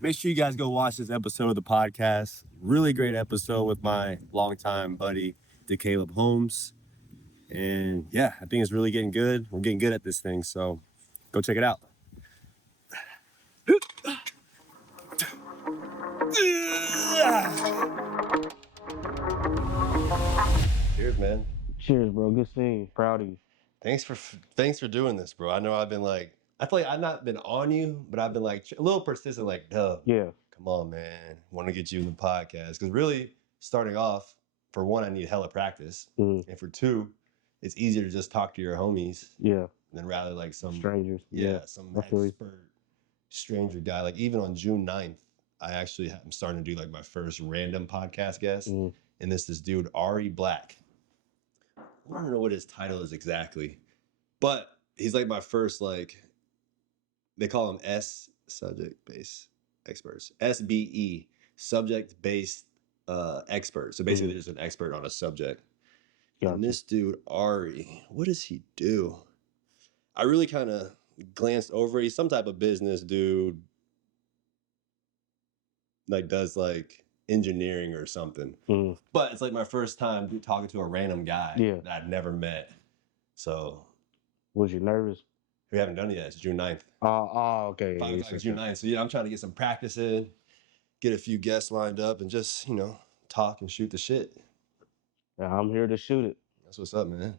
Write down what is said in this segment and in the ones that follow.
Make sure you guys go watch this episode of the podcast. Really great episode with my longtime buddy, DeCaleb Holmes. And yeah, I think it's really getting good. We're getting good at this thing, so go check it out. Cheers, man. Cheers, bro. Good seeing you. Proud of you. Thanks for doing this, bro. I know I feel like I've not been on you, but I've been like a little persistent, like, duh. Yeah. Come on, man. Want to get you in the podcast. Because really, starting off, for one, I need hella practice. Mm. And for two, it's easier to just talk to your homies Yeah. than rather like some Strangers. some Absolutely. expert stranger guy. Like even on June 9th, I'm starting to do like my first random podcast guest. Mm. And this dude, Ari Black. I don't know what his title is exactly, but he's like my first, like, they call him subject based experts, SBE, subject based expert. So basically, there's an expert on a subject. Gotcha. And this dude, Ari, what does he do? I really kind of glanced over. He's some type of business dude, like does like engineering or something. Mm. But it's like my first time talking to a random guy Yeah. that I'd never met. So Was you nervous? we haven't done it yet. It's June 9th. Okay. 5 o'clock is June 9th. So yeah, I'm trying to get some practice in, get a few guests lined up, and just, talk and shoot the shit. Yeah, I'm here to shoot it. That's what's up, man.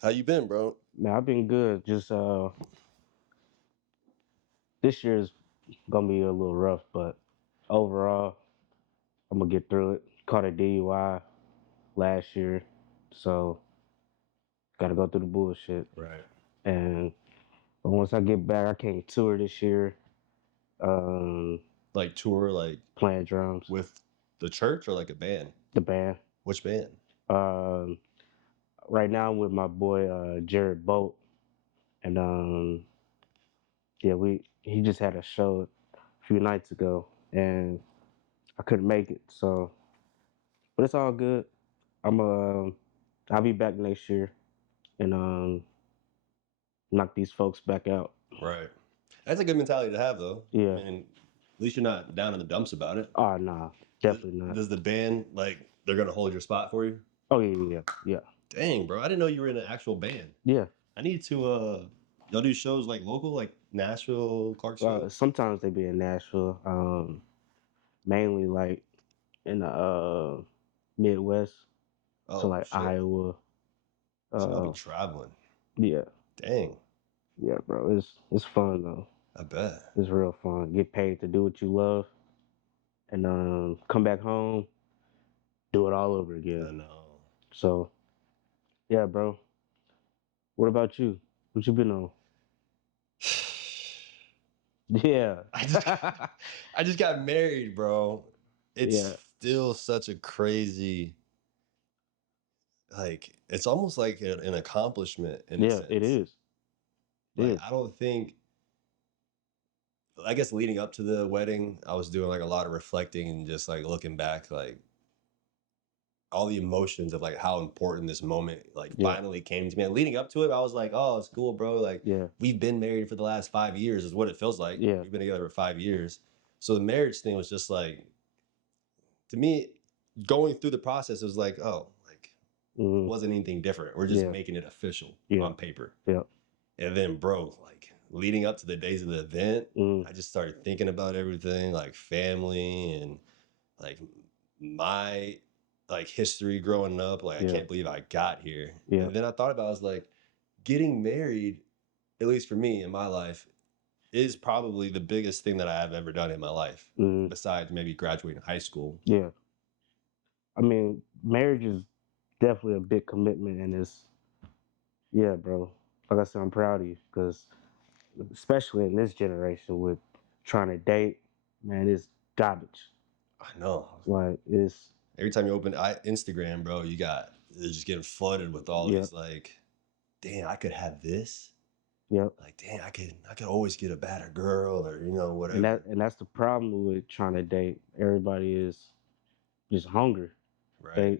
How you been, bro? Man, I've been good. Just this year's gonna be a little rough, but overall, I'm gonna get through it. Caught a DUI last year, so gotta go through the bullshit. Right. And but once I get back, I can't tour this year. Like tour, like Playing drums with the church or like a band? the band. Which band? Right now I'm with my boy Jared Bolt, and he just had a show a few nights ago, and I couldn't make it. So, but it's all good. I'll be back next year, and knock these folks back out. Right. That's a good mentality to have, though. Yeah. I mean, at least you're not down in the dumps about it. Oh nah, definitely not. Does the band, like, they're gonna hold your spot for you? Oh yeah. Dang, bro, I didn't know you were in an actual band. Yeah. I need to y'all do shows like local, like Nashville, Clarksville? Sometimes they be in Nashville, mainly like in the Midwest, so like shit. Iowa. So I'll be traveling. Yeah. Dang. Yeah, bro. It's fun though. I bet. It's real fun. Get paid to do what you love, and come back home, do it all over again. I know. So, yeah, bro. What about you? What you been on? Yeah. I just got married, bro. It's still such a crazy, like, it's almost like an accomplishment in a sense. It is. Like, I don't think, I guess leading up to the wedding, I was doing like a lot of reflecting and just like looking back, like all the emotions of like how important this moment finally came to me. And leading up to it, I was like, oh, it's cool, bro. Like, we've been married for the last 5 years is what it feels like. Yeah. We've been together for 5 years. So the marriage thing was just like, to me, going through the process, it was like, oh, like, it wasn't anything different. We're just making it official on paper. Yeah. And then, bro, like leading up to the days of the event, I just started thinking about everything, like family and like my like history growing up. Like, I can't believe I got here. Yeah. And then I thought about it, I was like, getting married, at least for me in my life, is probably the biggest thing that I have ever done in my life, besides maybe graduating high school. Yeah. I mean, marriage is definitely a big commitment, and yeah, bro. Like I said, I'm proud of you, because especially in this generation with trying to date, man, it's garbage. I know. Like, it's... Every time you open Instagram, bro, they're just getting flooded with all these like, damn, I could have this. Yep. Like, damn, I could always get a better girl, or whatever. And that's the problem with trying to date. Everybody is just hungry. Right.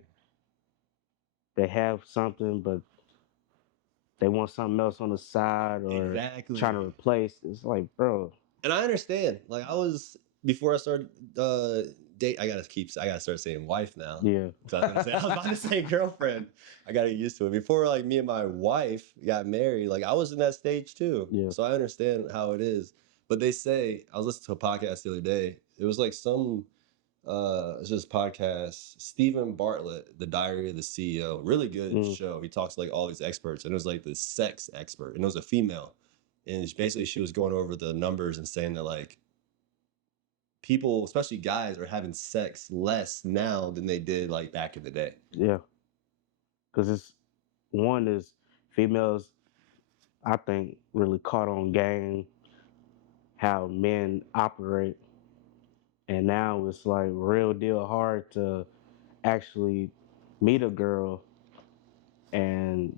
They have something, but they want something else on the side or trying to Exactly. replace. It's like, bro, And I understand. Like I was before I started date. I gotta start saying wife now. yeah, 'Cause I was about to say girlfriend. I gotta get used to it. Before like me and my wife got married, like I was in that stage too. yeah, So I understand how it is. But they say I was listening to a podcast the other day. It was like some it's just podcast. Stephen Bartlett, The Diary of the CEO. Really good mm, show. He talks to like all these experts, and it was like the sex expert, and it was a female. And basically she was going over the numbers and saying that like people, especially guys, are having sex less now than they did like back in the day. yeah. Because it's one is females, I think, really caught on game how men operate, and now it's like real deal hard to actually meet a girl and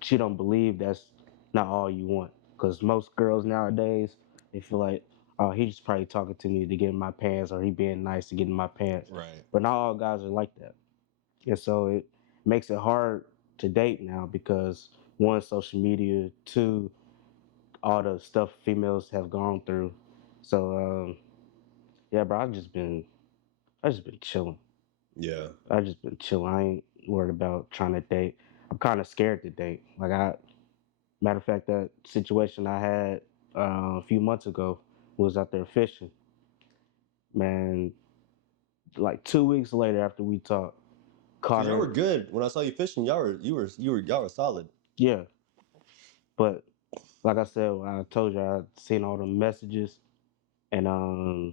she don't believe that's not all you want. Because most girls nowadays, they feel like, oh, he's just probably talking to me to get in my pants, or he being nice to get in my pants. Right. But not all guys are like that. And so it makes it hard to date now because one, social media, two, all the stuff females have gone through. So yeah, bro, I just been chilling. Yeah. I just been chilling. I ain't worried about trying to date. I'm kind of scared to date. Matter of fact, that situation I had a few months ago was out there fishing. Man, like 2 weeks later after we talked, Cause caught y'all were her. good. When I saw you fishing, y'all were solid. Yeah, but like I said, I told you I seen all the messages, and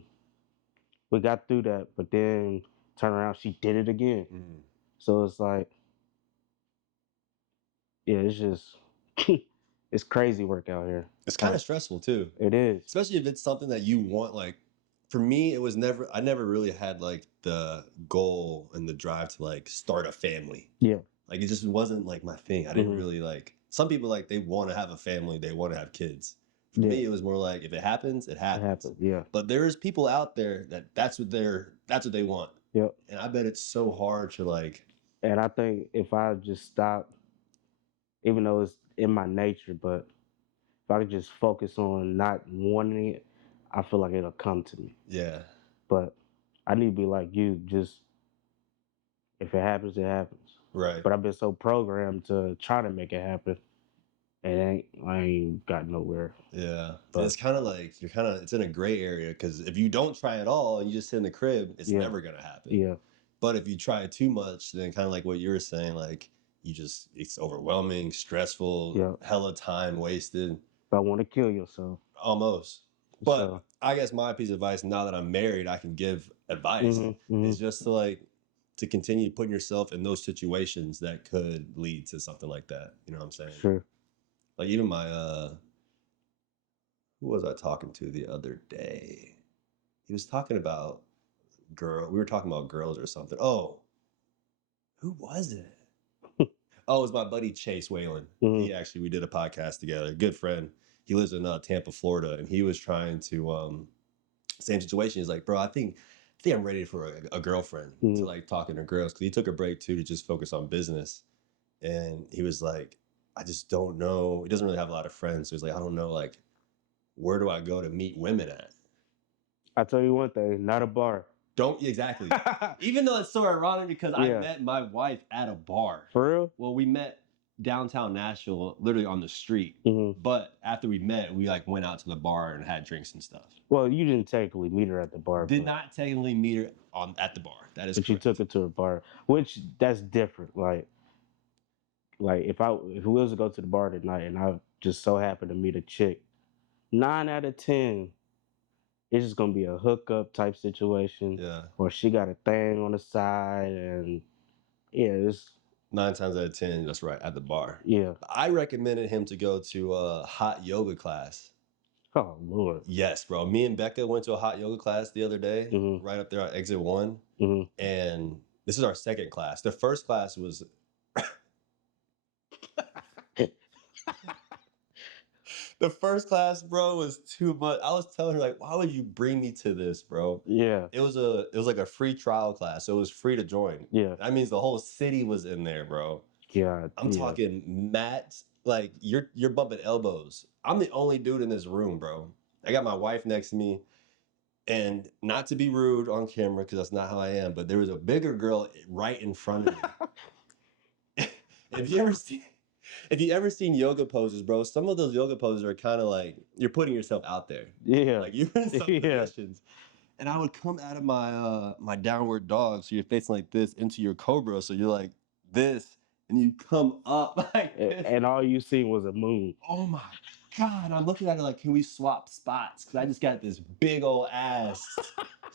we got through that. But then turn around, she did it again. Mm. So it's like, yeah, it's just it's crazy work out here. It's kind of Like stressful too. it is. Especially if it's something that you want. Like for me, it was never I never really had like the goal and the drive to like start a family. Yeah. Like it just wasn't like my thing. I didn't Hmm. really like some people like they want to have a family, they want to have kids. For Yeah. me, it was more like if it happens, it It happens. happened. Yeah. But there's people out there that that's what they want. Yep. And I bet it's so hard to like And I think if I just stop, even though it's in my nature, but if I could just focus on not wanting it, I feel like it'll come to me. yeah, But I need to be like you, just if it happens, it happens. right. But I've been so programmed to try to make it happen, and I ain't got nowhere. Yeah. And But it's kind of like it's in a gray area because if you don't try at all and you just sit in the crib, it's yeah, never gonna happen. yeah, But if you try too much, then kind of like what you were saying, like it's overwhelming, stressful, yeah. hella time wasted, If I want to kill yourself, almost. so But I guess my piece of advice now that I'm married, I can give advice hmm. is just to continue putting yourself in those situations that could lead to something like that. You know what I'm saying? Sure. Like even my who was I talking to the other day? He was talking about we were talking about girls or something. Oh, who was it? Oh, it was my buddy Chase Whalen. Hmm. We did a podcast together. Good friend. He lives in Tampa, Florida, and he was trying to same situation. He's like, bro, I think I'm ready for a girlfriend to Hmm. like talking to girls because he took a break too to just focus on business. And he was like, I just don't know. He doesn't really have a lot of friends, so he's like, I don't know, like, where do I go to meet women at? I tell you one thing, not a bar. Don't exactly. Even though it's so ironic because I Yeah, met my wife at a bar. for real. Well, we met downtown Nashville, literally on the street. Hmm. But after we met, we like went out to the bar and had drinks and stuff. Well, you didn't technically meet her at the bar, Did not technically meet her at the bar. That is but you took correct. her to a bar, which that's different. Like if we was to go to the bar tonight and I just so happened to meet a chick, 9 out of 10, it's just gonna be a hookup type situation, Yeah. or she got a thing on the side, and yeah, it's 9 times out of 10, that's right, at the bar. yeah. I recommended him to go to a hot yoga class. Oh Lord. Yes, bro. Me and Becca went to a hot yoga class the other day, Hmm. right up there on exit one. Hmm. And this is our second class. The first class was the first class, bro, was too much. I was telling her, like, why would you bring me to this, bro? Yeah. It was like a free trial class, so it was free to join. Yeah. That means the whole city was in there, bro. Yeah. I'm Yeah. talking mats, like you're bumping elbows. I'm the only dude in this room, bro. I got my wife next to me, and not to be rude on camera because that's not how I am, but there was a bigger girl right in front of me. If you ever see, if you ever seen yoga poses, bro, some of those yoga poses are kind of like you're putting yourself out there. Yeah. Like you're in some Yeah. positions. And I would come out of my my downward dog, so you're facing like this into your cobra, so you're like this, and you come up like this. And all you seen was a moon. Oh my God, I'm looking at it like, can we swap spots? Because I just got this big old ass,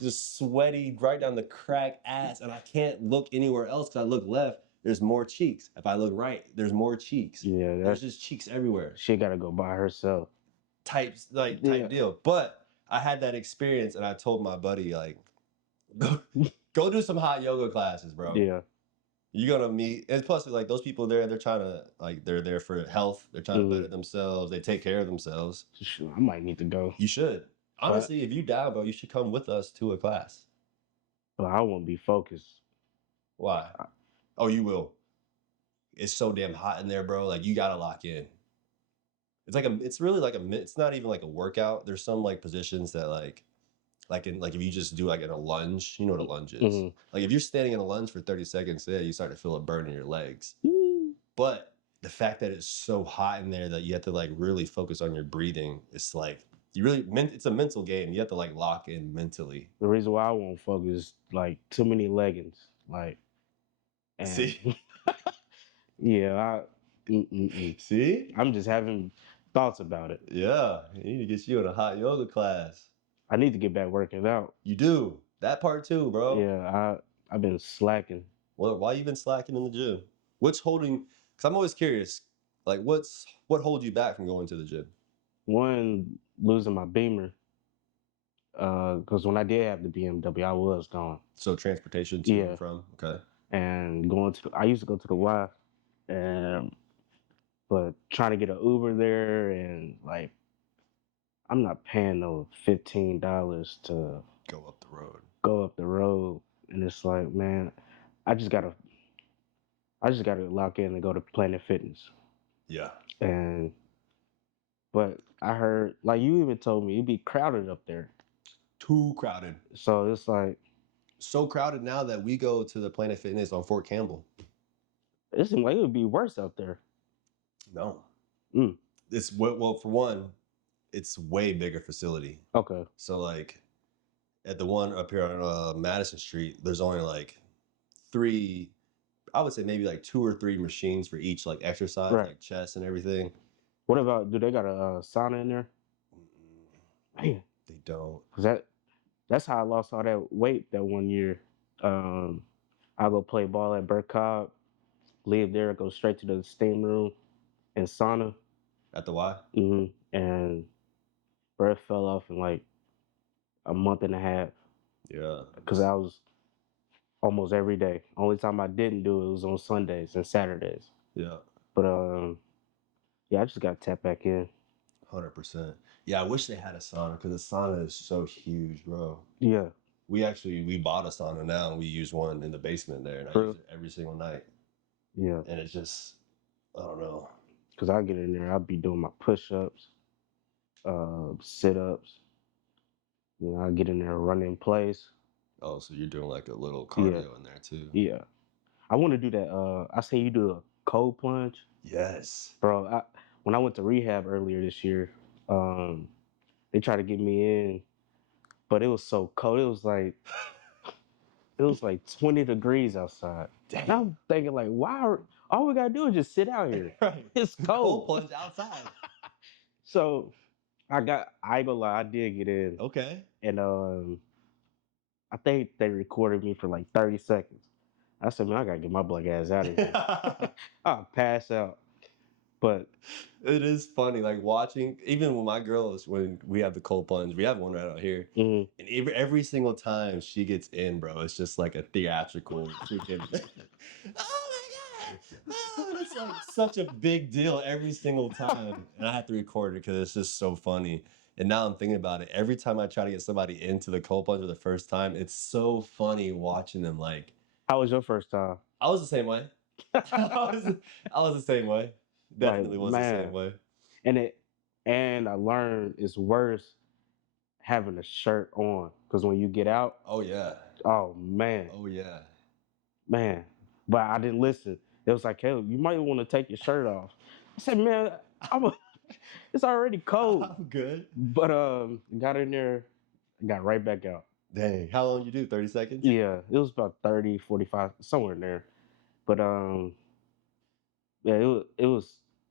just sweaty, right down the crack ass, and I can't look anywhere else because I look left, there's more cheeks. If I look right, there's more cheeks. Yeah, There's just cheeks everywhere. she gotta go by herself. Type Yeah. deal. But I had that experience, and I told my buddy like, go do some hot yoga classes, bro. Yeah. You're gonna meet, and plus like those people there, they're trying to like they're there for health. They're trying to better themselves. They take care of themselves. Shoot, I might need to go. You should. Honestly, if you down, bro, you should come with us to a class. But I won't be focused. Why? Oh, you will. It's so damn hot in there, bro. Like you gotta lock in. It's really like it's not even like a workout. There's some like positions that like if you just do like in a lunge, you know what a lunge is. Mm-hmm. Like if you're standing in a lunge for 30 seconds, yeah, you start to feel a burn in your legs. But the fact that it's so hot in there that you have to like really focus on your breathing, it's like it's a mental game. You have to like lock in mentally. The reason why I won't focus is like too many leggings. Like, and See? yeah, See? I'm just having thoughts about it. Yeah, you need to get you in a hot yoga class. I need to get back working out. You do. That part too, bro. Yeah, I've been slacking. Well, why you been slacking in the gym? What's holding? Because I'm always curious. Like, what holds you back from going to the gym? One, losing my Beamer. Because when I did have the BMW, I was gone. So transportation to and from. Okay. And I used to go to the Y, but trying to get an Uber there, and like I'm not paying no $15 to go up the road, and it's like, man, I just gotta lock in and go to Planet Fitness. Yeah. But I heard, like you even told me, it'd be crowded up there. Too crowded. So it's like so crowded now that we go to the Planet Fitness on Fort Campbell. It seemed like it would be worse out there. No. It's well, for one, it's way bigger facility. Okay. So like at the one up here on Madison Street, there's only like 3, I would say maybe like 2 or 3 machines for each like exercise, like chest and everything. What about, do they got a sauna in there? Man. They don't. Cause that's how I lost all that weight that one year. I go play ball at Burke Cobb, leave there, go straight to the steam room and sauna. At the Y? Mm-hmm. And breath fell off in like a month and a half. Yeah. Because I was almost every day. Only time I didn't do it was on Sundays and Saturdays. Yeah. But yeah, I just got to tap back in. 100%. Yeah, I wish they had a sauna because the sauna is so huge, bro. Yeah. We bought a sauna now and we use one in the basement there, and I use it every single night. Yeah. And it's just, I don't know. Because I get in there, I'll be doing my push-ups, sit-ups. You know, I get in there, run in place. Oh, so you're doing like a little cardio in there too. Yeah. I want to do that. I seen you do a cold plunge. Yes. Bro, when I went to rehab earlier this year, they tried to get me in, but it was so cold. It was like 20 degrees outside. Damn. And I'm thinking like, why? All we gotta do is just sit out here. Right. It's cold. Cold plunge outside. So I ain't gonna lie, I did get in. Okay. And I think they recorded me for like 30 seconds. I said, man, I gotta get my black ass out of here. I'll pass out. But it is funny, like watching, even with my girls, when we have the cold plunge, we have one right out here. Mm-hmm. And every single time she gets in, bro, it's just like a theatrical freaking, oh my God. Oh, it's like such a big deal every single time. And I have to record it because it's just so funny. And now I'm thinking about it. Every time I try to get somebody into the cold plunge for the first time, it's so funny watching them like. How was your first time? I was the same way. I was the same way. Like, Definitely was the same man, way. and I learned it's worse having a shirt on because when you get out, Oh yeah. oh man, Oh yeah. man. But I didn't listen. It was like, hey, you might want to take your shirt off. I said, man, it's already cold. I'm good. But got in there, got right back out. Dang. How long you do? 30 seconds? Yeah, it was about 30, 45, somewhere in there. But yeah,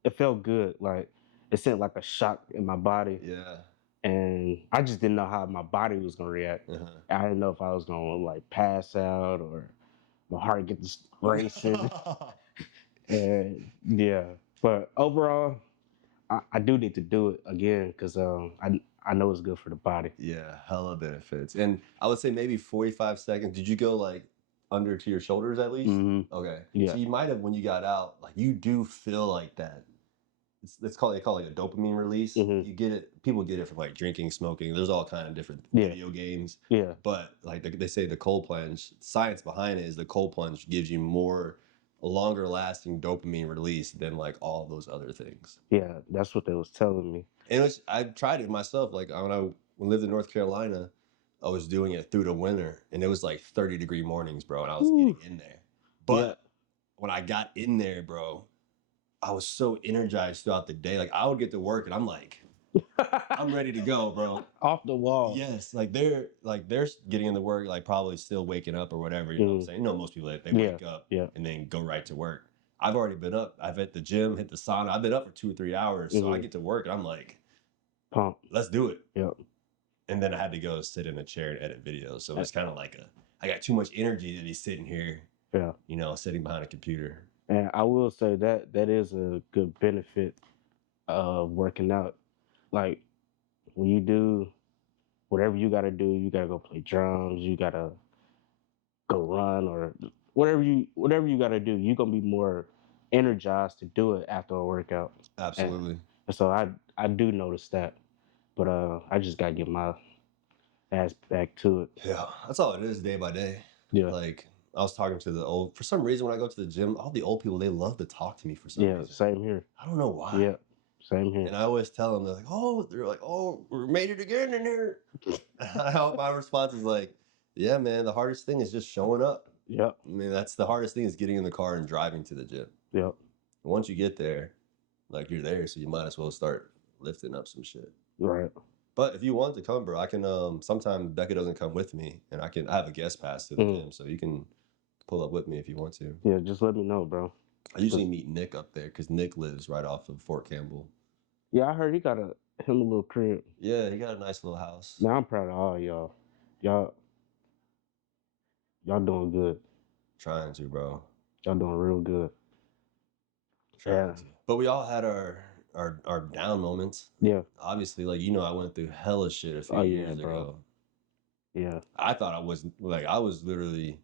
it felt good. Like it sent like a shock in my body, Yeah. and I just didn't know how my body was gonna react. I didn't know if I was gonna like pass out or my heart gets racing. Uh-huh. And yeah, but overall, I do need to do it again because I know it's good for the body. Yeah, hella benefits. And I would say maybe 45 seconds. Did you go like under to your shoulders at least? Hmm. Okay. So Yeah. you might have when you got out, like you do feel like that. It's called they call it a dopamine release. Hmm. You get it. People get it from like drinking, smoking. There's all kind of different Yeah. video games. Yeah. But like they say, the cold plunge. Science behind it is the cold plunge gives you more, longer lasting dopamine release than like all those other things. Yeah. That's what they was telling me. And I tried it myself. Like when I lived in North Carolina, I was doing it through the winter, and it was like 30-degree mornings, bro. And I was Ooh. getting in there. Yeah. But when I got in there, bro, I was so energized throughout the day. Like I would get to work, and I'm like, I'm ready to go, bro. Off the wall. Yes, like they're getting into work, like probably still waking up or whatever. You know what I'm saying? You know, most people they Yeah. wake up Yeah. and then go right to work. I've already been up. I've hit the gym, hit the sauna. I've been up for 2 or 3 hours, so I get to work, and I'm like, Pump. let's do it. Yeah. And then I had to go sit in a chair and edit videos. So it's kind of like I got too much energy to be sitting here, Yeah. you know, sitting behind a computer. And I will say that is a good benefit of working out. Like when you do whatever you gotta do, you gotta go play drums, you gotta go run or whatever you gotta do, you're gonna be more energized to do it after a workout. And Absolutely. so I do notice that. But I just gotta get my ass back to it. Yeah, that's all it is day by day. Yeah. Like I was talking to for some reason when I go to the gym, all the old people, they love to talk to me for some Yeah, reason. same here. I don't know why. Yeah. Same here. And I always tell them, they're like, oh, we made it again in here. My response is like, yeah, man, the hardest thing is just showing up. Yep. I mean, that's the hardest thing is getting in the car and driving to the gym. Yep. Once you get there, like you're there, so you might as well start lifting up some shit. Right. But if you want to come, bro, I can. Sometimes Becca doesn't come with me, and I have a guest pass to the gym, so you can pull up with me if you want to. Yeah, just let me know, bro. I usually meet Nick up there because Nick lives right off of Fort Campbell. Yeah, I heard he got him a little crib. Yeah, he got a nice little house. Man, I'm proud of all y'all. Y'all doing good. Trying to, bro. Y'all doing real good. Trying to. But we all had our down moments. Yeah. Obviously, like I went through hella shit a few years ago. Yeah. I thought I was literally.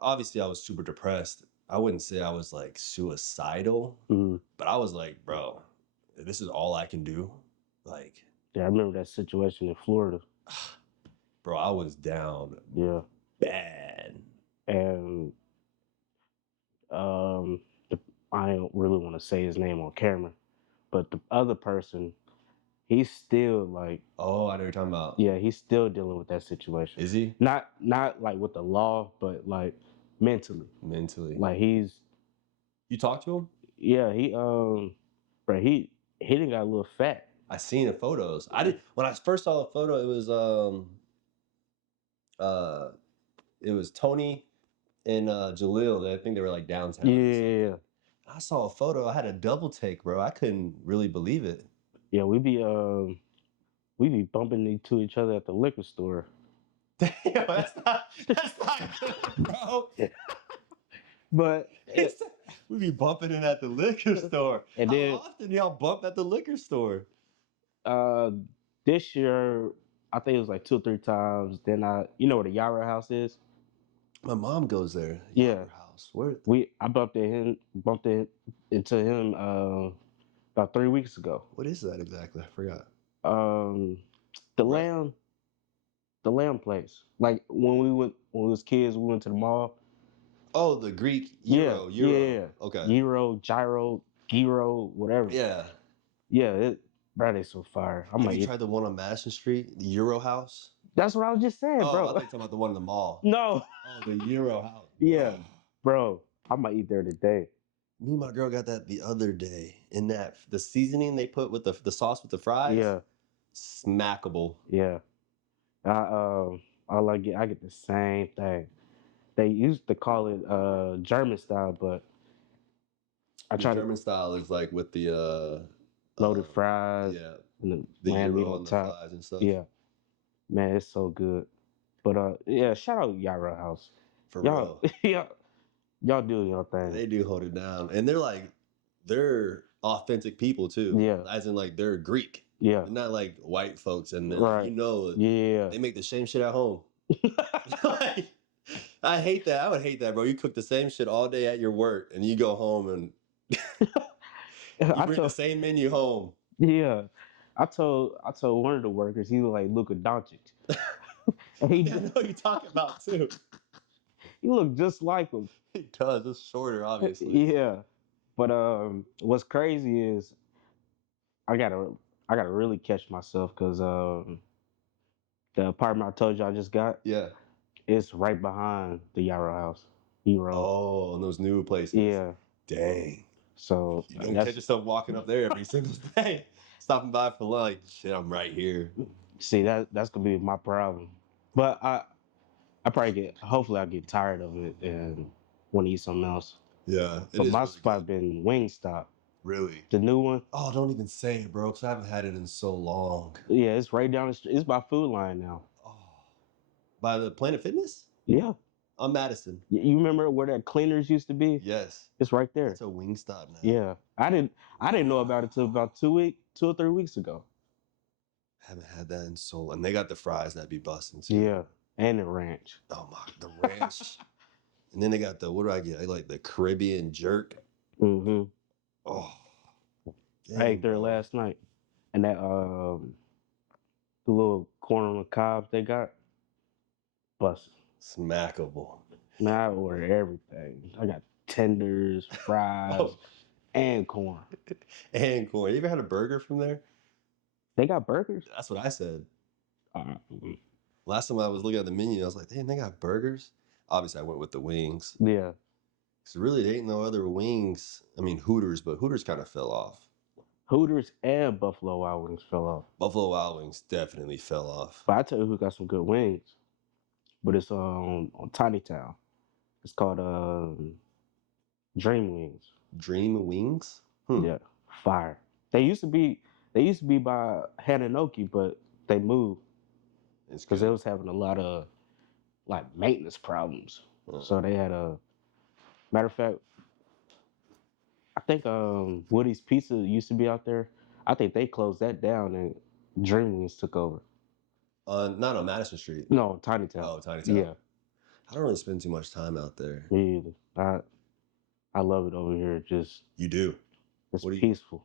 Obviously, I was super depressed. I wouldn't say I was like suicidal, but I was like, bro, this is all I can do. Like, yeah, I remember that situation in Florida. Bro, I was down. Yeah. Bad. And I don't really want to say his name on camera, but the other person, he's still like. Oh, I know you're talking about. Yeah, he's still dealing with that situation. Is he? Not like with the law, but like mentally. Mentally. Like he's. You talked to him? Yeah, bro, he didn't got a little fat. I seen the photos. When I first saw the photo, it was Tony and Jalil. I think they were like downtown. Yeah. I saw a photo. I had a double take, bro. I couldn't really believe it. Yeah, we be bumping into each other at the liquor store. Damn, that's not good, bro. But we be bumping in at the liquor store. And How often y'all bump at the liquor store? This year, I think it was like 2 or 3 times. Then you know where the Yara House is? My mom goes there. Yeah. House. Where? I bumped into him about 3 weeks ago. What is that exactly? I forgot. The lamb place. Like when we was kids, we went to the mall. Oh, the Greek Yeah, Euro. yeah, Okay. Euro, gyro, gyro, whatever. Yeah. Yeah, bro, they so fire. I Have might you eat. tried the one on Madison Street, the Euro House? That's what I was just saying, Oh, I thought bro. you were talking about the one in the mall. No, Oh, the Euro House. yeah, Oh. bro, I might eat there today. Me and my girl got that the other day. In that the seasoning they put with the sauce with the fries, Yeah, smackable. yeah. I get the same thing. They used to call it German style, but I The try to German style is like with the loaded fries yeah, and the the lamb meat gyro on on the top. fries and stuff. Yeah, man, it's so good. But yeah, shout out Yara House. For Y'all, real. y'all do your thing. They do hold it down. And they're authentic people too. Yeah, As in like they're Greek. yeah, They're not like white folks and they're like, right. they Yeah. make the same shit at home. Like, I hate that. I would hate that, bro. You cook the same shit all day at your work and you go home and you I bring the told, same menu home. yeah, I told one of the workers he looked like Luka Doncic, and I know what you're talking about too. he looked just like him. He does. It's shorter, obviously. Yeah, but what's crazy is I gotta I gotta really catch myself because the apartment I told you I just got, Yeah. it's right behind the Yarrow house. Hero. Oh, and those new places. Yeah. Dang. So You don't catch that's yourself walking up there every single day, stopping by for like, shit, I'm right here. see that's gonna be my problem. But I probably get hopefully I get tired of it and want to eat something else. Yeah, it But is my really spot good. been Wingstop, Really. the new one. Oh, don't even say it, bro, because I haven't had it in so long. Yeah, it's right down the street. It's by Food Line now. Oh, by the Planet Fitness Yeah, on Madison. you remember where that cleaners used to be? Yes, It's right it's there. a Wingstop now. Yeah, I didn't know about it till about 2 or 3 weeks ago. Haven't had that in so long. And they got the fries that be busting too. Yeah, and the ranch. Oh my, the ranch. And then they got the, what do I get? I like the Caribbean jerk. Hmm. Oh, I ate dang, there bro. last night, and that the little corn on the cob they got, busted. Smackable. Man, I ordered everything. I got tenders, fries, Oh, and corn. and corn. You ever had a burger from there? They got burgers. That's what I said. Mm. Last time I was looking at the menu, I was like, damn, they got burgers? Obviously, I went with the wings. Yeah, Because really, there ain't no other wings. I mean, Hooters, but Hooters kind of fell off. Hooters and Buffalo Wild Wings fell off. Buffalo Wild Wings definitely fell off. But I tell you who got some good wings. But it's on Tiny Town. It's called Dream Wings. Dream Wings? Yeah, fire. They used to be by Hananoki, but they moved It's because they good. was having a lot of like maintenance problems. Uh, So they had a matter of fact, I think Woody's Pizza used to be out there. I think they closed that down and Dream Wings took over. not on Madison Street. No, Tiny Town. Oh, Tiny Town. Yeah, I don't really spend too much time out there. me either. I love it over here. Just You do. it's What do you, peaceful.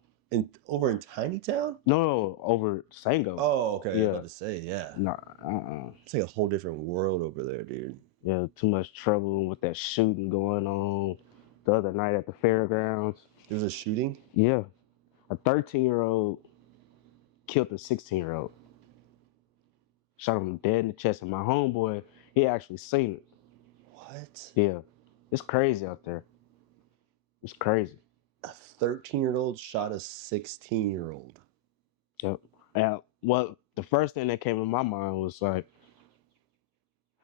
over in Tiny Town? No, over Sango. Oh, okay. I was about Yeah. to say, yeah. Nah, It's like a whole different world over there, dude. Yeah, too much trouble with that shooting going on the other night at the fairgrounds. There was a shooting? Yeah, a 13-year-old killed a 16-year-old. Shot him dead in the chest. And my homeboy, he actually seen it. What? Yeah, it's crazy out there. It's crazy. A 13-year-old shot a 16-year-old. Yep. And well, the first thing that came in my mind was like,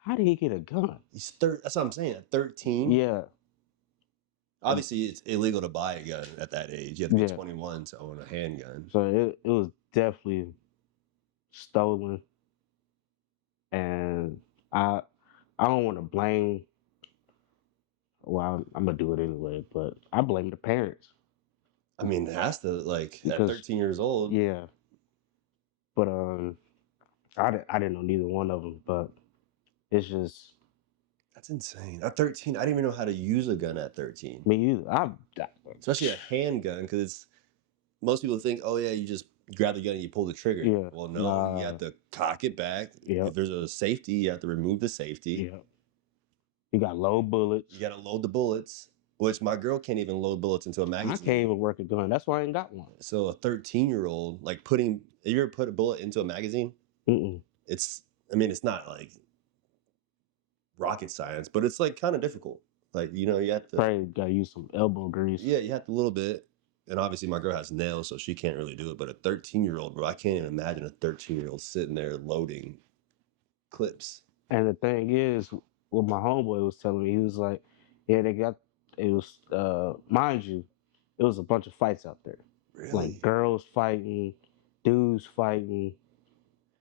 how did he get a gun? That's what I'm saying. At 13? Yeah, Obviously, it's illegal to buy a gun at that age. You have to be yeah. 21 to own a handgun. So it was definitely stolen, and I don't want to blame. Well, I'm gonna do it anyway, but I blame the parents I mean, it has to, like, at because 13 years old. yeah, but I didn't know neither one of them, but it's just That's insane. At 13, I didn't even know how to use a gun at 13. me either. Especially a handgun, because most people think, oh, yeah, you just grab the gun and you pull the trigger. Yeah. Well, no, you Nah. have to cock it back. Yep. If there's a safety, you have to remove the safety. Yeah, You got low bullets. You got to load the bullets, which my girl can't even load bullets into a I can't magazine. even work a gun. That's why I ain't got one. So a 13-year-old, like putting, if you ever put a bullet into a magazine, Mm-mm. it's, I mean, it's not like rocket science, but it's like kind of difficult. Like, you know, you have to, Probably gotta use some elbow grease. yeah, you have to a little bit. And obviously my girl has nails, so she can't really do it. But a 13-year-old, bro, I can't even imagine a 13-year-old sitting there loading clips. And the thing is, what my homeboy was telling me, he was like, yeah, it was, mind you, it was a bunch of fights out there. Like Really? girls fighting, dudes fighting,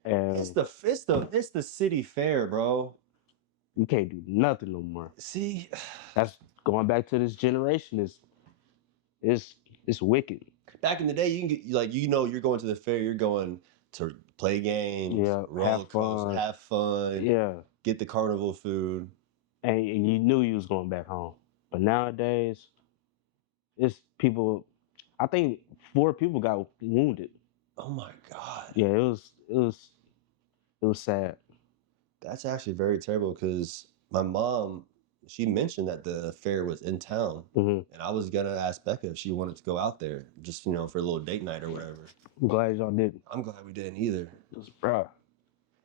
It's and the city fair, bro. you can't do nothing no more. See, That's going back to this generation. Is it's wicked. back in the day, you can get like you're going to the fair, you're going to play games, Yeah, roller have coaster, fun. have fun, Yeah, get the carnival food. and you knew you was going back home. But nowadays, it's people. I think 4 people got wounded. Oh my God. Yeah, it was sad. That's actually very terrible because my mom, she mentioned that the fair was in town. Hmm. And I was gonna ask Becca if she wanted to go out there, just for a little date night or whatever. I'm glad y'all didn't. I'm glad we didn't either. Bruh.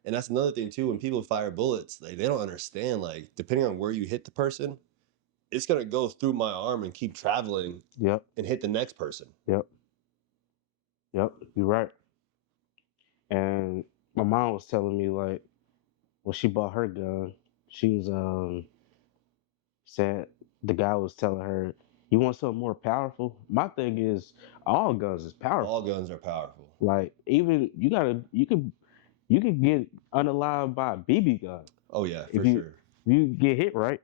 And that's another thing too. When people fire bullets, they don't understand. Like depending on where you hit the person, it's gonna go through my arm and keep traveling Yep. and hit the next person. Yep. Yep. You're right. And my mom was telling me like when she bought her gun, she was said the guy was telling her, "You want something more powerful?" My thing is, all guns is All powerful. guns are powerful. Like even you could get unalived by a BB gun Oh yeah, if for you sure. if you get hit right.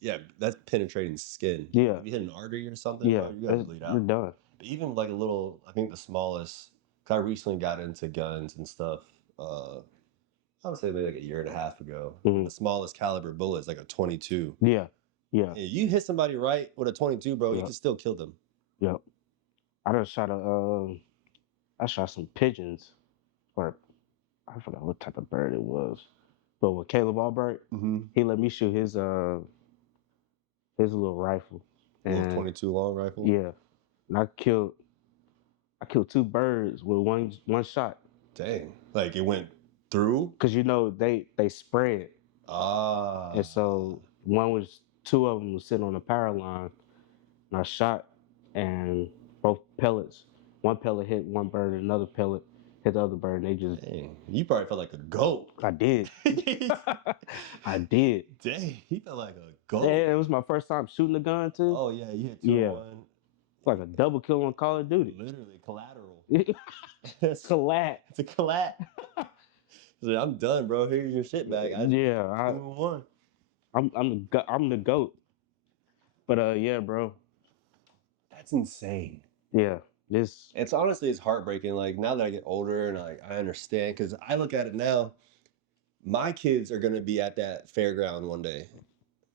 Yeah, that's penetrating skin. Yeah, If you hit an artery or something, bro, yeah, you're gonna bleed you're out. done. But even like a little, I think the smallest. 'Cause I recently got into guns and stuff. I would say maybe like a year and a half ago. And Hmm. the smallest caliber bullet is like a 22. Yeah, yeah, And you hit somebody right with a 22, bro, you yeah, can still kill them. yeah. I done shot I shot some pigeons, or I forgot what type of bird it was. But with Caleb Albert, Mm-hmm. he let me shoot his little rifle, A little and 22 long rifle. yeah, and I killed 2 birds with one shot. Dang, like it went through. Cause they spread, and Ah, so 2 of them was sitting on the power line, and I shot, and both pellets, one pellet hit one bird, and another pellet hit the other bird, and they just, dang, you probably felt like a goat. I did, I did. Dang, he felt like a And goat. it was my first time shooting a gun too. Oh yeah, you hit two in Yeah, one. it's like a double kill on Call of Duty. Literally collateral. It's Collat. a collat. So I'm done, bro. Here's your shit back. I Yeah, 2 in 1. I'm the goat. But yeah, bro. That's insane. Yeah, this. It's honestly it's heartbreaking. Like now that I get older and I understand because I look at it now. My kids are gonna be at that fairground one day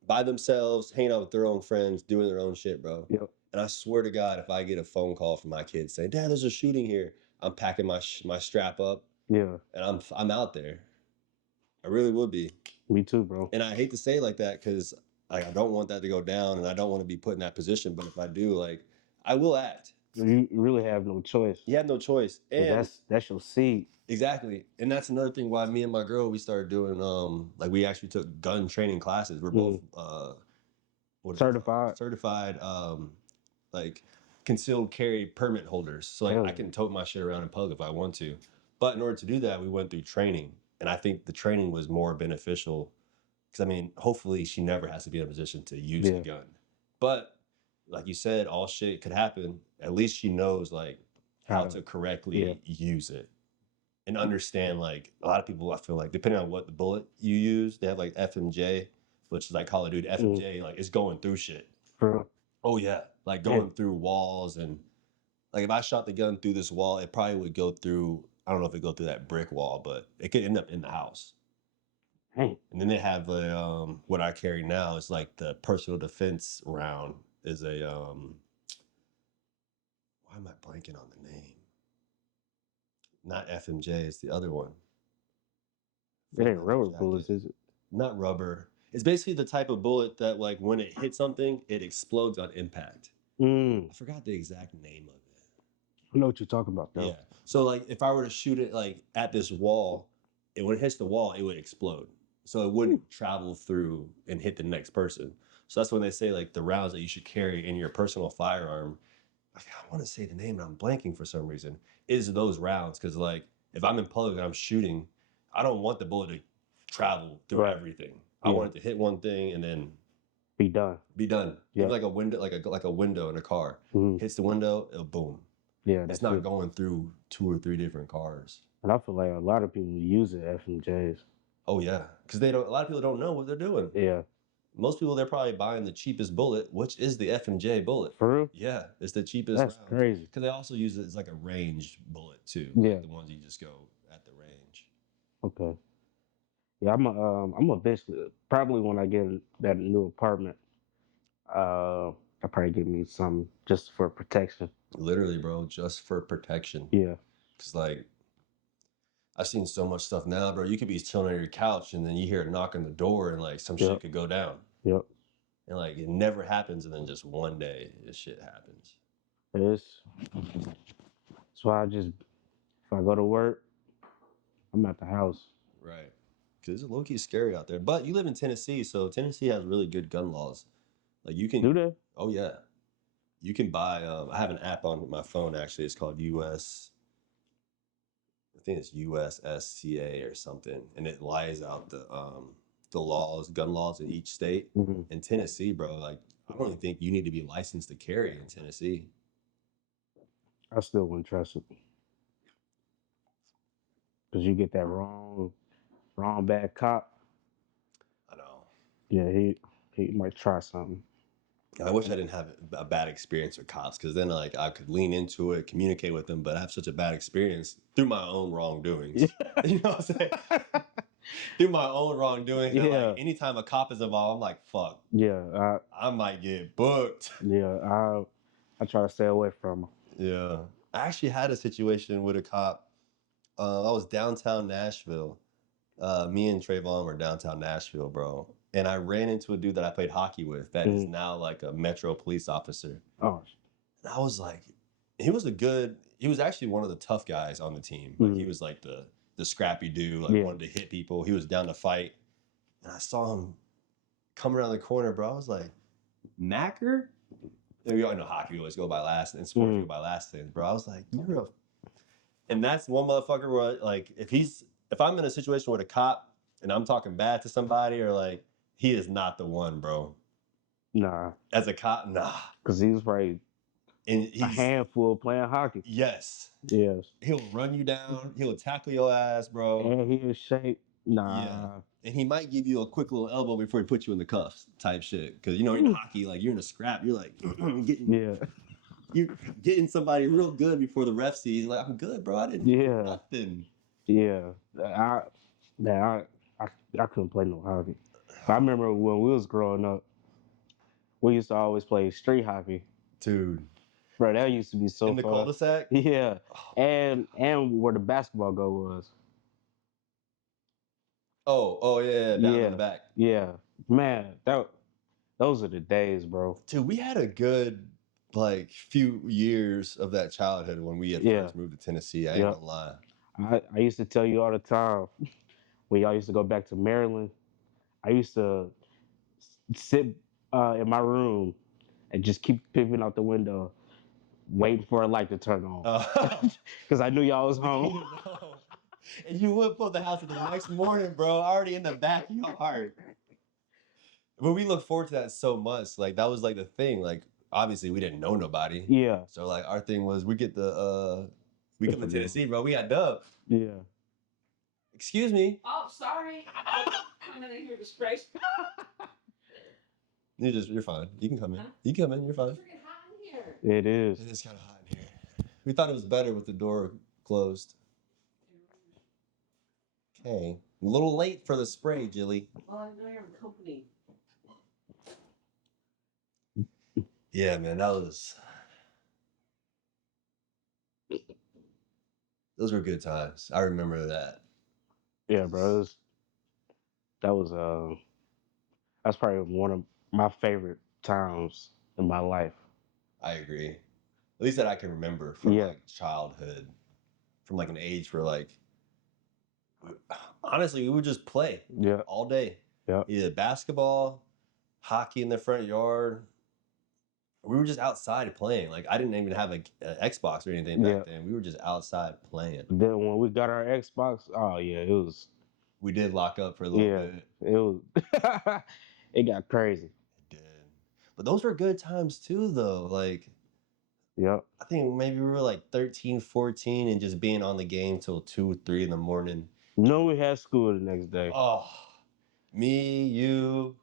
by themselves, hanging out with their own friends, doing their own shit, bro. Yep. And I swear to God, if I get a phone call from my kids saying, "Dad, there's a shooting here," I'm packing my strap up Yeah. and I'm out there. I really would be. Me too, bro. And I hate to say it like that because I don't want that to go down, and I don't want to be put in that position. But if I do, like, I will act. You really have no choice. You have no choice, 'Cause and that's your seed. exactly, and that's another thing why me and my girl we started doing like we actually took gun training classes. We're both what is it called? Certified. Certified like concealed carry permit holders. So like Hell I yeah. can tote my shit around in public if I want to. But in order to do that, we went through training, and I think the training was more beneficial because I mean, hopefully she never has to be in a position to use a Yeah. gun. But like you said, all shit could happen. At least she knows like How how to. to Yeah. correctly use it and understand like a lot of people I feel like depending on what the bullet you use, they have like FMJ, which is like Call of Duty FMJ, like it's going through shit. For real. Oh yeah. Like Yeah. going through walls and like if I shot the gun through this wall, it probably would go through I don't know if it go through that brick wall, but it could end up in the house. Hey. And then they have the what I carry now is like the personal defense round is a why am I blanking on the name? Not FMJ, it's the other one It for ain't leather rubber bullets, jacket. is it? Not rubber. It's basically the type of bullet that, like, when it hits something, it explodes on impact. Mm, I forgot the exact name of it. I know what you're talking about, though. Yeah. So, like, if I were to shoot it, like, at this wall, when it hits the wall, it would explode. So it wouldn't travel through and hit the next person. So that's when they say, like, the rounds that you should carry in your personal firearm, I want to say the name and I'm blanking for some reason, is those rounds. Because, like, if I'm in public and I'm shooting, I don't want the bullet to travel through Right. everything. I Yeah. want it to hit one thing and then Be done. be done. Yeah. Even like a window, like a window in a car. Mhm. Hits the window, it'll boom. Yeah, It's that's not it. going through 2 or 3 different cars. And I feel like a lot of people use it FMJs. Oh yeah, because they don't. A lot of people don't know what they're doing. Yeah. Most people, they're probably buying the cheapest bullet, which is the FMJ bullet. For real? Yeah, it's the cheapest. That's crazy. Because they also use it as like a ranged bullet too. Yeah. Like the ones you just go at the range. Okay. Yeah, I'm eventually probably when I get that new apartment, I'll probably get me some just for protection. Literally, bro, just for protection. Yeah. Because like, I've seen so much stuff now, bro. You could be chilling on your couch and then you hear a knock on the door and like some shit could go down. Yep. And like it never happens, and then just one day this shit happens. That's why if I go to work, I'm at the house. Right. Because it's low-key scary out there. But you live in Tennessee, so Tennessee has really good gun laws. Like you can. Do they? Oh yeah. You can buy. I have an app on my phone actually. It's called US. I think it's USSCA or something, and it lies out the laws, gun laws in each state. Mm-hmm. In Tennessee, bro, like I don't even think you need to be licensed to carry in Tennessee. I still wouldn't trust it because you get that wrong bad cop. I know. Yeah, he might try something. I wish I didn't have a bad experience with cops because then like I could lean into it, communicate with them, but I have such a bad experience through my own wrongdoings. You know what I'm saying? Through my own wrongdoings. Yeah. And like anytime a cop is involved, I'm like, fuck. Yeah. I might get booked. Yeah. I try to stay away from them. Yeah. I actually had a situation with a cop. I was downtown Nashville. Me and Trayvon were downtown Nashville, bro. And I ran into a dude that I played hockey with that is now like a Metro police officer. Oh. And I was like, he was actually one of the tough guys on the team. Like he was like the scrappy dude, like wanted to hit people. He was down to fight. And I saw him come around the corner, bro. I was like, Macker? And we all know hockey always go by last and sports go by last names, bro. I was like, and that's one motherfucker where like if I'm in a situation with a cop and I'm talking bad to somebody or like he is not the one, bro. Nah. As a cop, nah. Because he was probably a handful playing hockey. Yes. Yes. He'll run you down. He'll tackle your ass, bro. And he is shape. Nah. Yeah. And he might give you a quick little elbow before he puts you in the cuffs type shit. Because, you know, in hockey, like you're in a scrap. You're like, you're getting somebody real good before the ref sees. Like, I'm good, bro. I didn't do nothing. Yeah. I couldn't play no hockey. I remember when we was growing up, we used to always play street hockey. Dude. Bro, that used to be so fun. In the cul-de-sac? Yeah. And where the basketball goal was. Oh yeah, down in the back. Yeah. Man, those are the days, bro. Dude, we had a good like few years of that childhood when we had first moved to Tennessee. I ain't gonna lie. I used to tell you all the time when y'all used to go back to Maryland, I used to sit in my room and just keep peeping out the window, waiting for a light to turn on. Because I knew y'all was home. And you would pull the house the next morning, bro, already in the backyard. But we look forward to that so much. Like, that was like the thing. Like, obviously, we didn't know nobody. Yeah. So, like, our thing was we come to Tennessee, bro. We got dubbed. Yeah. Excuse me. Oh, sorry. I'm gonna hear the spray. You're fine. You can come in. Huh? You can come in. You're fine. It's freaking hot in here. It is. It is kind of hot in here. We thought it was better with the door closed. Okay. A little late for the spray, Jilly. Well, I know you're in company. Yeah, man, those were good times. I remember that. Yeah, bro. That was That's probably one of my favorite times in my life. I agree. At least that I can remember from Yeah. like childhood, from like an age where like honestly we would just play Yeah. all day. Yeah. Either basketball, hockey in the front yard. We were just outside playing. Like I didn't even have a Xbox or anything back then. We were just outside playing. Then when we got our Xbox, oh yeah, it was. We did lock up for a little bit. It was. It got crazy. It did. But those were good times too, though. Like, Yep. I think maybe we were like 13, 14 and just being on the game till 2, 3 in the morning. No, we had school the next day. Oh, me, you,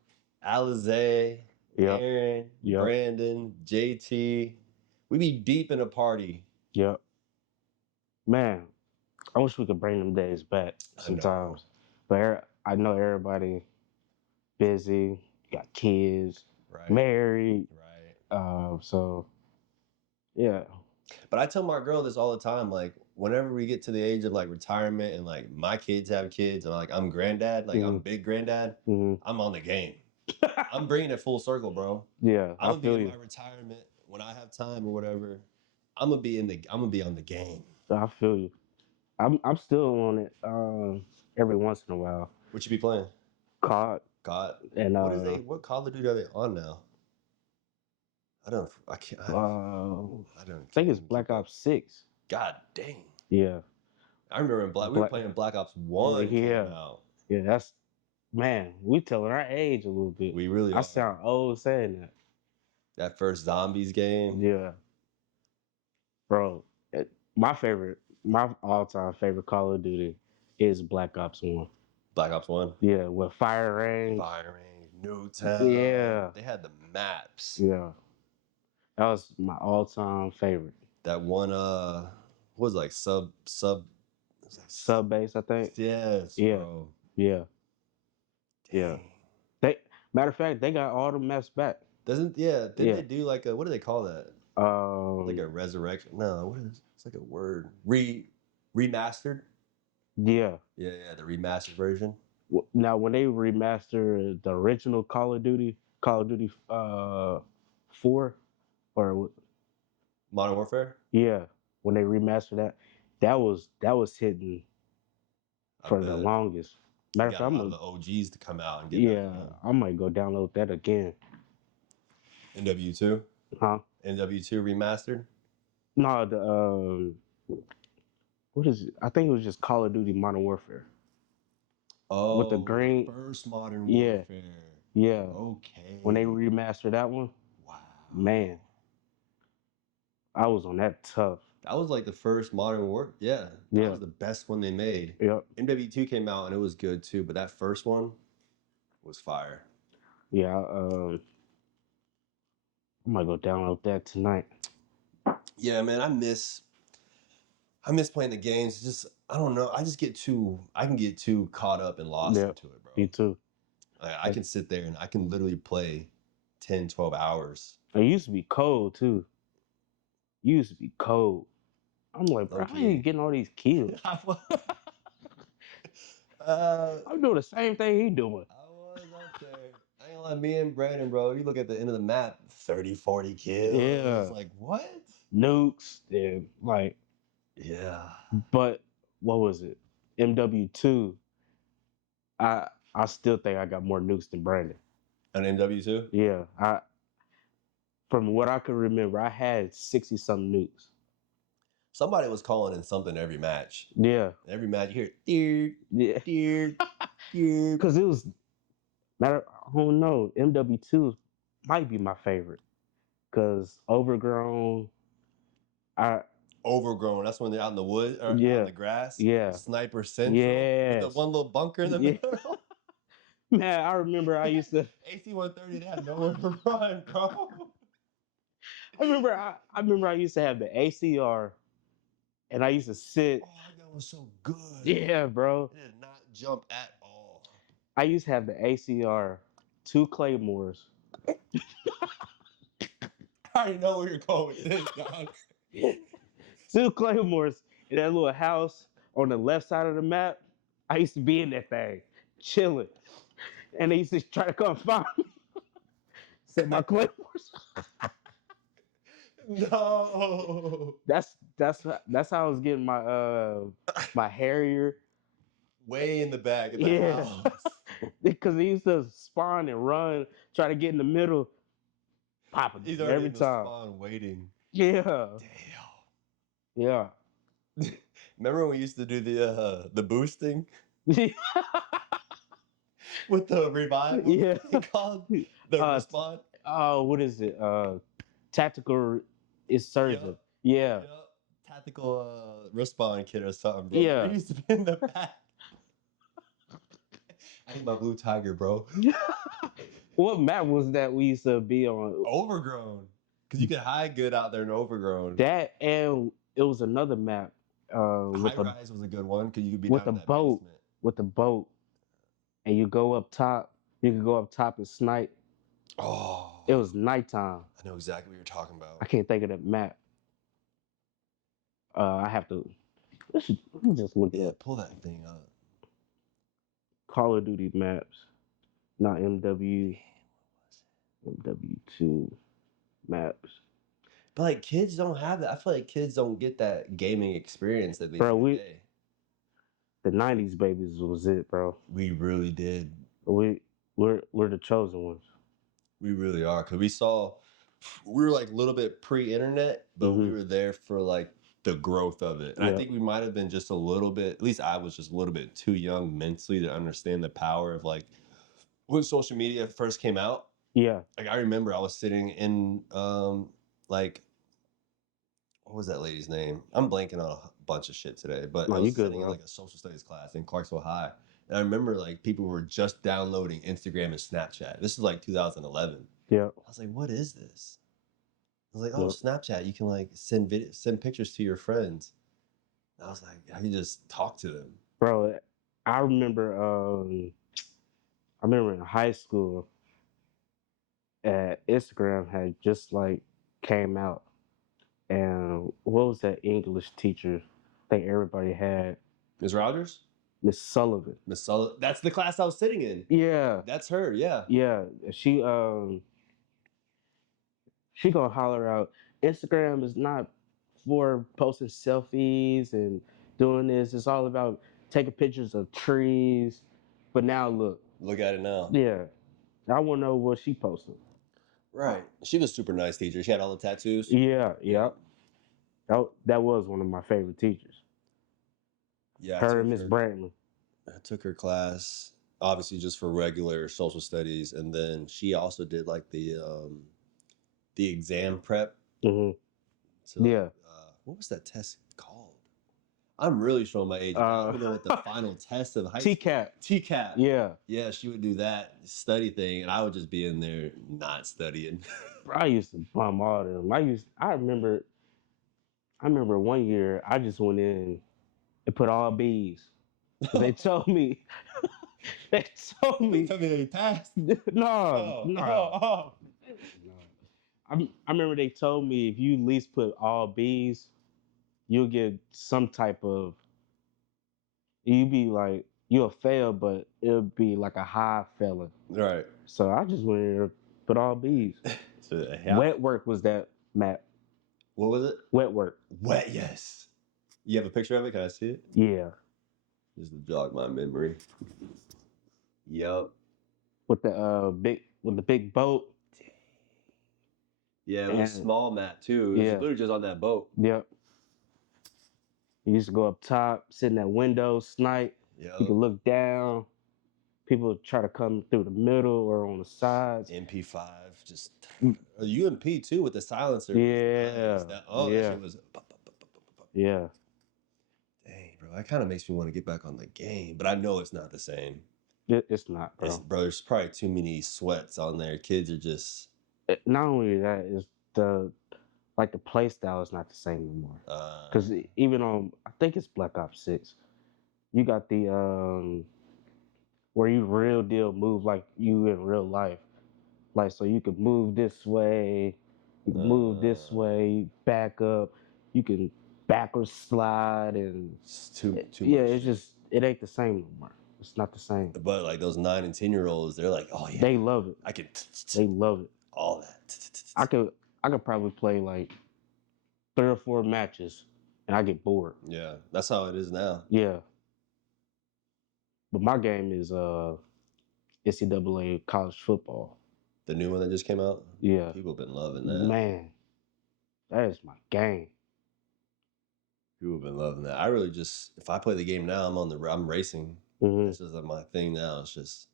Alize, Yep. Aaron, Brandon, JT. We be deep in a party. Yep. Man, I wish we could bring them days back sometimes. But I know everybody busy, got kids, married. Right. So, yeah. But I tell my girl this all the time. Like, whenever we get to the age of like retirement and like my kids have kids and like I'm granddad, like I'm big granddad, I'm on the game. I'm bringing it full circle, bro. Yeah, I'm gonna be in my retirement when I have time or whatever. I'm gonna be on the game. I feel you. I'm still on it every once in a while. What you be playing? COD. And what Call of Duty are they on now? I think it's Black Ops 6. God dang. Yeah. I remember we were playing Black Ops 1 came out. Yeah, that's, man, we telling our age a little bit. We really are. I sound old saying that. That first Zombies game. Yeah. Bro, my all-time favorite Call of Duty is Black Ops 1. Black Ops 1? Yeah, with Firearm, Newtown. Yeah. They had the maps. Yeah. That was my all-time favorite. That one, what was it, like sub Sub base, I think. Yes, Yeah. bro. Yeah. Dang. Yeah. Matter of fact, they got all the maps back. Didn't they do like a, what do they call that? Like a resurrection? No, what is it's like a word. Remastered? Yeah. Yeah, the remastered version. Now, when they remastered the original Call of Duty 4, or Modern Warfare? Yeah, when they remastered that was hitting for the longest. Matter of fact, I'm the OGs to come out and get I might go download that again. NW2? Huh? NW2 remastered? No, the what is it? I think it was just Call of Duty Modern Warfare. Oh, with the green first Modern Warfare. Yeah. Okay. When they remastered that one, wow, man, I was on that tough. That was like the first Modern Warfare. Yeah, that was the best one they made. Yep. MW2 came out and it was good too, but that first one was fire. Yeah, I might go download that tonight. Yeah, man, I miss playing the games. Just I don't know. I can get too caught up and lost into it, bro. Me too. I can sit there and I can literally play 10, 12 hours. It used to be cold too. I'm like, bro, how are you getting all these kills? I'm doing the same thing he doing. I was up there. I ain't like me and Brandon, bro. You look at the end of the map, 30, 40 kills. Yeah. It's like, what? Nukes, and like. Yeah. But what was it? MW2. I still think I got more nukes than Brandon. On MW2? Yeah. From what I can remember, I had 60-something nukes. Somebody was calling in something every match. Yeah. Every match you hear, dear. Because it was, I don't know, MW2 might be my favorite. Because Overgrown, Overgrown, that's when they're out in the wood or on the grass. Yeah. Sniper Central. With the one little bunker in the middle. Man, I remember I used to AC-130, they had nowhere to run, bro. I remember I used to have the ACR, and I used to sit. Oh, that was so good. Yeah, bro. It did not jump at all. I used to have the ACR, 2 Claymores. I already know where you're going with this, dog. 2 Claymores in that little house on the left side of the map. I used to be in that thing, chilling. and they used to try to come find me. Set my claymores. No. That's how I was getting my Harrier. Way in the back of the Yeah, house. because he used to spawn and run, try to get in the middle, popping He's them already every in the time. spawn waiting. Yeah, Damn. yeah. Remember when we used to do the boosting Yeah. with the revive? What was it called? The respawn? What is it? Tactical insurgent. Yup. Yeah, Yup. Tactical respawn kit or something, bro. yeah. We used to be in the back. I need my blue tiger, bro. What map was that we used to be on? Overgrown. Because you could hide good out there in overgrown. That, and it was another map High rise was a good one because you could be with down the in that boat, basement. with the boat, and you go up top. You could go up top and snipe. Oh. It was nighttime. I know exactly what you're talking about. I can't think of that map. I have to. Let me just look Yeah, up pull that thing up. Call of Duty maps, not MW. MW2 maps. But like kids don't have that. I feel like kids don't get that gaming experience that they Bro, do today. the '90s babies was it, bro. We really did. We're the chosen ones. We really are. Because we were like a little bit pre-internet, but we were there for like the growth of it. And I think we might have been just a little bit, at least I was just a little bit too young mentally to understand the power of like when social media first came out. Yeah. Like I remember I was sitting in like what was that lady's name? I'm blanking on a bunch of shit today, but I was sitting in like a social studies class in Clarksville High. And I remember like people were just downloading Instagram and Snapchat. This is like 2011. Yeah. I was like, what is this? I was like, oh, Snapchat. You can like send pictures to your friends. And I was like, I can just talk to them. Bro, I remember in high school Instagram had just like came out. And what was that English teacher? I think everybody had. Ms. Rogers? Miss Sullivan. Miss Sullivan. That's the class I was sitting in. Yeah. That's her, yeah. Yeah. She gonna holler out, Instagram is not for posting selfies and doing this. It's all about taking pictures of trees. But now look. Look at it now. Yeah. I wanna know what she posted. Right. She was a super nice teacher. She had all the tattoos. Yeah, yeah. That was one of my favorite teachers. Yeah. Her and Miss Brantley. I took her class, obviously just for regular social studies, and then she also did like the exam prep. Mm-hmm. So, yeah. What was that test called? I'm really showing my age. I don't even know what the final test of high school. TCAP. Yeah. Yeah, she would do that study thing, and I would just be in there not studying. I used to bum all of them. I remember one year I just went in and put all B's. They told me. They told me. They passed. No. I remember they told me if you at least put all B's, you'll get some type of. You'll fail, but it'll be like a high failing. Right. So I just went in and put all B's. Wet work was that map. What was it? Wet work. Wet, yes. You have a picture of it? Can I see it? Yeah. Just to jog my memory. Yup. With the big boat. Yeah, it was a small map too. It was literally just on that boat. Yep. You used to go up top, sit in that window, snipe. Yep. You could look down. People would try to come through the middle or on the sides. MP5, just UMP too with the silencer. Yeah. That shit was. Yeah. Dang, bro, that kind of makes me want to get back on the game, but I know it's not the same. It's not, bro. Bro, there's probably too many sweats on there. Kids are just. Not only that, is the play style is not the same anymore. Because even on, I think it's Black Ops 6, you got the where you real deal move like you in real life. Like, so you can move this way, you can move this way, back up, you can backwards slide, and it's too much. It's just, it ain't the same no more. It's not the same. But like those 9 and 10-year-olds, they're like, oh yeah, They love it. I can They love it. all that. I could probably play like 3 or 4 matches and I get bored. Yeah, that's how it is now. Yeah. But my game is NCAA college football. The new one that just came out. Yeah. People have been loving that. Man, that is my game. People have been loving that. I really just, if I play the game now, I'm racing. Mm-hmm. This is like my thing now. It's just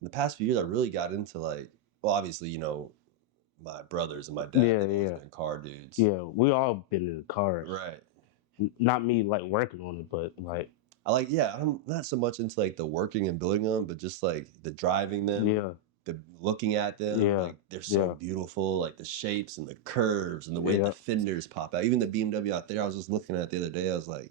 in the past few years, I really got into like, well, obviously, you know, my brothers and my dad, they've always been car dudes. Yeah, we all been in the cars. Right. Not me like working on it, but like I'm not so much into like the working and building them, but just like the driving them. Yeah. The looking at them, Yeah. like they're so beautiful, like the shapes and the curves and the way the fenders pop out. Even the BMW out there, I was just looking at the other day. I was like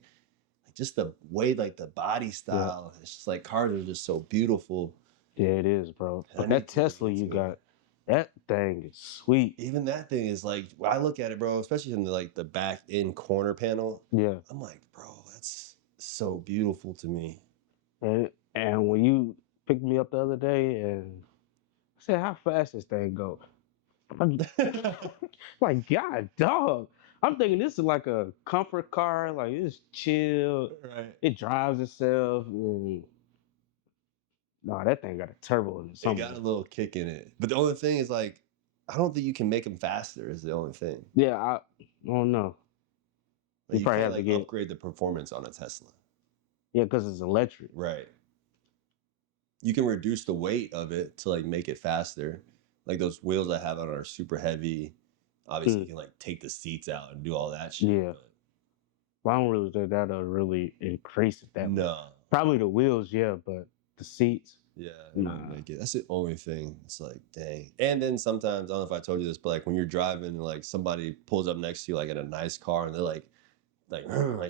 just the way, like the body style. It's just like cars are just so beautiful. Yeah, it is, bro. But that Tesla you got, that thing is sweet. Even that thing is like, when I look at it, bro, especially in the back end corner panel. Yeah. I'm like, bro, that's so beautiful to me. And when you picked me up the other day and I said, how fast this thing go? I'm like, God, dog. I'm thinking this is like a comfort car. Like, it's chill. Right. It drives itself. And no, that thing got a turbo in it. It got a little kick in it. But the only thing is, like, I don't think you can make them faster is the only thing. Yeah, I don't know. Like, you probably have to upgrade the performance on a Tesla. Yeah, because it's electric. Right. You can reduce the weight of it to like make it faster. Like those wheels I have on are super heavy. Obviously, you can like take the seats out and do all that shit. Yeah. But I don't really think that'll really increase it that much. No. Probably the wheels, yeah, but the seats. Yeah, make it. That's the only thing. It's like, dang. And then sometimes, I don't know if I told you this, but like when you're driving and like somebody pulls up next to you like in a nice car and they're like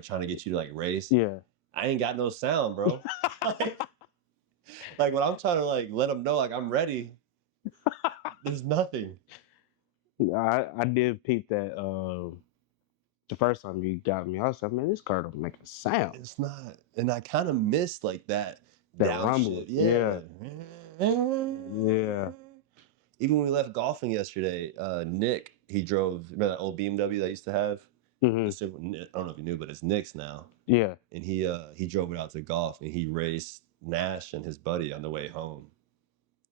trying to get you to like race. Yeah. I ain't got no sound, bro. Like when I'm trying to like let them know like I'm ready, there's nothing. I did peep that the first time you got me. I was like, man, this car don't make a sound. It's not. And I kind of missed like that rumble. Yeah. Even when we left golfing yesterday, Nick, he drove, remember that old BMW that I used to have? Mm-hmm. I don't know if you knew, but it's Nick's now. Yeah. And he drove it out to golf and he raced Nash and his buddy on the way home.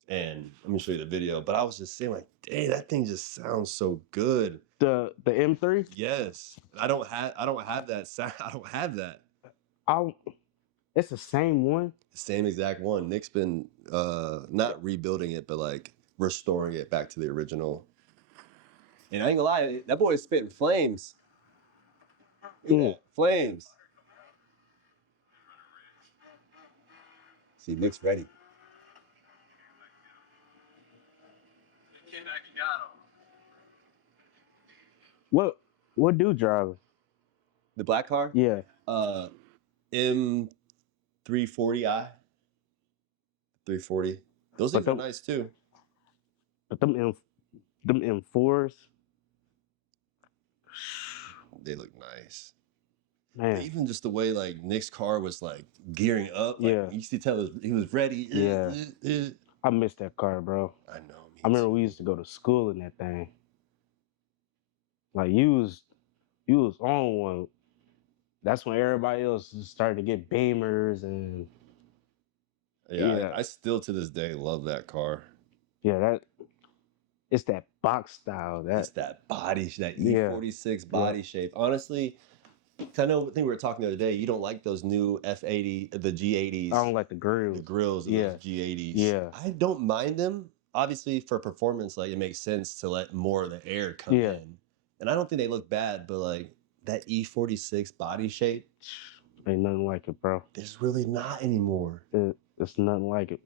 And let me show you the video. But I was just saying, like, dang, that thing just sounds so good. The M3? Yes. I don't have that sound. I don't have that. It's the same one. The same exact one. Nick's been not rebuilding it, but like restoring it back to the original. And I ain't gonna lie, that boy's spitting flames. Flames. See, Nick's ready. What do drive? The black car? Yeah. M340i. 340. Those things are nice too. But them M4s, they look nice. Man. Even just the way like Nick's car was like gearing up. Like, you used to tell he was ready. Yeah. I miss that car, bro. I know. I remember we used to go to school in that thing. Like you was on one. That's when everybody else started to get Beamers and I still to this day love that car. Yeah, it's that box style. It's that body, that E46 body shape. Honestly, I think we were talking the other day. You don't like those new F80, the G80s. I don't like the grills. The grills of those G80s. Yeah. I don't mind them. Obviously, for performance, like it makes sense to let more of the air come in. And I don't think they look bad, but like that E46 body shape. Ain't nothing like it, bro. There's really not anymore. It's nothing like it.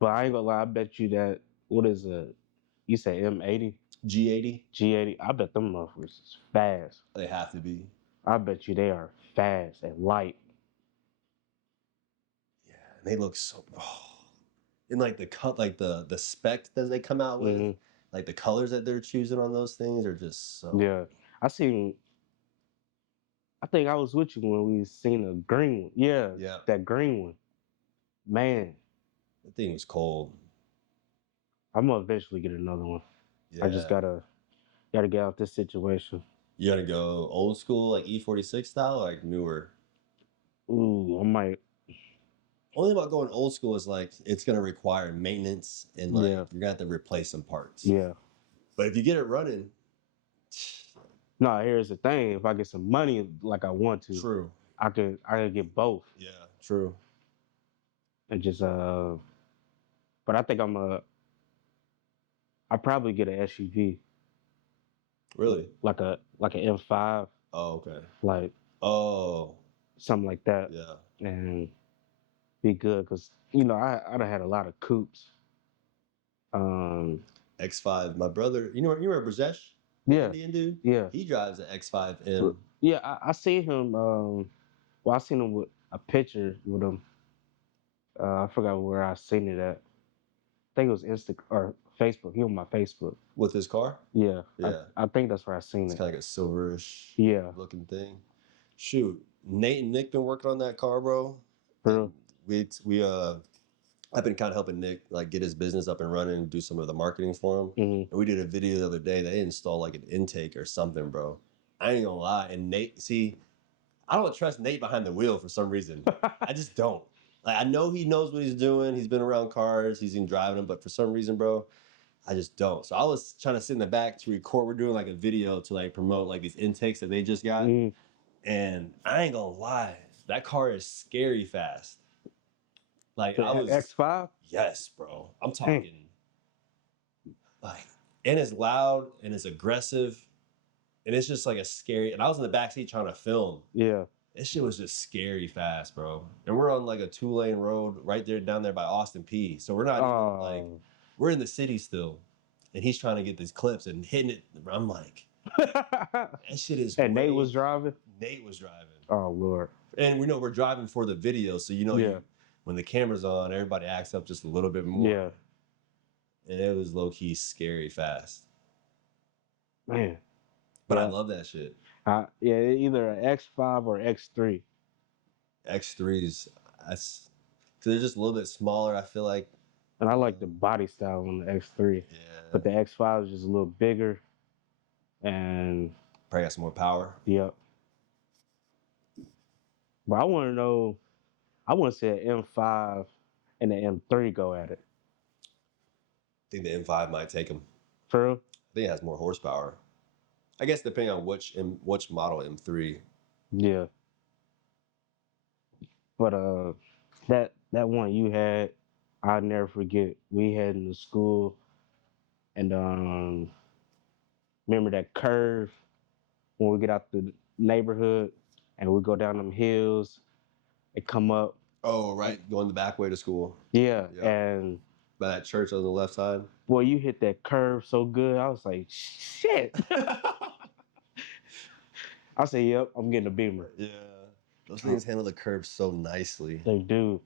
But I ain't gonna lie, I bet you that, what is it? You say M80? G80? G80. I bet them motherfuckers is fast. They have to be. I bet you they are fast and light. Yeah, and they look so. And like the spec that they come out with, like the colors that they're choosing on those things are just so. Yeah, I think I was with you when we seen a green one. Yeah, that green one. Man, That thing was cold. I'm gonna eventually get another one. Yeah. I just gotta get out this situation. You gotta go old school, like E46 style, or like newer. Ooh, I might. Only about going old school is like it's gonna require maintenance and like Yeah. you're gonna have to replace some parts. Yeah. But if you get it running, No, here's the thing. If I get some money like I want to, true. I could get both Yeah, true. and just But I think I probably get an SUV. Really? Like an M5, Oh, okay. like Oh, something like that, yeah. and be good because I done had a lot of coupes. X5. My brother, you remember Brazesh, the Yeah, Indian dude? yeah, He drives an X5M. yeah. I seen him. Well, I seen him with a picture with him. I forgot where I seen it at. I think it was Insta or Facebook. He on my Facebook. With his car? Yeah, Yeah. I think that's where I seen It's it. kind of like a silverish Yeah, looking thing. Shoot, Nate and Nick been working on that car, bro. bro. And I've been kind of helping Nick like get his business up and running and do some of the marketing for him. Mm-hmm. And we did a video the other day. They installed like an intake or something, bro. I ain't gonna lie. And Nate, see, I don't trust Nate behind the wheel for some reason. I just don't. Like I know he knows what he's doing. He's been around cars. He's been driving them, but for some reason, bro, I just don't. So I was trying to sit in the back to record. We're doing like a video to like promote like these intakes that they just got. Mm-hmm. And I ain't gonna lie, that car is scary fast. Like The I was X5. yes, bro. I'm talking like, and it's loud and it's aggressive, and it's just like a scary. And I was in the backseat trying to film. Yeah. This shit was just scary fast, bro. And we're on like a 2-lane road right there down there by Austin P. So we're not even like we're in the city still, and he's trying to get these clips and hitting it. I'm like, that shit is. And Nate was driving. Nate was driving. Oh Lord. And we know we're driving for the video, so Yeah. when the camera's on, everybody acts up just a little bit more. Yeah. And it was low key scary fast. Man. But Yeah. I love that shit. Yeah, either an X5 or X3. X3s, because they're just a little bit smaller, I feel like. And I like the body style on the X3. Yeah. But the X5 is just a little bigger. And Probably got some more power. yep. But I want to know, I want to see an M5 and an M3 go at it. I think the M5 might take them. For real? I think it has more horsepower. I guess depending on which model M3. Yeah. But that one you had, I'll never forget. We heading to school, and remember that curve when we get out the neighborhood and we go down them hills and come up. Oh, right. Going the back way to school. Yeah, Yep. and By that church on the left side. boy, you hit that curve so good. I was like, shit. I said, yep, I'm getting a Beamer. Yeah. Those things handle the curve so nicely. They do.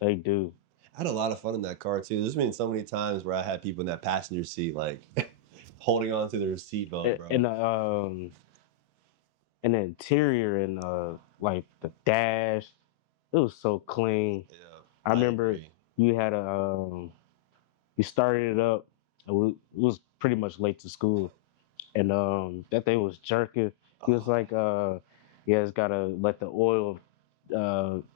They do. I had a lot of fun in that car too. There's been so many times where I had people in that passenger seat like holding on to their seatbelt, bro. And the interior and like the dash, it was so clean. Yeah. I remember agree. you had you started it up, and we was pretty much late to school, and that thing was jerking. He was like, yeah, it's gotta let the oil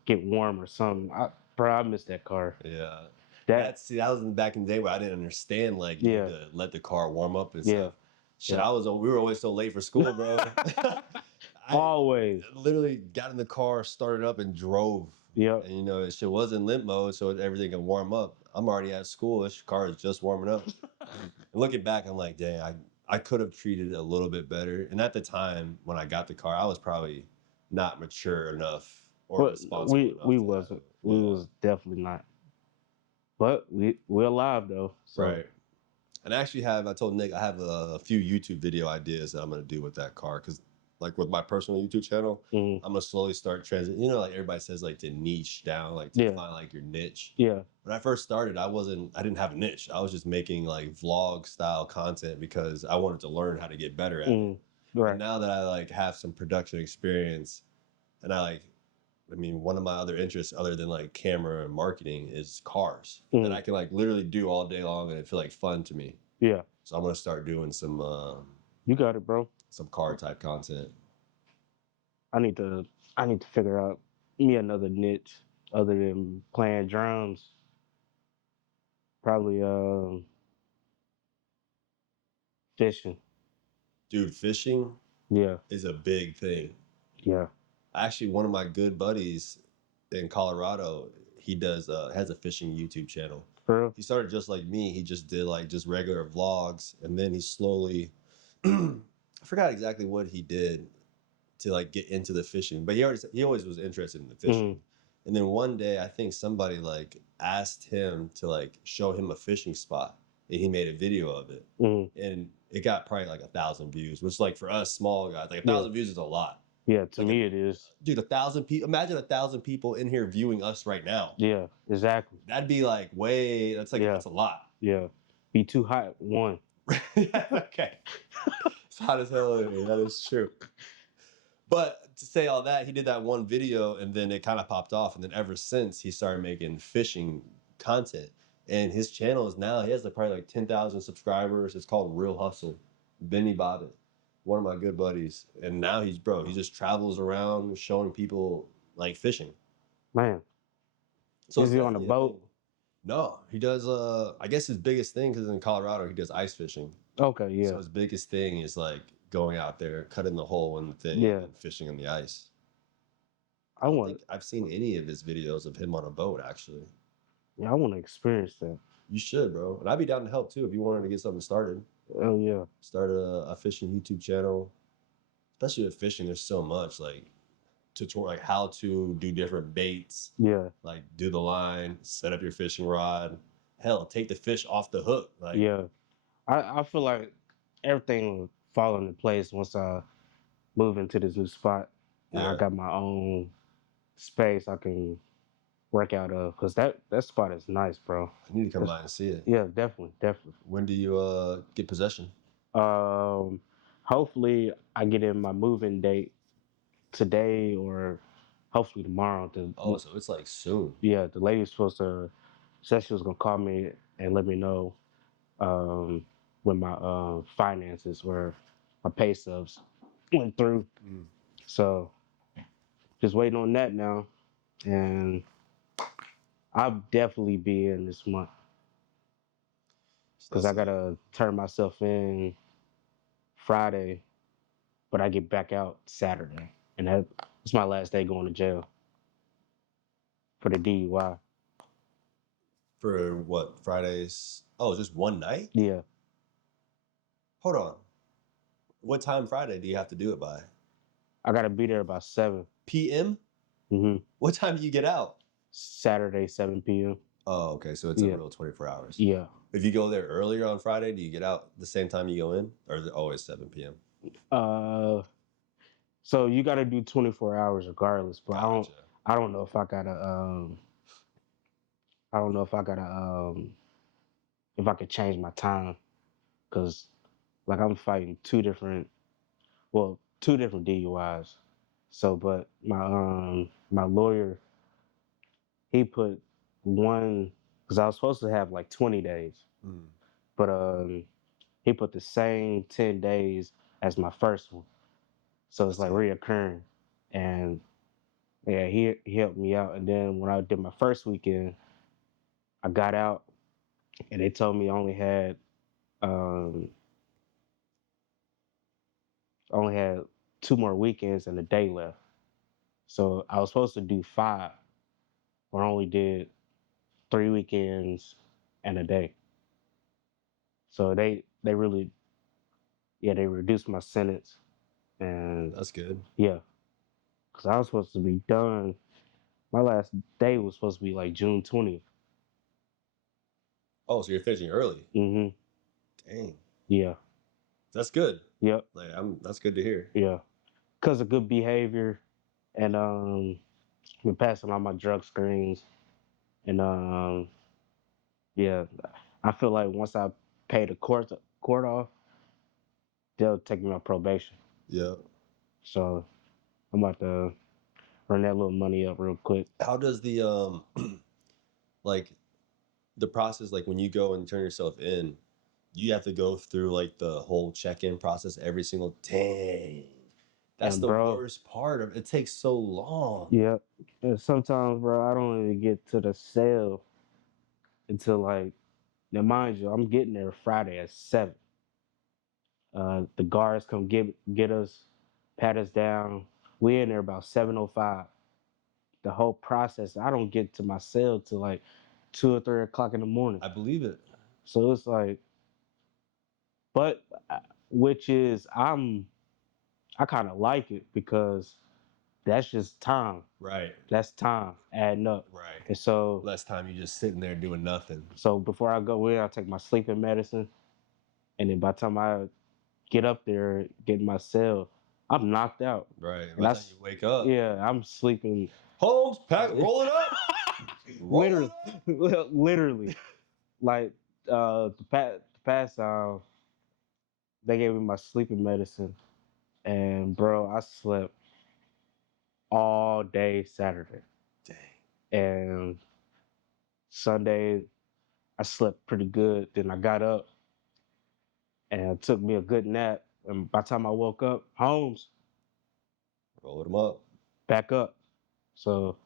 get warm or something. I missed that car. Yeah. That that was back in the day where I didn't understand like you need to let the car warm up and stuff. Shit, Yeah. we were always so late for school, bro. always. I literally got in the car, started up, and drove. Yep. And shit was in limp mode, so everything can warm up. I'm already at school. This car is just warming up. And looking back, I'm like, dang, I could have treated it a little bit better. And at the time when I got the car, I was probably not mature enough or responsible enough. We wasn't. We was definitely not. But we're alive though. So. Right. And I actually I told Nick, I have a few YouTube video ideas that I'm going to do with that car. Because like with my personal YouTube channel, I'm going to slowly start like everybody says, like to niche down, like to find like your niche. Yeah. When I first started, I didn't have a niche. I was just making like vlog style content because I wanted to learn how to get better at it. Right. And now that I like have some production experience and I like I mean, one of my other interests, other than like camera and marketing, is cars that I can like literally do all day long, and it feel like fun to me. Yeah. So I'm gonna start doing some You got it, bro. some car type content. I need to figure out me another niche other than playing drums. Probably fishing. Dude, fishing Yeah. is a big thing. Yeah. Actually, one of my good buddies in Colorado, he does has a fishing YouTube channel. For real? He started just like me. He just did like just regular vlogs, and then he slowly I forgot exactly what he did to like get into the fishing, but he always was interested in the fishing. And then one day I think somebody like asked him to like show him a fishing spot, and he made a video of it. And it got probably like 1,000 views, which like for us small guys, like 1,000 views is a lot. Yeah, to Like me it is. Dude, 1,000 people. Imagine 1,000 people in here viewing us right now. Yeah, exactly. That'd be like that's a lot. Yeah. Be too hot, one. Okay. It's hot as hell in here. That is true. But to say all that, he did that one video and then it kind of popped off. And then ever since, he started making fishing content. And his channel is now, he has like probably like 10,000 subscribers. It's called Real Hustle. Benny Bobbitt, one of my good buddies. And now he just travels around showing people like fishing. Man. So is he on a boat? No, he does. I guess his biggest thing, because in Colorado he does ice fishing. Okay, yeah. So his biggest thing is like going out there, cutting the hole in the thing, and fishing in the ice. I don't think I've seen any of his videos of him on a boat, actually. Yeah, I want to experience that. You should, bro. And I'd be down to help too if you wanted to get something started. Oh yeah. Start a fishing YouTube channel. Especially with fishing, there's so much like tutorial, like how to do different baits. Yeah. Like do the line, set up your fishing rod. Hell, take the fish off the hook. Like yeah. I feel like everything will fall into place once I move into this new spot. And I got my own space I can work out of, because that spot is nice, bro. I need to come by and see it. Yeah, definitely. When do you get possession? Hopefully I get in my moving date today or hopefully tomorrow. So it's like soon. Yeah, the lady's supposed to said she was gonna call me and let me know when my finances or my pay stubs went through. So just waiting on that now, and I'll definitely be in this month because I gotta turn myself in Friday, but I get back out Saturday, and that's my last day going to jail for the DUI. For what, Fridays? Oh, just one night? Yeah. Hold on. What time Friday do you have to do it by? I gotta be there by 7 p.m. What time do you get out? Saturday, 7 p.m. Oh, okay. So it's a real 24 hours. Yeah. If you go there earlier on Friday, do you get out the same time you go in, or is it always 7 p.m.? So you got to do 24 hours regardless. But I don't know if I gotta if I could change my time, because like I'm fighting two different DUIs. So, but my lawyer, he put one, because I was supposed to have like 20 days, but he put the same 10 days as my first one. So it's like reoccurring. And yeah, he helped me out. And then when I did my first weekend, I got out and they told me I only had 2 more weekends and a day left. So I was supposed to do 5, but I only did 3 weekends and a day. So they really, they reduced my sentence. And that's good. Yeah. Because I was supposed to be done. My last day was supposed to be like June 20th. Oh, so you're finishing early? Dang. Yeah. That's good. Yep. Like that's good to hear. Yeah. Because of good behavior, and been passing all my drug screens, and I feel like once I pay the court off, they'll take me on probation. Yeah. So I'm about to run that little money up real quick. How does the like the process, like when you go and turn yourself in, you have to go through like the whole check-in process every single dang. That's And the bro, worst part of it. It takes so long. yeah. And sometimes, bro, I don't even get to the cell until like, now mind you, I'm getting there Friday at 7. The guards come get us, pat us down. We in there about 7:05. The whole process, I don't get to my cell till like 2 or 3 o'clock in the morning. I believe it. So it's like, but which is I kind of like it because that's just time. Right. That's time adding up. Right. And so Less time you just sitting there doing nothing. so before I go in, I take my sleeping medicine, and then by the time I get up there, get in my cell, I'm knocked out. Right. And By the time you wake up. yeah, I'm sleeping. Holmes, pack, roll it up. Literally, literally, like the past they gave me my sleeping medicine, and bro, I slept all day Saturday. Dang. And Sunday, I slept pretty good. Then I got up and took me a good nap. And by the time I woke up, Holmes, Roll them up. back up. So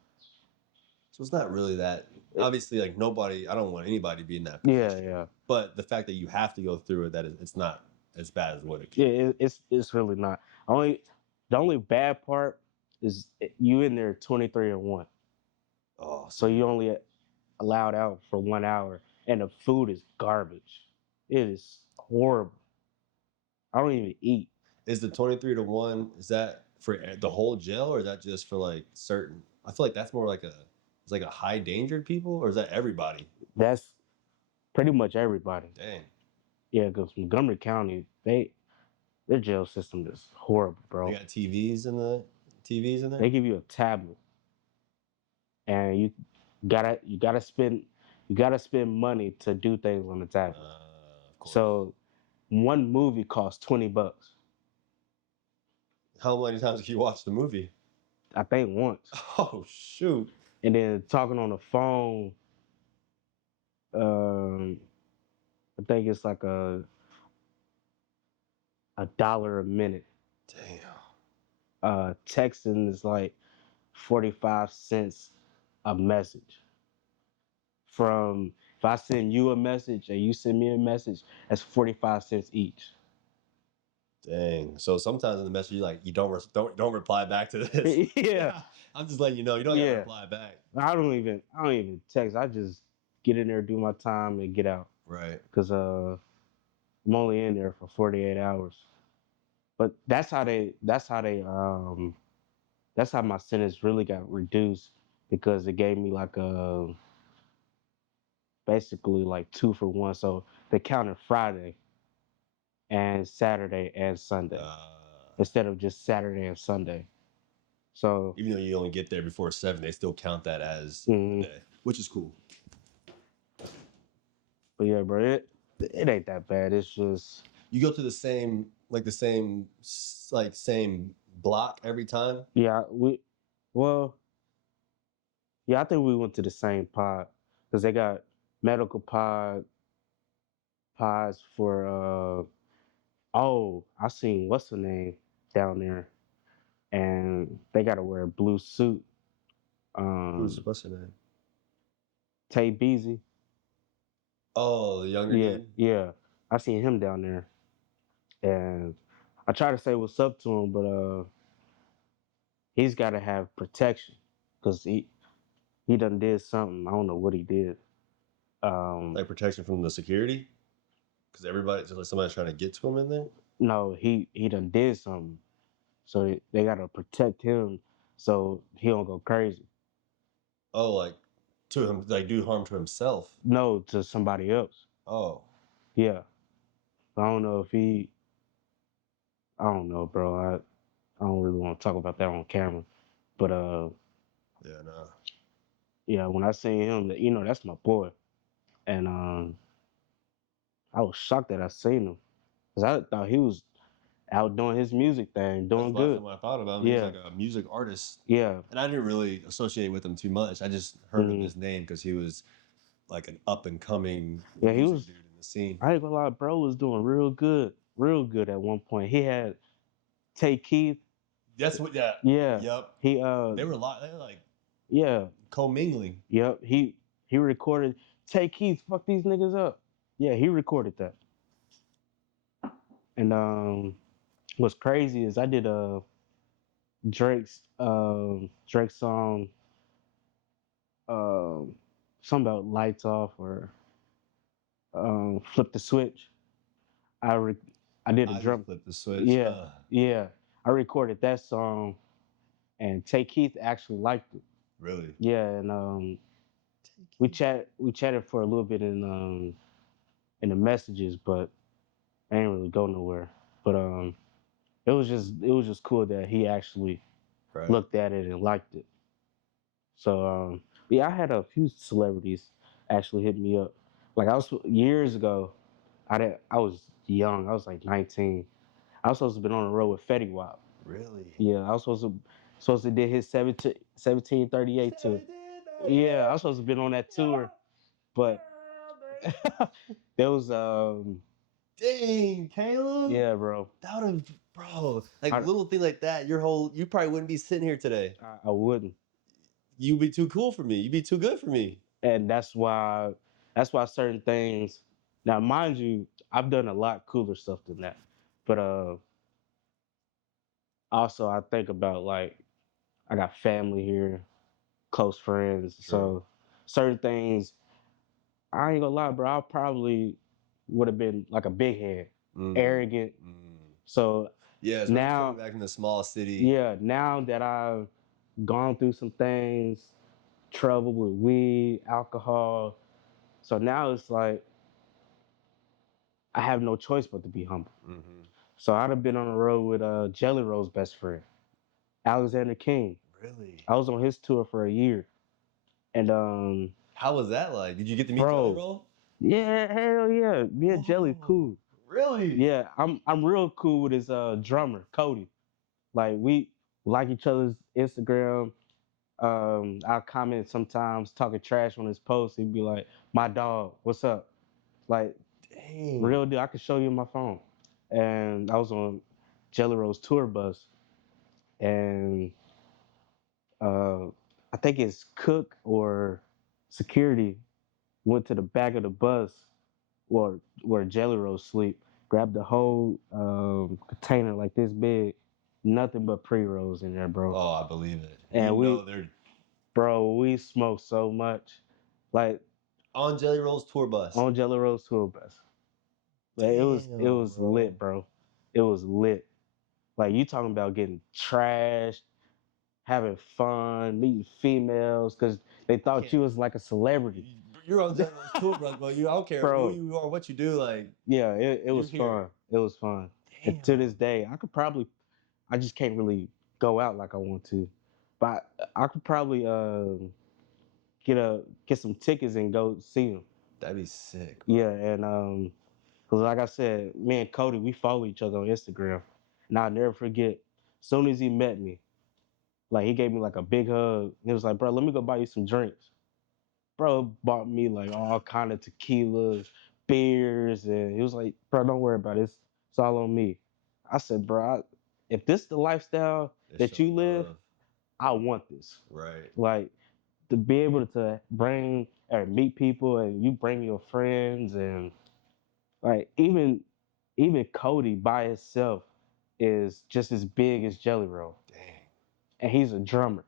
it's not really that. Obviously, like nobody. I don't want anybody to be in that position. yeah. But the fact that you have to go through it, it's not as bad as what it could. Yeah, it's really not. The only bad part is you in there 23-1. Oh, So you only allowed out for 1 hour, and the food is garbage. It is horrible. I don't even eat. Is the 23-1? Is that for the whole jail, or is that just for like certain? I feel like that's more like it's like a high endangered people, or is that everybody? That's pretty much everybody. Dang. Yeah, because Montgomery County, their jail system is horrible, bro. They got TVs in there. They give you a tablet, and you gotta spend money to do things on the tablet. Of course. So one movie costs $20. How many times have you watched the movie? I think once. Oh shoot. And then talking on the phone, I think it's like a $1 a minute. Damn. Texting is like 45 cents a message. From if I send you a message and you send me a message, that's 45 cents each. Dang. So sometimes in the message you don't reply back to this. Yeah. I'm just letting you know you don't gotta reply back. I don't even text. I just get in there, do my time, and get out. Right. Because I'm only in there for 48 hours. But that's how my sentence really got reduced, because it gave me like basically like 2 for 1. So they counted Friday and Saturday and Sunday instead of just Saturday and Sunday. So even though you only get there before 7, they still count that as a day, which is cool. But yeah, bro, it ain't that bad. It's just you go to the same block every time. Yeah, I think we went to the same pod because they got medical pods for I seen what's her name down there, and they gotta wear a blue suit. What's her name? Tay Beasy. Oh, the younger dude? Yeah. I seen him down there. And I try to say what's up to him, but he's gotta have protection. Cause he done did something. I don't know what he did. Like protection from the security? Because somebody's trying to get to him in there? No, he done did something. So they gotta protect him so he don't go crazy. Oh, like to him, like do harm to himself? No, to somebody else. Oh. Yeah. I don't know if I don't know, bro. I don't really want to talk about that on camera. But yeah, no. Yeah, when I seen him, that's my boy. And I was shocked that I seen him. Cause I thought he was out doing his music thing, That's doing the last good. time I thought about him. He was Yeah, like a music artist, yeah, and I didn't really associate with him too much. I just heard of hmm his name because he was like an up and coming yeah. He music was. dude in the scene. I ain't gonna lie, bro was doing real good at one point. He had Tay Keith. That's what. Yeah. Yeah, Yep. he They were a lot. They were like yeah, commingling. yep. He recorded Tay Keith. Fuck these niggas up. Yeah, he recorded that. And what's crazy is I did a Drake's song, um something about lights off or flip the switch. I re- I did a I just drum. flipped the switch. Yeah, yeah. I recorded that song, and Tay Keith actually liked it. Really? Yeah, and we chatted for a little bit in the messages, but I didn't really go nowhere. But it was just cool that he actually Right. looked at it and liked it. So yeah, I had a few celebrities actually hit me up. Like I was years ago. I was young. I was like 19. I was supposed to have been on the road with Fetty Wap. Really? Yeah, I was supposed to did his 1738 tour. Yeah, I was supposed to have been on that tour, but there was Dang, Caleb. yeah, bro. That would have, bro. Like I little thing like that. You probably wouldn't be sitting here today. I wouldn't, You'd be too cool for me. You'd be too good for me. and that's why certain things. Now, mind you, I've done a lot cooler stuff than that, but also I think about like I got family here, close friends, True. so certain things I ain't gonna lie, bro. I probably would have been like a big head, Mm, arrogant. mm. So Yeah, especially coming now, back in the small city. yeah, now that I've gone through some things, trouble with weed, alcohol, so now it's like I have no choice but to be humble. Mm-hmm. So I'd have been on the road with Jelly Roll's best friend, Alexander King. Really? I was on his tour for a year, and How was that like? Did you get to meet Jelly bro, Roll? yeah, hell yeah, me and Jelly Whoa. cool. Really? Yeah, I'm real cool with his drummer Cody. Like we like each other's Instagram. I'll comment sometimes talking trash on his post. He'd be like, "My dog, what's up?" Like Dang. real deal. I could show you my phone. And I was on Jelly Roll's tour bus, and uh, I think it's cook or security went to the back of the bus where Jelly Roll sleep, grabbed the whole container like this big, nothing but pre-rolls in there, bro. Oh, I believe it. You And know they're we smoked so much, like on Jelly Roll's tour bus. on Jelly Roll's tour bus. Like, it Damn, was bro. lit, bro. It was lit. Like you talking about getting trashed, having fun, meeting females, because they thought you was like a celebrity. You're on Jelly Roll's tour bus, but I don't care who Bro, you are, what you do. Like yeah, it you're was here. fun. It was fun. And to Damn. this day, I just can't really go out like I want to. But I could probably get some tickets and go see him. That'd be sick, bro. Yeah, and cause like I said, me and Cody, we follow each other on Instagram, and I'll never forget. As soon as he met me, like he gave me like a big hug. He was like, "Bro, let me go buy you some drinks." Bro bought me like all kind of tequilas, beers, and he was like, "Bro, don't worry about it. It's all on me." I said, "Bro, if this is the lifestyle It's that show you live, love. I want this." Right. Like to be able to bring or meet people and you bring your friends and like even Cody by himself is just as big as Jelly Roll. Dang. And he's a drummer.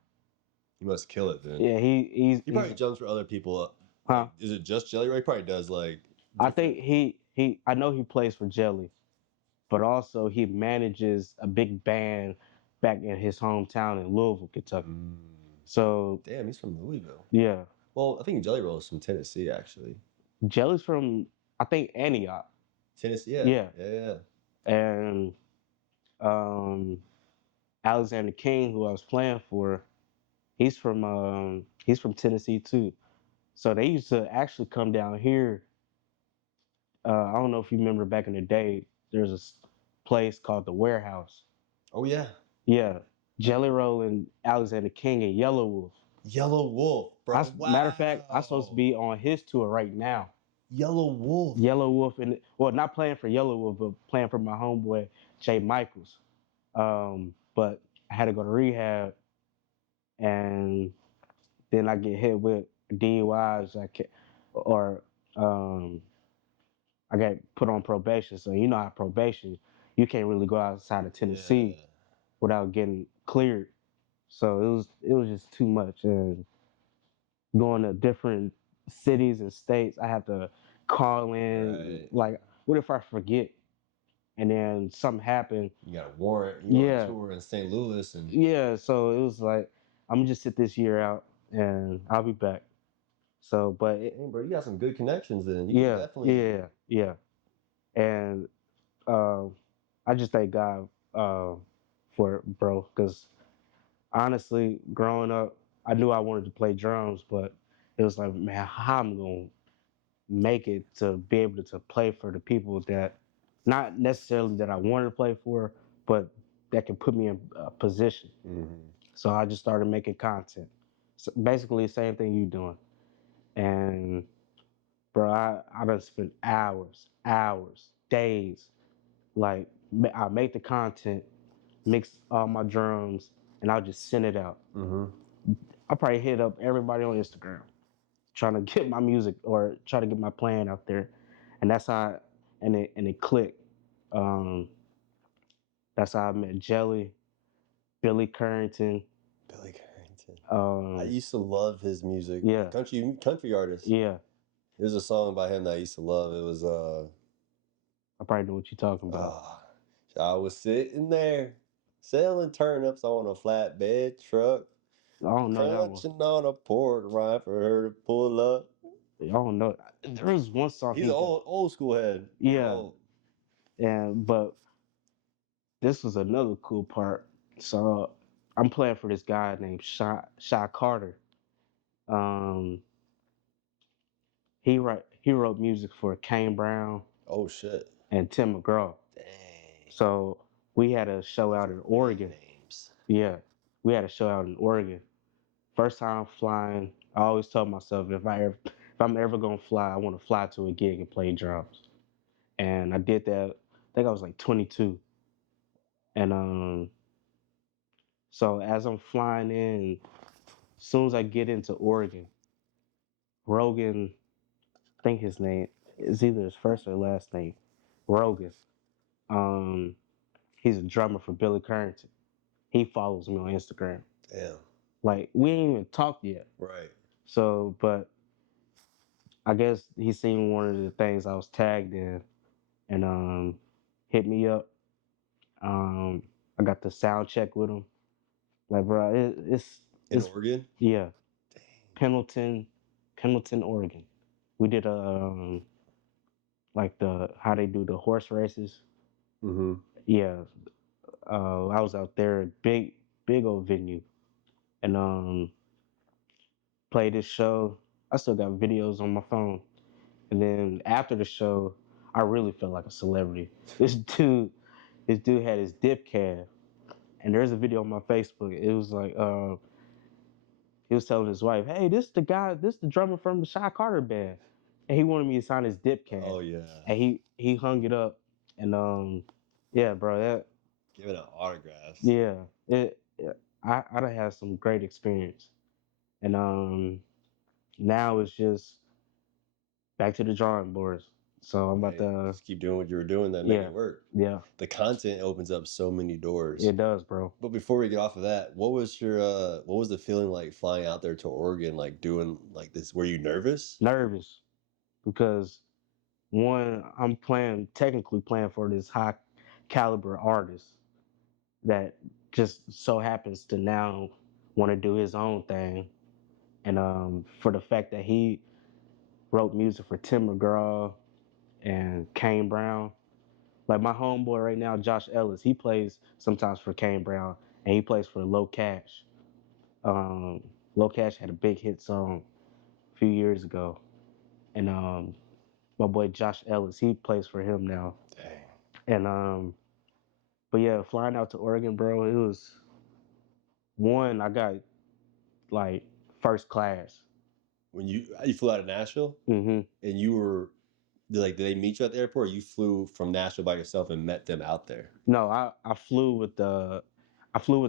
He must kill it then. Yeah, He probably jumps for other people up. huh? Like, is it just Jelly Roll? He probably does like I different. think he I know he plays for Jelly, but also he manages a big band back in his hometown in Louisville, Kentucky. Mm. So Damn, he's from Louisville. yeah, Well, I think Jelly Roll is from Tennessee, actually. Jelly's from I think Antioch. Tennessee, yeah, Yeah, yeah. and um, Alexander King, who I was playing for, he's from Tennessee too. So they used to actually come down here. I don't know if you remember back in the day. There's a place called the Warehouse. Oh yeah, Yeah, Jelly Roll and Alexander King and Yellow Wolf. Yellow Wolf, bro. Matter of fact, I'm supposed to Wow, be on his tour right now. Yellow Wolf. Yellow Wolf and well, not playing for Yellow Wolf, but playing for my homeboy Jay Michaels. But I had to go to rehab, and then I get hit with DUIs. Or um, I got put on probation. So you know how probation, you can't really go outside of Yeah, Tennessee without getting cleared. So it was just too much, and going to different cities and states, I have to call in. right. Like, what if I forget and then something happened? You got a warrant. You on Yeah, tour in St. Louis, and yeah. So it was like, I'm gonna just sit this year out, and I'll be back. So, but hey, bro, you got some good connections. Then you could yeah, definitely. yeah, yeah. And uh, I just thank God for it, bro, because honestly, growing up, I knew I wanted to play drums, but it was like, man, how I'm gonna make it to be able to play for the people that, not necessarily that I wanted to play for, but that can put me in a position. Mm-hmm. So I just started making content. So basically, the same thing you doing. And bro, I done spent hours, days. Like I make the content, mix all my drums, and I'll just send it out. Mm-hmm. I probably hit up everybody on Instagram trying to get my music or try to get my plan out there, and that's how it clicked. Um, that's how I met Jelly, Billy Currington. Billy Carrington. I Um, used to love his music. yeah, Country artist. yeah. There's a song by him that I used to love. It was I probably know what you're talking about. ah, I was sitting there selling turnips on a flatbed truck, I don't know that one. crunching on a pork rind for her to pull up. I don't know. There was one song He's he an got. old school head. Yeah, Oh, and but this was another cool part. So I'm playing for this guy named Shy Carter. Um, he wrote music for Kane Brown oh shit. and Tim McGraw. Dang. So we had a show Those out are in big Oregon. names. Yeah, we had a show out in Oregon. First time flying, I always told myself if I'm ever gonna fly, I want to fly to a gig and play drums. And I did that. I think I was like 22, and so as I'm flying in, as soon as I get into Oregon, Rogan, I think his name is either his first or last name, Rogan. Um, he's a drummer for Billy Currington. He follows me on Instagram. Damn. Like we ain't even talked yet. Right. So, but I guess he seen one of the things I was tagged in and hit me up. I got the sound check with him. Like, bro, In it's Oregon? yeah, Dang. Pendleton, Pendleton, Oregon. We did a like the how they do the horse races. Mm-hmm. Yeah, I was out there, big old venue, and played this show. I still got videos on my phone. And then after the show, I really felt like a celebrity. This dude had his dip cab, and there's a video on my Facebook. It was like he was telling his wife, "Hey, this the guy, this the drummer from the Shy Carter band," and he wanted me to sign his dip cab, Oh yeah. and he hung it up, and yeah, bro, that Giving out autographs. yeah, I done had some great experience, and now it's just back to the drawing boards. So I'm about Hey, to just keep doing what you were doing that made yeah, it work. yeah, The content opens up so many doors. it does, bro. But before we get off of that, what was the feeling like flying out there to Oregon, like doing like this? Were you nervous? Nervous because one, I'm technically playing for this high caliber artist that just so happens to now want to do his own thing. And for the fact that he wrote music for Tim McGraw and Kane Brown. Like my homeboy right now, Josh Ellis, he plays sometimes for Kane Brown and he plays for Low Cash. Low Cash had a big hit song a few years ago. And my boy Josh Ellis, he plays for him now. Dang. And But yeah, flying out to Oregon, bro, it was one. I got like first class. When you flew out of Nashville Hmm. and you were like, did they meet you at the airport? Or you flew from Nashville by yourself and met them out there. No, I flew with the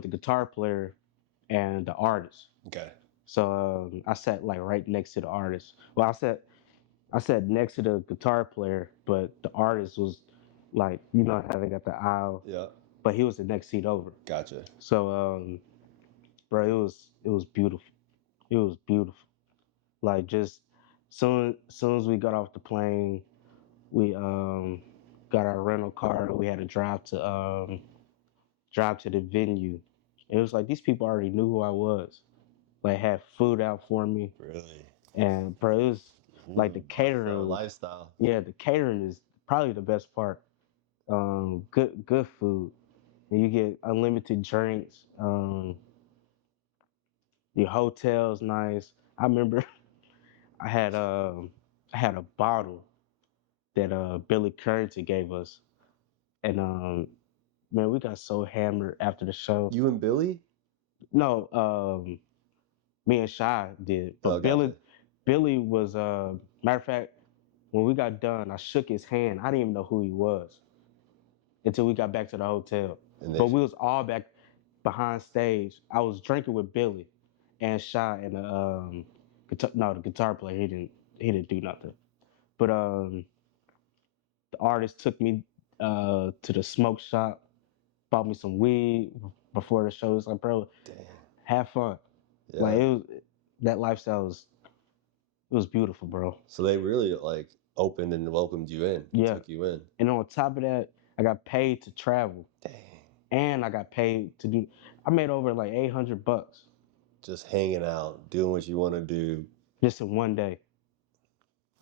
guitar player and the artist. Okay. So I sat like right next to the artist. Well, I sat next to the guitar player, but the artist was like, how they got the aisle, Yeah. but he was the next seat over. Gotcha. So bro, it was beautiful. It was beautiful. Like just soon as we got off the plane, we got our rental car. We had to drive to the venue. It was like these people already knew who I was. Like had food out for me, Really. and bro, it was like the That catering. lifestyle. Yeah, the catering is probably the best part. Good food, and you get unlimited drinks. The hotel's nice. I remember I had a bottle that Billy Currington gave us, and man, we got so hammered after the show. You and Billy? No, me and Shy did, Oh, but gotcha. Billy was matter of fact, when we got done, I shook his hand. I didn't even know who he was until we got back to the hotel. And But they we was all back behind stage. I was drinking with Billy and Shy and the the guitar player. He didn't do nothing. But the artist took me to the smoke shop, bought me some weed before the show. It's like, bro, damn. have fun. Like Yeah. that lifestyle was beautiful, bro. So they really like opened and welcomed you in, Yeah. took you in. And on top of that, I got paid to travel, Dang. and I got paid to do. I made over like $800 Just hanging out, doing what you want to do just in one day.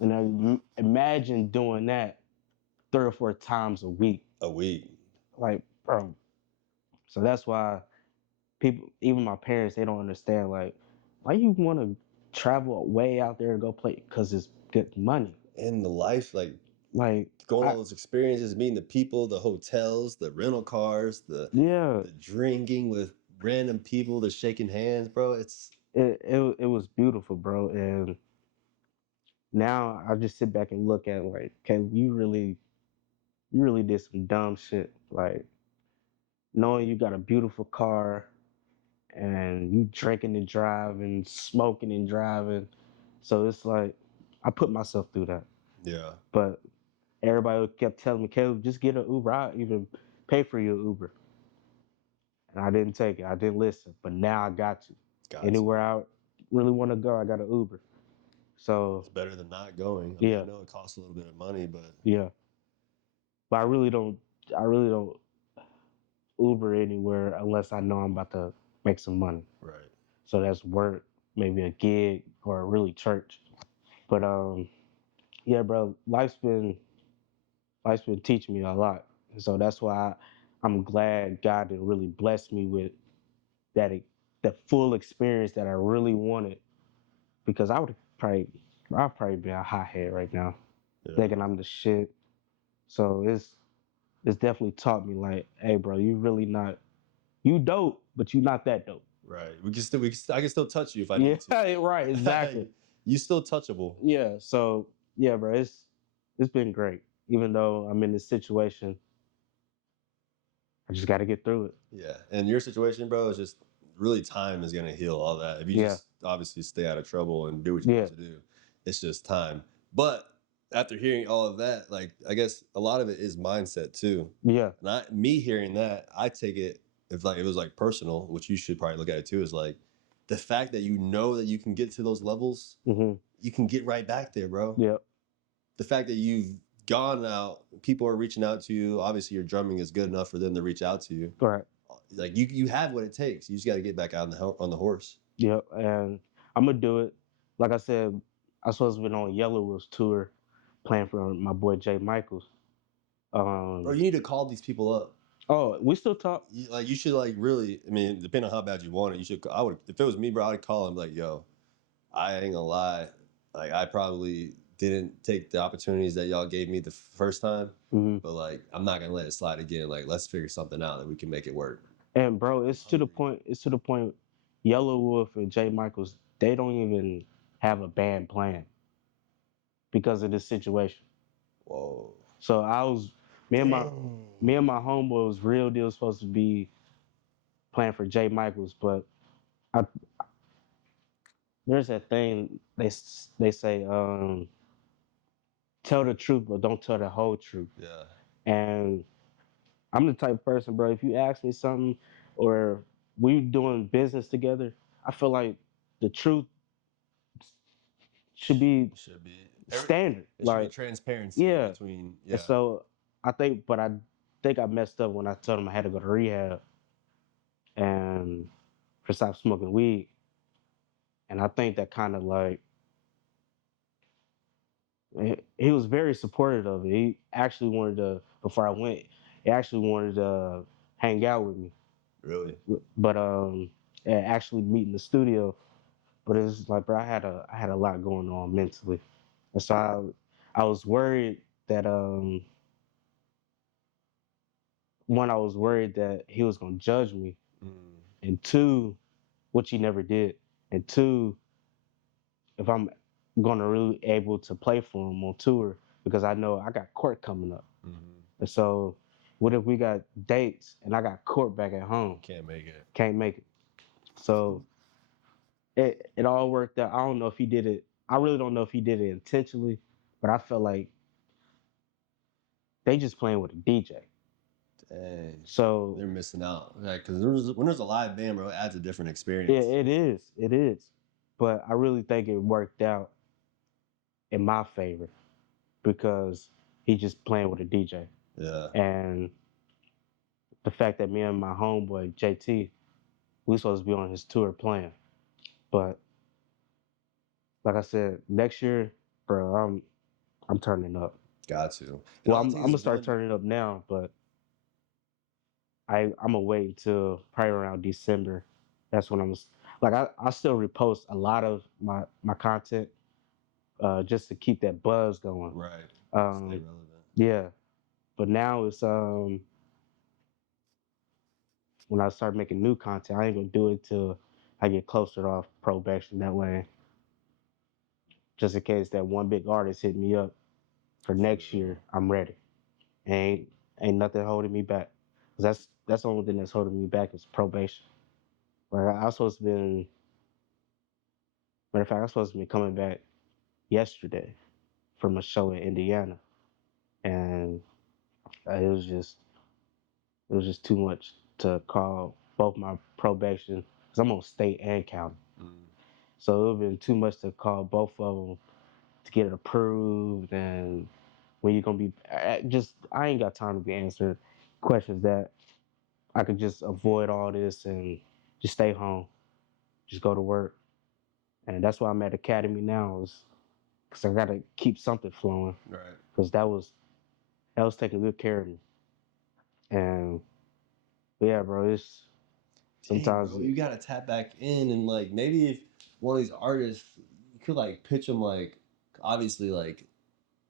And imagine doing that 3 or 4 times a week. a week. Like, bro. So that's why people, even my parents, they don't understand. Like, why you want to travel way out there and go play? Because it's good money. And the life, Like, going all those experiences, meeting the people, the hotels, the rental cars, yeah, the drinking with random people, the shaking hands, bro. It's it was beautiful, bro. And now I just sit back and look at it like, okay, you really did some dumb shit. Like knowing you got a beautiful car and you drinking and driving, smoking and driving. So it's like I put myself through that. yeah. But everybody kept telling me, Caleb, just get an Uber. I'll even pay for your Uber. And I didn't take it. I didn't listen. But now I got to. Got to. Anywhere I really want to go, I got an Uber. So It's better than not going. I mean, I yeah, know it costs a little bit of money, but yeah. But I really don't Uber anywhere unless I know I'm about to make some money. right. So that's work, maybe a gig or really church. But yeah, bro, life's been teaching me a lot. And so that's why I'm glad God didn't really bless me with that the full experience that I really wanted, because I'd probably be a hothead right now, Yeah. thinking I'm the shit. So it's definitely taught me like, hey, bro, you dope, but you not that dope. Right. I can still touch you if I Yeah, need to. right, exactly. You still touchable. Yeah, so yeah, bro, it's been great. Even though I'm in this situation, I just got to get through it. Yeah. And your situation, bro, is just really time is gonna heal all that. If you Yeah, just obviously stay out of trouble and do what you need yeah, to do, it's just time. But after hearing all of that, like I guess a lot of it is mindset too. yeah, And me hearing that, I take it if like it was like personal, which you should probably look at it too, is like the fact that you know that you can get to those levels, hmm, you can get right back there, bro. yeah, The fact that you've gone out, people are reaching out to you. Obviously, your drumming is good enough for them to reach out to you. right, Like you have what it takes. You just got to get back out on the horse, yeah, and I'm gonna do it. Like I said, I supposed to been on Yellow Wolf's tour, playing for my boy Jay Michaels. bro. Um, You need to call these people up. oh, we still talk. You should like really. I mean, depending on how bad you want it, you should. I would if it was me, bro. I'd call him like, yo, I ain't gonna lie. Like I probably didn't take the opportunities that y'all gave me the first time. Mm-hmm. But like, I'm not gonna let it slide again. Like, let's figure something out that we can make it work. And bro, it's to the point. It's to the point. Yellow Wolf and Jay Michaels, they don't even have a band plan because of this situation. Whoa. So I was me and my homeboy was real deal supposed to be playing for Jay Michaels, but I, there's that thing they say, tell the truth but don't tell the whole truth. Yeah. And I'm the type of person, bro. If you ask me something or we doing business together, I feel like the truth should be standard. It should Like, be transparency yeah. between. Yeah. And so I think I messed up when I told him I had to go to rehab and for stop smoking weed. And I think that kind of like he was very supportive of it. He actually wanted to before I went. He actually wanted to hang out with me. Really. But and actually meet in the studio. But it was like, bro, I had a lot going on mentally, and so I was worried that one, I was worried that he was gonna judge me, and two, which he never did, and two, if I'm gonna really able to play for him on tour because I know I got court coming up, and so what if we got dates and I got court back at home? Can't make it. Can't make it. So it all worked out. I don't know if he did it. I really don't know if he did it intentionally, but I felt like they just playing with a DJ. Dang. So they're missing out. Like, because when there's a live band, bro, it adds a different experience. Yeah, it is. It is. But I really think it worked out in my favor because he's just playing with a DJ. Yeah. And the fact that me and my homeboy JT, we supposed to be on his tour playing. But like I said, next year, bro, I'm turning up. Got to. Well, I'm gonna start turning up now, but I'm gonna wait until probably around December. That's when I still repost a lot of my content just to keep that buzz going. Right. Stay relevant. Yeah, but now it's when I start making new content, I ain't gonna do it till I get closer off probation. That way, just in case that one big artist hit me up for next year, I'm ready. Ain't nothing holding me back. 'Cause that's the only thing that's holding me back is probation. Like I was supposed to be, matter of fact, I was supposed to be coming back yesterday from a show in Indiana, and it was just too much to call both my probation because I'm on state and county. So it would have been too much to call both of them to get it approved and when you're gonna be I ain't got time to be answering questions that I could just avoid all this and just stay home, just go to work. And that's why I'm at Academy now is because I gotta keep something flowing. Right. Because that was taking good care of me. And yeah, bro, it's sometimes bro, you gotta tap back in and like maybe if one of these artists you could like pitch them like obviously like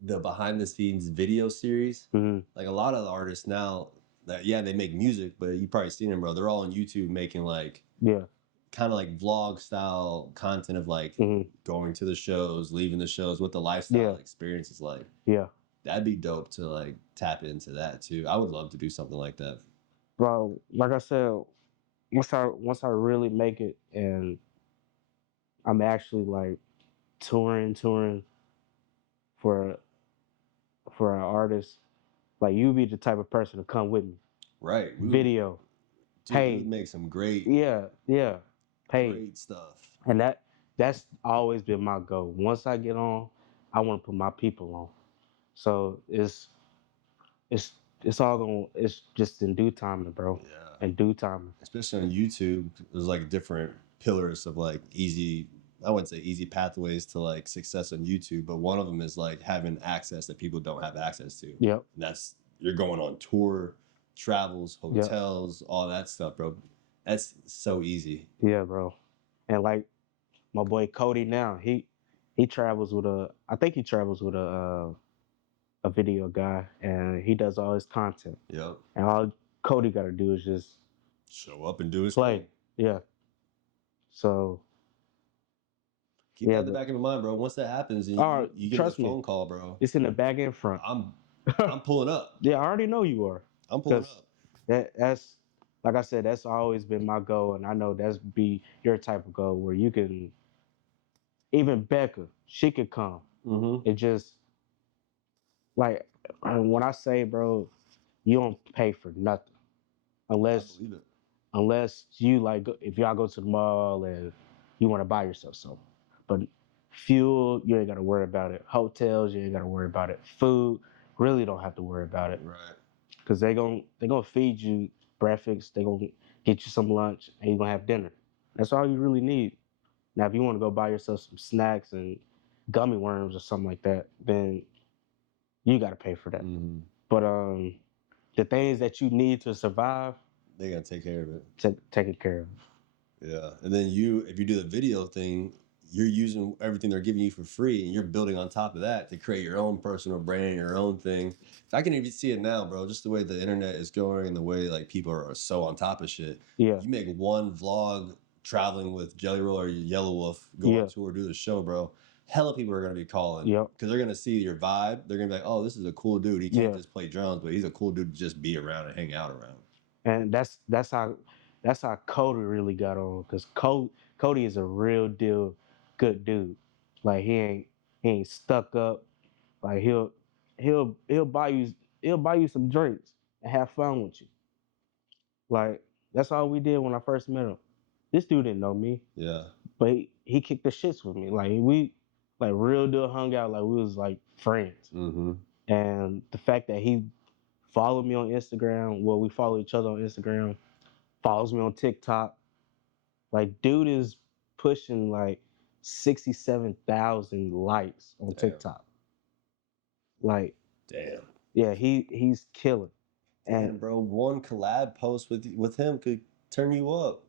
the behind the scenes video series. Like a lot of the artists now that they make music, but you probably seen them, bro. They're all on YouTube making like kind of like vlog style content of like going to the shows, leaving the shows, what the lifestyle experience is like. Yeah. That'd be dope to like tap into that too. I would love to do something like that. Bro, like I said, once I really make it and I'm actually like touring for an artist, like you be the type of person to come with me. Right. Video. Dude, we would make some great great stuff. And that's always been my goal. Once I get on, I want to put my people on. So it's just in due time, bro. Yeah. In due time. Especially on YouTube, there's like different pillars of like I wouldn't say easy pathways to like success on YouTube, but one of them is like having access that people don't have access to. Yep. And that's you're going on tour, travels, hotels, all that stuff, bro. That's so easy. Yeah, bro. And like my boy Cody now, he he travels with I think he travels with a video guy, and he does all his content. Yep. And all Cody got to do is just Show up and do his play. thing. Yeah. So Keep yeah, that in the but back of your mind, bro. Once that happens and you get the trust me, phone call, bro, it's in the back and front. I'm pulling up. Yeah, I already know you are. I'm pulling up. That's like I said, that's always been my goal, and I know that's be your type of goal where you can. Even Becca, she could come. Mm-hmm. It just like when I say, bro, you don't pay for nothing I unless believe it. you like if y'all go to the mall and you want to buy yourself something. But fuel, you ain't got to worry about it. Hotels, you ain't got to worry about it. Food, really don't have to worry about it. Right. Because they gonna feed you breakfast, they gonna get you some lunch, and you're gonna have dinner. That's all you really need. Now, if you want to go buy yourself some snacks and gummy worms or something like that, then you got to pay for that. Mm-hmm. But the things that you need to survive, They gotta take care of it. Taken care of. Yeah. And then if you do the video thing, you're using everything they're giving you for free, and you're building on top of that to create your own personal brand, your own thing. I can even see it now, bro. Just the way the internet is going and the way like people are so on top of shit. Yeah. You make one vlog traveling with Jelly Roll or Yellow Wolf, go on tour, do the show, bro. Hella people are gonna be calling because they're gonna see your vibe. They're gonna be like, "Oh, this is a cool dude. He can't just play drums, but he's a cool dude to just be around and hang out around." And that's how Cody really got on, because Cody is a real deal good dude. Like he ain't stuck up. Like he'll buy you some drinks and have fun with you. Like that's all we did when I first met him. This dude didn't know me. Yeah. But he kicked the shits with me. Like we like real deal hung out like we was like friends. Mm-hmm. And the fact that he followed me on Instagram, well, we follow each other on Instagram, follows me on TikTok. Like dude is pushing like 67,000 likes on TikTok. Like damn. Yeah, he's killing. Damn, And bro, one collab post with him could turn you up.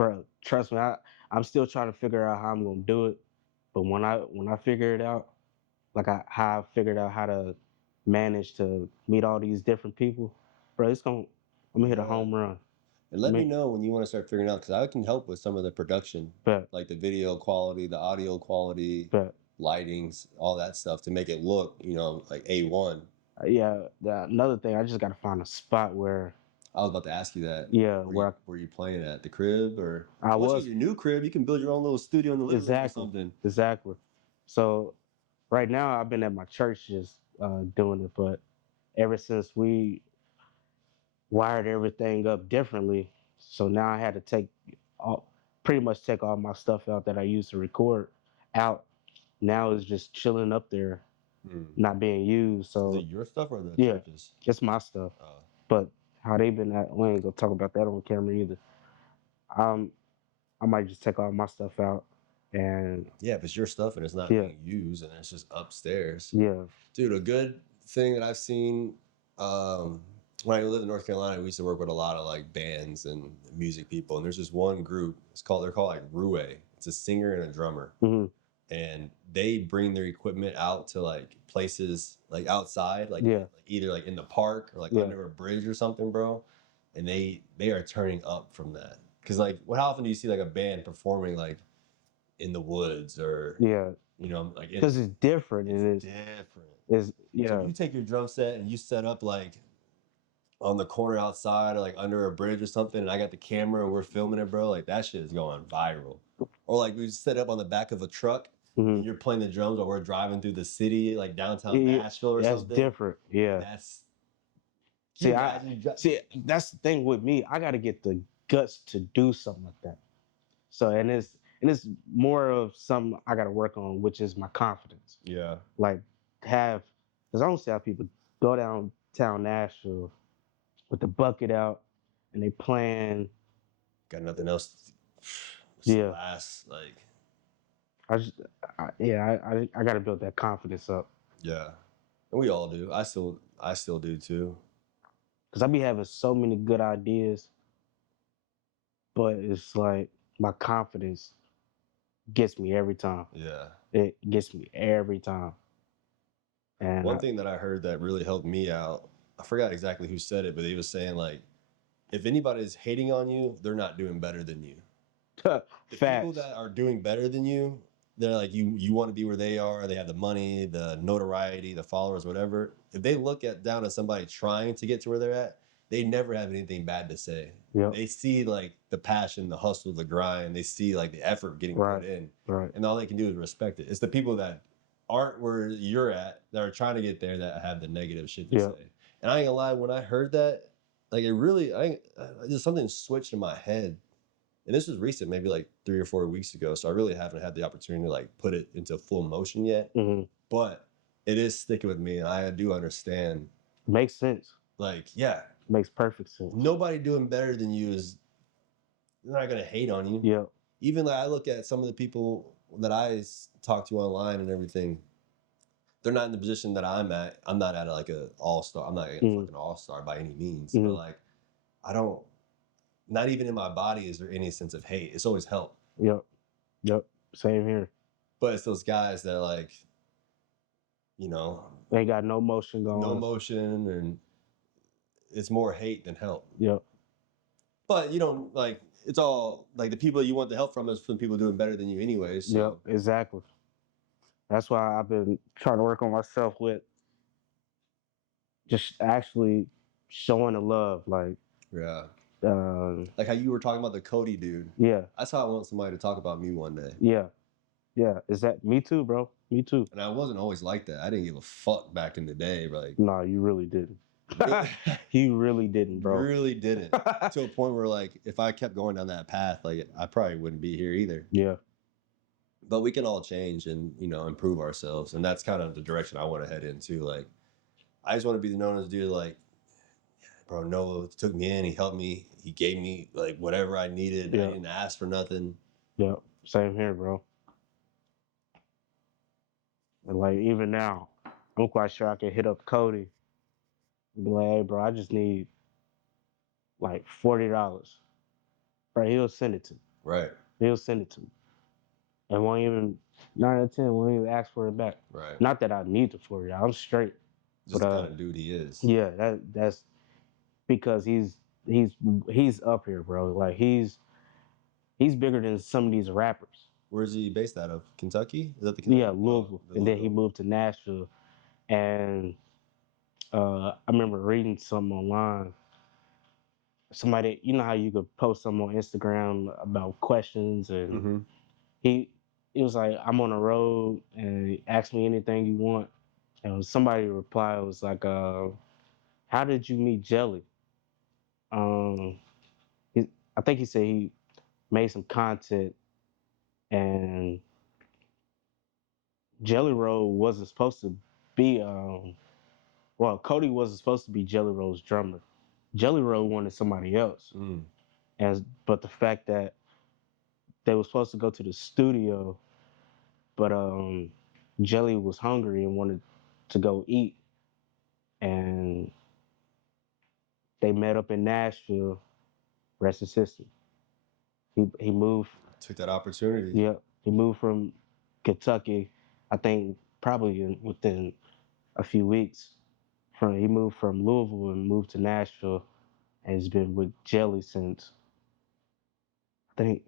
bro, trust me, I'm still trying to figure out how I'm gonna do it. But when I figure it out, like how I figured out how to manage to meet all these different people, bro, I'm gonna hit a home run. And let me know when you want to start figuring out, because I can help with some of the production, like the video quality, the audio quality, lightings, all that stuff to make it look, like A1. Yeah, another thing, I just gotta find a spot where. I was about to ask you that. Yeah, where you playing at the crib, or once you get your new crib, you can build your own little studio in the living room or something. Exactly. So right now I've been at my church just doing it, but ever since we wired everything up differently, so now I had to pretty much take all my stuff out that I used to record out. Now it's just chilling up there, not being used. So is it your stuff or the church's? It's my stuff. But how they been at, we ain't gonna talk about that on camera either. I might just take all my stuff out and if it's your stuff and it's not being used and it's just upstairs. Yeah. Dude, a good thing that I've seen, when I lived in North Carolina, we used to work with a lot of like bands and music people. And there's this one group, they're called like Rue. It's a singer and a drummer. Mm-hmm. And they bring their equipment out to like places like outside, like either like in the park or like under a bridge or something, bro. And they are turning up from that. Cause like, how often do you see like a band performing like in the woods or like because it's different. It's different. So you take your drum set and you set up like on the corner outside or like under a bridge or something, and I got the camera and we're filming it, bro. Like that shit is going viral. Or like we just set up on the back of a truck and you're playing the drums while we're driving through the city, like downtown Nashville or something. That's different. Yeah. That's that's the thing with me. I got to get the guts to do something like that. So and it's more of something I got to work on, which is my confidence. Yeah. Like because I don't see how people go downtown Nashville with the bucket out and they playing. Got nothing else. Last like. I got to build that confidence up. Yeah, and we all do. I still do too. Cause I be having so many good ideas, but it's like my confidence gets me every time. Yeah. It gets me every time. And One thing that I heard that really helped me out, I forgot exactly who said it, but he was saying like, if anybody's hating on you, they're not doing better than you. The people facts. that are doing better than you, they're like you want to be where they are. They have the money, the notoriety, the followers, whatever. If they look down at somebody trying to get to where they're at, they never have anything bad to say. Yep. They see like the passion, the hustle, the grind. They see like the effort getting Right. put in, Right. and all they can do is respect it. It's the people that aren't where you're at that are trying to get there that have the negative shit to Yep. say. And I ain't gonna lie, when I heard that, like it really, just something switched in my head. And this was recent, maybe like 3 or 4 weeks ago. So I really haven't had the opportunity to like put it into full motion yet. Mm-hmm. But it is sticking with me. And I do understand. Makes sense. Like, yeah. Makes perfect sense. Nobody doing better than you is not going to hate on you. Yeah. Even like I look at some of the people that I talk to online and everything. They're not in the position that I'm at. I'm not at like a all-star. I'm not a fucking all-star by any means. But like, I don't, not even in my body is there any sense of hate. It's always help. Yep. Yep. Same here. But it's those guys that like, you know, they got no motion going. No motion, and it's more hate than help. Yep. But you don't like, it's all like the people you want the help from is from people doing better than you anyways. So. Yep, exactly. That's why I've been trying to work on myself with just actually showing the love, like. Yeah. Like how you were talking about the Cody dude. Yeah. That's how I want somebody to talk about me one day. Yeah. Yeah. Is that me too, bro? Me too. And I wasn't always like that. I didn't give a fuck back in the day. Like, no, you really didn't. You really didn't, bro. Really didn't. To a point where like, if I kept going down that path, like I probably wouldn't be here either. Yeah. But we can all change and, you know, improve ourselves. And that's kind of the direction I want to head into. Like, I just want to be known as a dude like, bro, Noah took me in, he helped me, he gave me like whatever I needed. Yeah. I didn't ask for nothing. Yeah, same here, bro. And like even now, I'm quite sure I can hit up Cody and be like, hey bro, I just need like $40. Bro, he'll send it to me. Right. He'll send it to me. And won't even 9 out of 10 won't even ask for it back. Right. Not that I need the $40. I'm straight. Just the kind of dude he is. Yeah, that's because he's up here, bro. Like he's bigger than some of these rappers. Where's he based out of? Kentucky? Is that the Kentucky? Yeah, Louisville. And then he moved to Nashville. And I remember reading something online. Somebody, you know how you could post something on Instagram about questions, and he was like, I'm on the road and ask me anything you want. And somebody replied, was like, how did you meet Jelly? I think he said he made some content, and Jelly Roll wasn't supposed to be Cody wasn't supposed to be Jelly Roll's drummer. Jelly Roll wanted somebody else. But the fact that they were supposed to go to the studio, but Jelly was hungry and wanted to go eat, and they met up in Nashville. Rest is history. He moved. Took that opportunity. Yeah, he moved from Kentucky. I think probably within a few weeks. He moved from Louisville and moved to Nashville, and he's been with Jelly since I think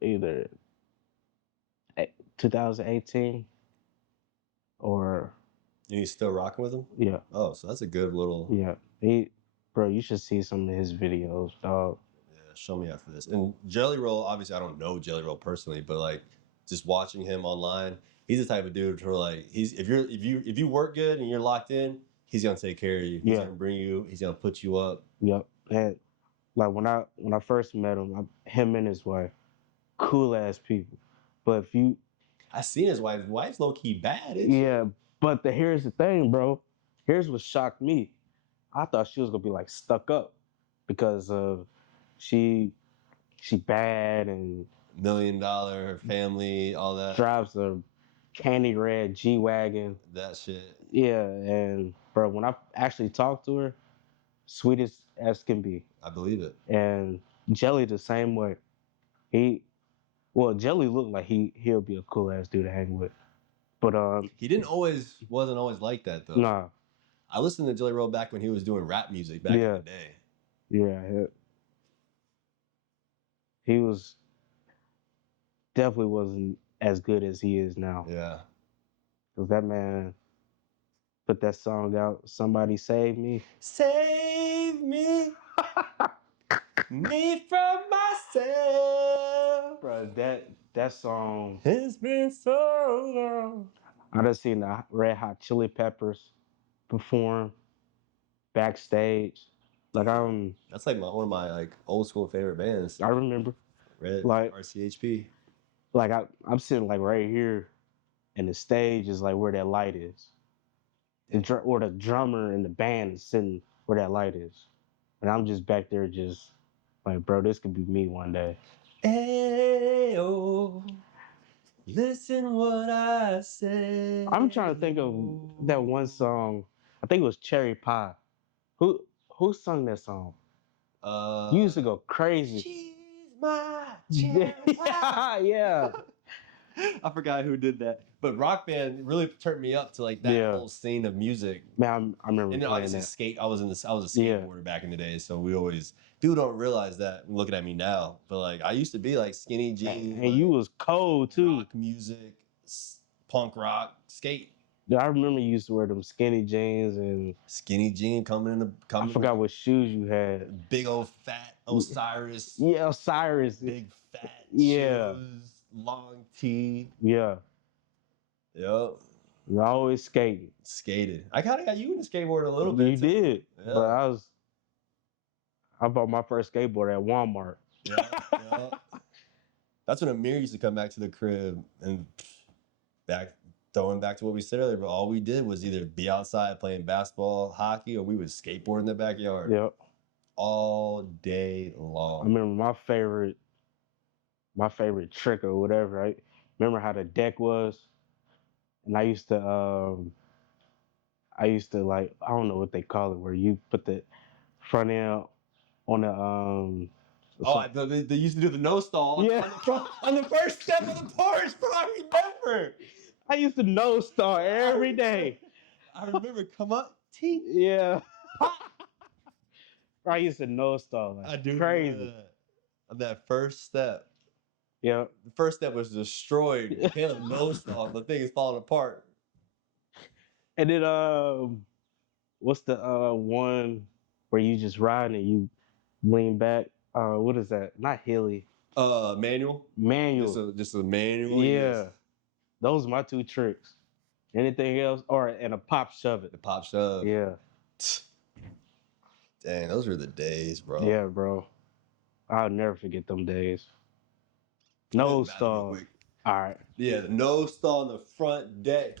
either 2018 or. And he's still rocking with him? Yeah. Oh, so that's a good little. Yeah. Bro, you should see some of his videos, dog. Yeah, show me after this. And Jelly Roll, obviously I don't know Jelly Roll personally, but like just watching him online, he's the type of dude who like if you work good and you're locked in, he's gonna take care of you. He's gonna bring you, he's gonna put you up. Yep. And like when I first met him, him and his wife, cool ass people. But if you I seen his wife. His wife's low key bad, isn't she? But here's the thing, bro. Here's what shocked me. I thought she was gonna be like stuck up because she bad and $1 million family, all that. Drives a candy red G-Wagon. That shit. Yeah, and bro, when I actually talked to her, sweetest as can be. I believe it. And Jelly the same way. Well, Jelly looked like he'll be a cool ass dude to hang with. But He wasn't always like that though. nah, I listened to Jelly Roll back when he was doing rap music back in Yeah. the day. yeah, he was definitely wasn't as good as he is now. Yeah. Cause that man put that song out, Somebody Save Me. Save me, me from myself. Bro, that song, It's been so long. I done seen the Red Hot Chili Peppers perform backstage. Like That's like one of my like old school favorite bands. I remember, Red like RCHP. like I'm sitting like right here, and the stage is like where that light is. Or the drummer and the band is sitting where that light is. And I'm just back there just like, bro, this could be me one day. Ayo, listen what I say. I'm trying to think of that one song. I think it was Cherry Pie. Who sung that song? You used to go crazy. She's my cherry pie. Yeah. I forgot who did that. But Rock Band really turned me up to like that whole scene of music. Man, I remember And then playing obviously that. I was a skateboarder back in the day, so people don't realize that looking at me now. But like I used to be like skinny jeans. And like, you was cold too. Rock music, punk rock, skate. I remember you used to wear them skinny jeans and Skinny jean coming I forgot what shoes you had. big old fat Osiris. Yeah, Osiris. Big fat Yeah. shoes, long tee. Yeah. Yep. You always skating. Skated. I kind of got you into skateboarding a little bit. You did. Yeah. But I bought my first skateboard at Walmart. Yeah. That's when Amir used to come back to the crib and throwing back to what we said earlier, but all we did was either be outside playing basketball, hockey, or we would skateboard in the backyard. Yep. All day long. I remember my favorite trick or whatever. I remember how the deck was, and I used to like, I don't know what they call it, where you put the front end on the They used to do the no stall on the first step of the porch, bro. I remember. I used to no stall every day. I remember come up, tee. Yeah. I used to no stall like I do crazy. On that first step. Yeah. The first step was destroyed. Caleb no stall. The thing is falling apart. And then what's the one where you just ride and you lean back? What is that? Not Hilly. Manual. Just a manual. Yeah. Those are my two tricks. Anything else? And a pop shove it. The pop shove. Yeah. Dang, those were the days, bro. Yeah, bro. I'll never forget them days. No stall. All right. Yeah, the no stall on the front deck.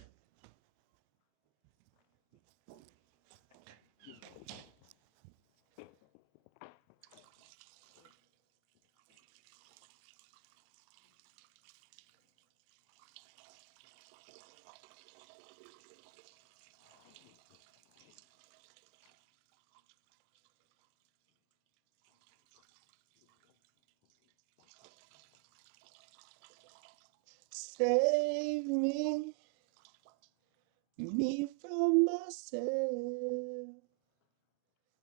Save me from myself.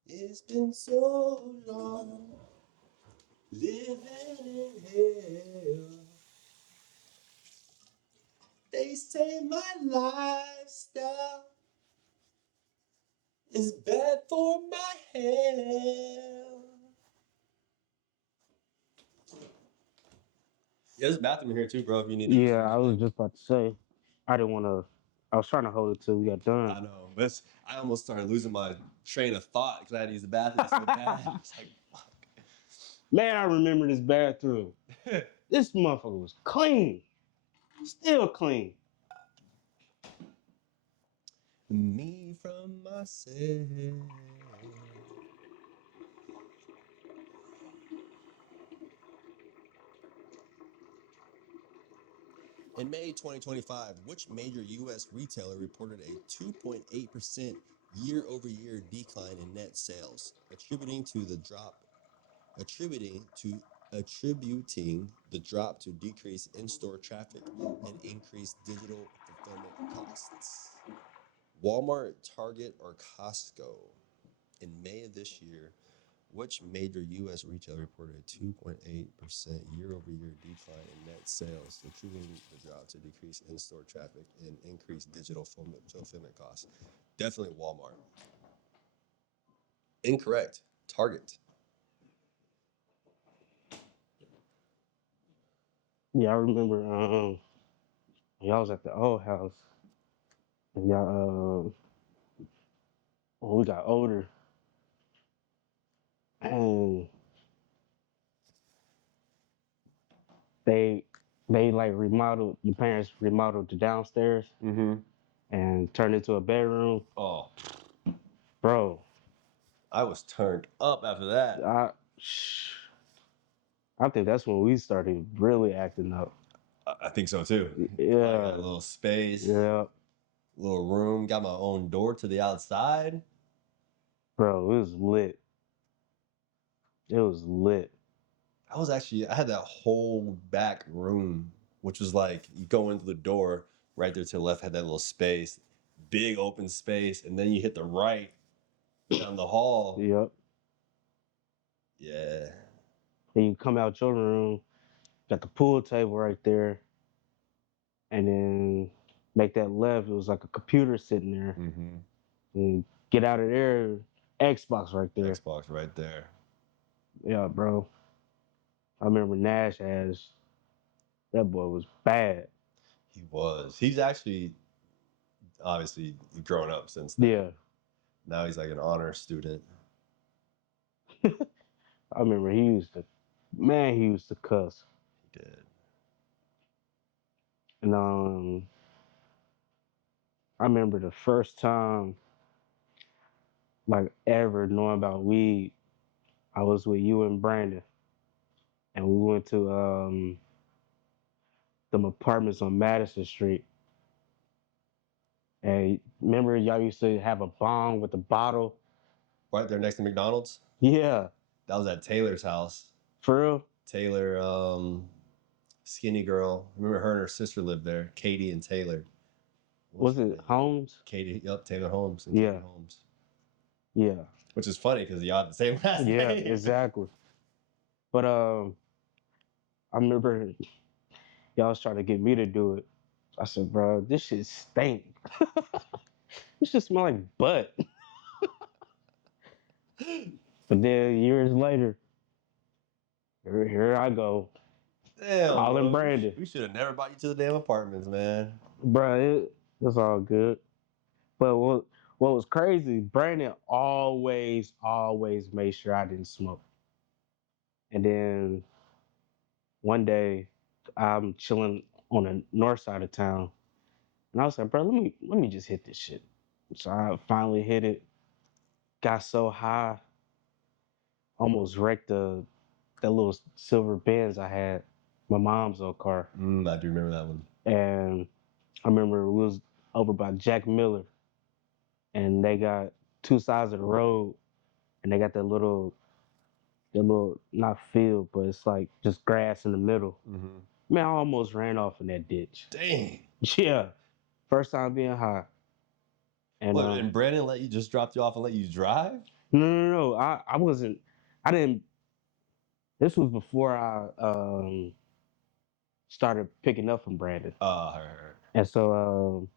It's been so long living in hell. They say my lifestyle is bad for my health. Yeah, there's a bathroom in here too, bro, if you need to. Yeah, I was just about to say. I was trying to hold it till we got done. I know. I almost started losing my train of thought because I had to use the bathroom so bad. It's like, fuck. Man, I remember this bathroom. This motherfucker was clean. Still clean. Me from myself. In May 2025, which major U.S. retailer reported a 2.8% year-over-year decline in net sales, attributing to attributing the drop to decreased in-store traffic and increased digital fulfillment costs. Walmart, Target, or Costco. In May of this year, which major U.S. retailer reported a 2.8% year-over-year decline in net sales, attributing the drop to decreased in-store traffic and increased digital fulfillment costs? Definitely Walmart. Incorrect. Target. Yeah, I remember y'all was at the old house and y'all when we got older and they like remodeled your parents remodeled the downstairs Mm-hmm. and turned into a bedroom. Oh, Bro, I was turned up after that. I think that's when we started really acting up. I think so too. I Yeah, got a little space, yeah, little room, got my own door to the outside. bro, it was lit. It was lit. I had that whole back room, which was like you go into the door right there to the left, had that little space, big open space, and then you hit the right down the hall. Yep. Yeah. Then you come out your room, got the pool table right there, and then make that left. It was like a computer sitting there. Mm-hmm. And get out of there, Xbox right there. Xbox right there. Yeah, bro. I remember Nash as that boy was bad. He was. He's actually obviously grown up since then. Yeah. Now he's like an honor student. I remember he used to cuss. He did. And I remember the first time like ever knowing about weed, I was with you and Brandon. And we went to them apartments on Madison Street. And remember y'all used to have a bong with a bottle? Right there next to McDonald's? Yeah. That was at Taylor's house. For real? Taylor, skinny girl. Remember her and her sister lived there, Katie and Taylor. Was it Holmes? Katie, yep, Taylor Holmes. And Yeah. Katie Holmes. Yeah. Which is funny because y'all had the same last name. Yeah, exactly. But I remember y'all was trying to get me to do it. I said, bro, this shit stink. This shit smell like butt. But then years later, here I go. Damn, Calling bro. Brandon. We should have never brought you to the damn apartments, man. Bro, it's all good. But what was crazy, Brandon always made sure I didn't smoke. And then one day I'm chilling on the north side of town. And I was like, bro, let me just hit this shit. So I finally hit it. Got so high, almost wrecked that little silver Benz I had, my mom's old car. I do remember that one. And I remember we was over by Jack Miller, and they got two sides of the road, and they got that little not field, but it's like just grass in the middle. Mm-hmm. Man, I almost ran off in that ditch. Dang. Yeah, first time being high. And what? And Brandon just dropped you off and let you drive? No. I wasn't. I didn't. This was before I started picking up from Brandon. Her. And so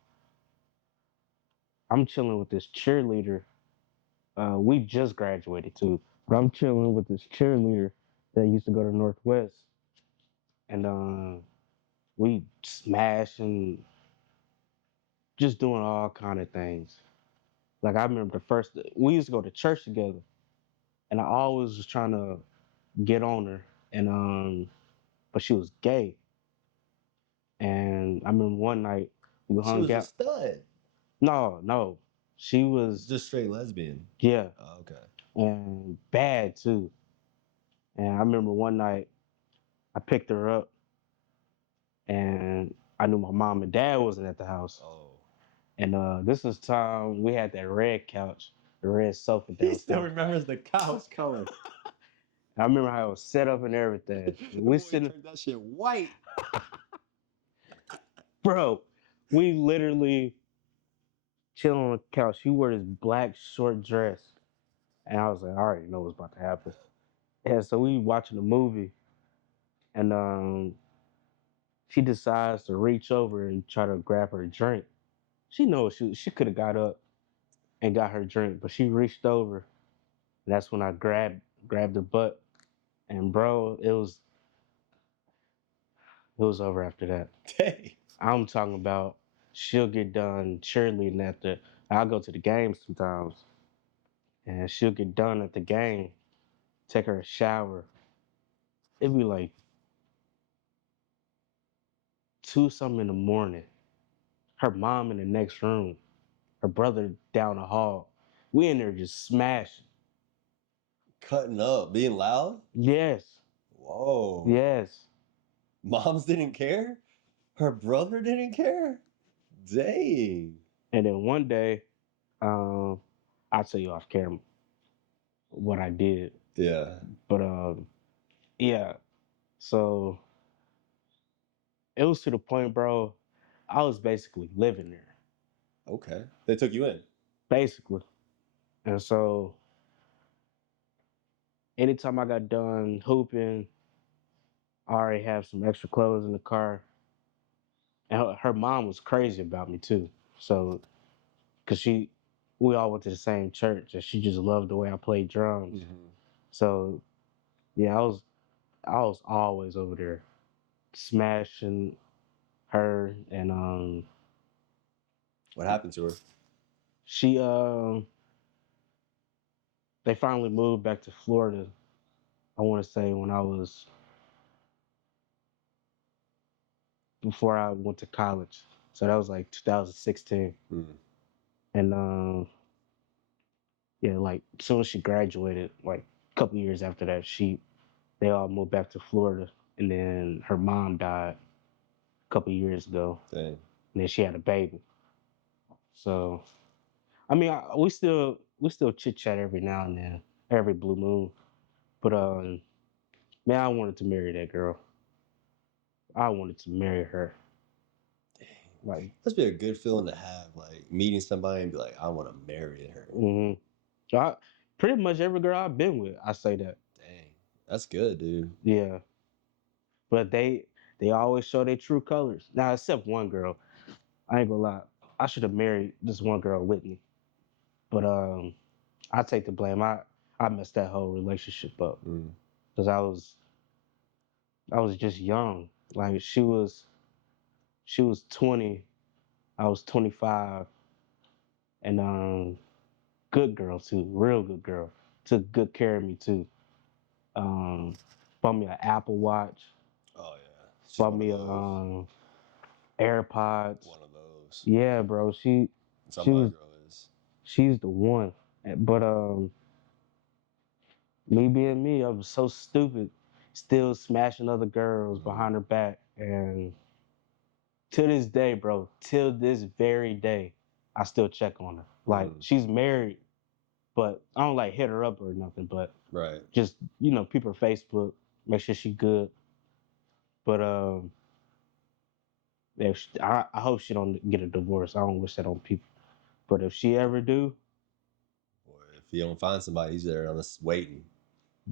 I'm chilling with this cheerleader. We just graduated too, but I'm chilling with this cheerleader that used to go to Northwest, and we smashing, just doing all kind of things. Like I remember we used to go to church together, and I always was trying to get on her, and but she was gay. And I remember one night we hung out. She was a stud. No, she was just straight lesbian. Yeah. Oh, okay. And bad too. And I remember one night I picked her up, and I knew my mom and dad wasn't at the house. Oh. And this was time we had that red couch, the red sofa downstairs. He still remembers the couch color. I remember how it was set up and everything. The We boy sitting, turned that shit white. bro. We literally chilling on the couch. He wore this black short dress, and I was like, I already know what's about to happen. And so we watching the movie, and she decides to reach over and try to grab her drink. She knows she could have got up and got her drink, but she reached over. And that's when I grabbed her butt, and bro, it was over after that. Dang. I'm talking about she'll get done cheerleading at the. I'll go to the game sometimes, and she'll get done at the game, take her a shower. It'd be like 2 something in the morning. Her mom in the next room, her brother down the hall. We in there just smashing. Cutting up, being loud. Yes, Whoa. yes. Moms didn't care. Her brother didn't care. Dang. And then one day, um, I'll tell you off camera what I did. Yeah. But yeah. So it was to the point, bro. I was basically living there, Okay. They took you in. basically. And so anytime I got done hooping, I already have some extra clothes in the car. And her mom was crazy about me too. So, cause we all went to the same church, and she just loved the way I played drums. Mm-hmm. So yeah, I was always over there smashing her, and What happened to her? she they finally moved back to Florida. I want to say when I was before I went to college. So that was like 2016. Mm. And yeah, like as soon as she graduated, like a couple years after that, they all moved back to Florida. And then her mom died a couple years ago. Dang. And then she had a baby. So I mean, we still chit chat every now and then, every blue moon. But man, I wanted to marry that girl. I wanted to marry her. Dang. Like, Must be a good feeling to have, like meeting somebody and be like, I want to marry her. mm-hmm. So pretty much every girl I've been with, I say that. Dang. That's good, dude. Yeah. But they always show their true colors. Now, except one girl. I ain't gonna lie. I should have married this one girl with me. But I take the blame. I messed that whole relationship up. Mm. Because I was just young. Like she was 20, I was 25, and good girl too, real good girl. Took good care of me too. Um, bought me an Apple Watch, Oh yeah. She's bought one of me a those. AirPods. One of those. Yeah, bro. That's how She my was girl is. she's the one. But me being me, I was so stupid, still smashing other girls behind her back, and to this day, bro, till this very day, I still check on her. Like Mm. she's married, but I don't like hit her up or nothing, but Right. just peep her Facebook, make sure she good. But I hope she don't get a divorce. I don't wish that on people. But if she ever do, Boy, if you don't find somebody, he's there on us waiting.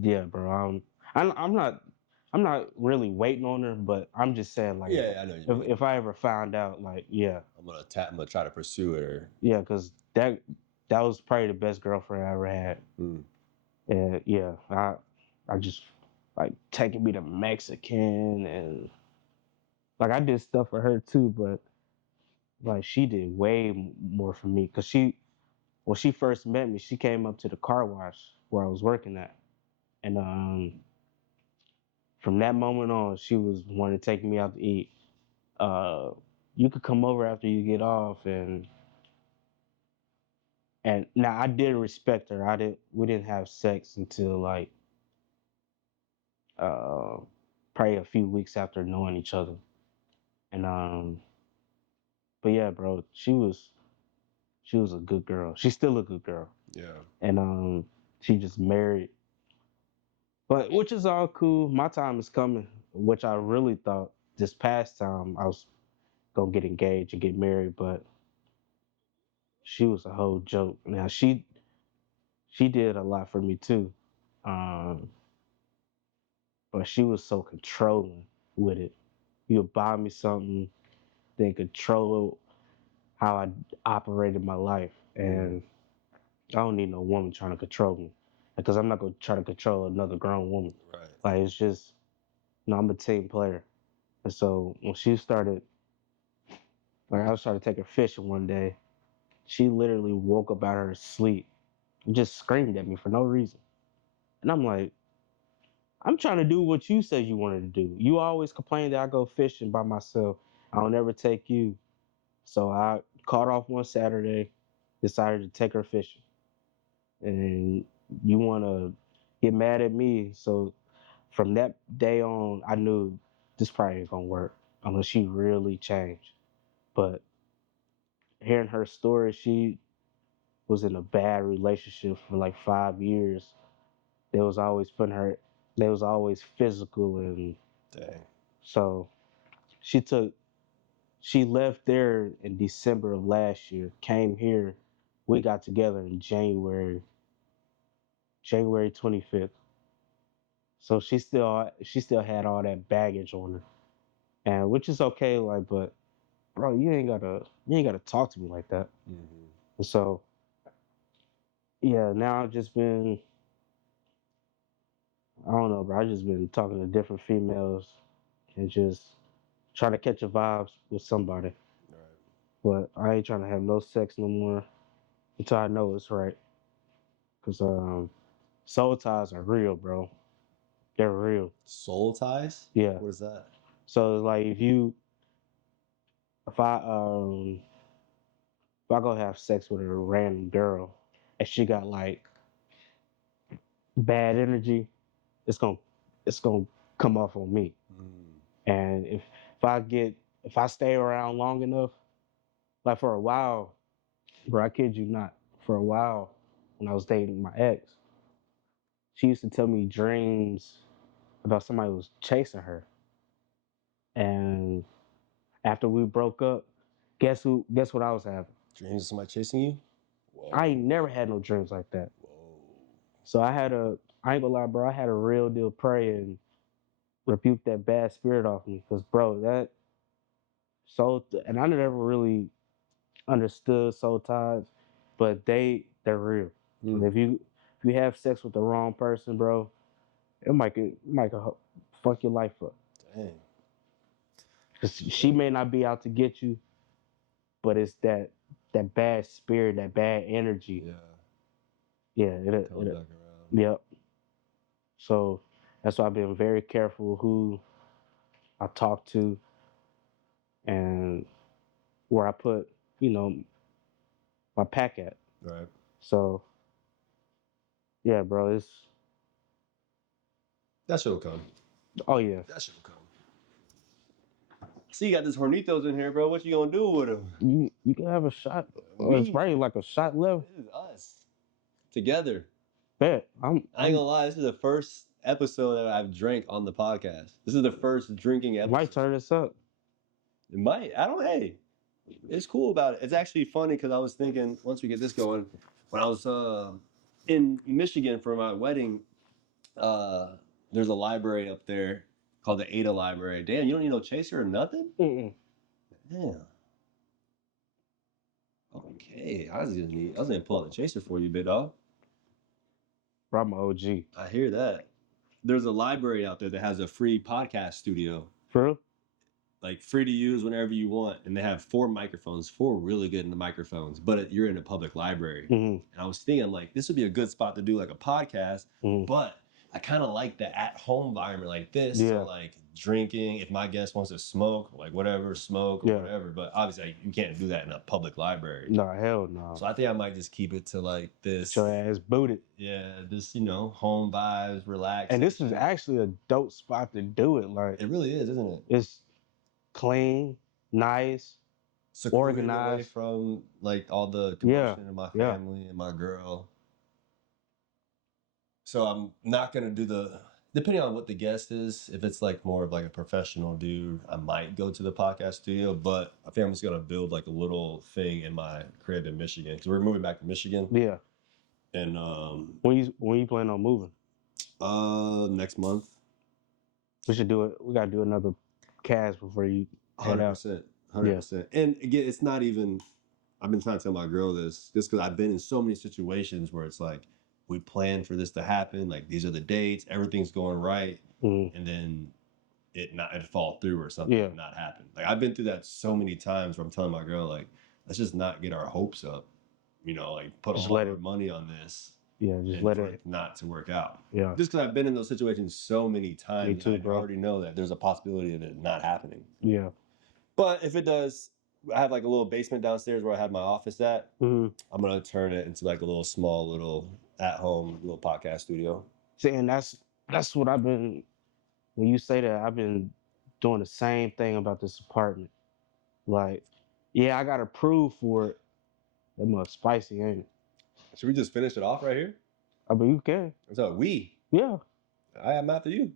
yeah, bro. I'm not really waiting on her, but I'm just saying like Yeah, I know what you mean. if I ever found out, like yeah, I'm gonna try to pursue it or. yeah, because that was probably the best girlfriend I ever had. Mm. And yeah, I just like taking me to Mexican, and like I did stuff for her too, but like she did way more for me because when she first met me, she came up to the car wash where I was working at, and from that moment on, she was wanting to take me out to eat. Uh, you could come over after you get off, and now I did respect her. We didn't have sex until like uh probably a few weeks after knowing each other, and but yeah, bro, she was a good girl. She's still a good girl, Yeah. and she just married But which is all cool. My time is coming, which I really thought this past time I was gonna get engaged and get married, but she was a whole joke. Now she did a lot for me too. Um, but she was so controlling with it. You would buy me something, then control how I operated my life. And I don't need no woman trying to control me. Because I'm not gonna try to control another grown woman. Right. Like it's just I'm a team player. And so when she started, like I was trying to take her fishing one day, she literally woke up out of her sleep and just screamed at me for no reason. And I'm like, I'm trying to do what you said you wanted to do. You always complain that I go fishing by myself. I don't ever take you. So I caught off one Saturday, decided to take her fishing. And you want to get mad at me. So from that day on, I knew this probably ain't going to work unless she really changed. But hearing her story, she was in a bad relationship for like 5 years. They was always putting her, they was always physical. And Dang. so she left there in December of last year, came here. We got together in January 25th. So she still had all that baggage on her. And which is okay, like, but bro, you ain't gotta talk to me like that. Mm-hmm. And so yeah, now I've just been I don't know, bro. I've just been talking to different females and just trying to catch a vibes with somebody. Right. But I ain't trying to have no sex no more until I know it's right. Cause soul ties are real, bro. They're real. Soul ties? Yeah. What is that? So it's like if I if I go have sex with a random girl and she got like bad energy, it's gonna it's gonna come off on me. Mm. And if I stay around long enough, like for a while, bro, I kid you not, for a while when I was dating my ex, she used to tell me dreams about somebody who was chasing her. And after we broke up, guess what I was having? Dreams of somebody chasing you? Whoa. I ain't never had no dreams like that. Whoa. So I ain't gonna lie, bro, I had a real deal pray and rebuke that bad spirit off me. Cause bro, and I never really understood soul ties, but they're real. And Mm. if you have sex with the wrong person, bro, it might fuck your life up. Dang. Cause she may not be out to get you, but it's that bad spirit, that bad energy. Yeah. Yeah, Coming back around. yep. So that's why I've been very careful who I talk to and where I put, my pack at. Right. So yeah, bro, it's That shit'll come. oh yeah. That shit'll come. See, you got this Hornitos in here, bro. What you gonna do with them? You can have a shot. It's probably like a shot left. This is us. Together. Bet. I ain't gonna lie, this is the first episode that I've drank on the podcast. This is the first drinking episode. Might turn this up. It might. I don't. Hey, it's cool about it. It's actually funny because I was thinking once we get this going, when I was in Michigan for my wedding, there's a library up there called the Ada Library. Damn, you don't need no chaser or nothing. Mm-mm. Damn. Okay, I was gonna pull out a chaser for you, bit dog. Bro, I'm a OG. I hear that. There's a library out there that has a free podcast studio. For real? Like free to use whenever you want, and they have 4 microphones, 4 really good in the microphones. But you're in a public library, and I was thinking like this would be a good spot to do like a podcast. But I kind of like the at-home environment like this. Yeah. So like drinking, if my guest wants to smoke, like whatever, smoke or whatever. But obviously like, you can't do that in a public library. No, hell no. So I think I might just keep it to like this. Get your ass booted. Yeah, this home vibes, relax. And this is actually a dope spot to do it. Like it really is, isn't it? It's clean, nice, organized. Away from like all the commotion in my family and my girl. So I'm not gonna do the Depending on what the guest is, if it's like more of like a professional dude, I might go to the podcast studio. But I think I'm just gonna build like a little thing in my crib in Michigan because we're moving back to Michigan. Yeah. And when you plan on moving? next month. We should do it. We gotta do another cast before you head out. 100%. And again, it's not even. I've been trying to tell my girl this just because I've been in so many situations where it's like we plan for this to happen, like these are the dates, everything's going right, and then it fall through or something not happen. Like I've been through that so many times where I'm telling my girl like, let's just not get our hopes up, like put just all our money on this. Yeah, just let it not to work out. Yeah, just because I've been in those situations so many times. Me too, bro. I already know that there's a possibility of it not happening. Yeah, but if it does. I have like a little basement downstairs where I have my office at. I'm gonna turn it into like a little small, at-home little podcast studio. See, and that's what I've been. When you say that, I've been doing the same thing about this apartment. Like, yeah, I got approved for it. That must spicy, ain't it? Should we just finish it off right here? I mean, you can. So we. Yeah. I am after you.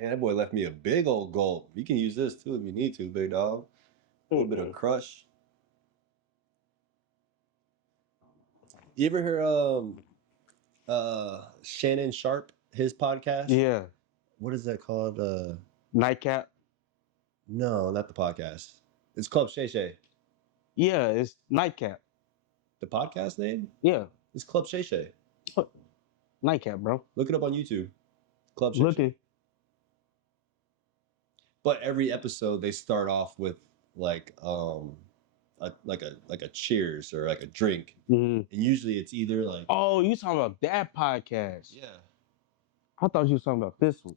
Man, that boy left me a big old gulp. You can use this too if you need to, big dog. A little bit of crush. You ever hear Shannon Sharp, his podcast? Yeah. What is that called? Nightcap? No, not the podcast. It's Club Shay Shay. Yeah, it's Nightcap. The podcast name? Yeah. It's Club Shay Shay. Nightcap, bro. Look it up on YouTube. Club Shay Looking. Shay. But every episode they start off with like a cheers or like a drink. And usually it's either like oh, you talking about that podcast? Yeah. I thought you was talking about this one.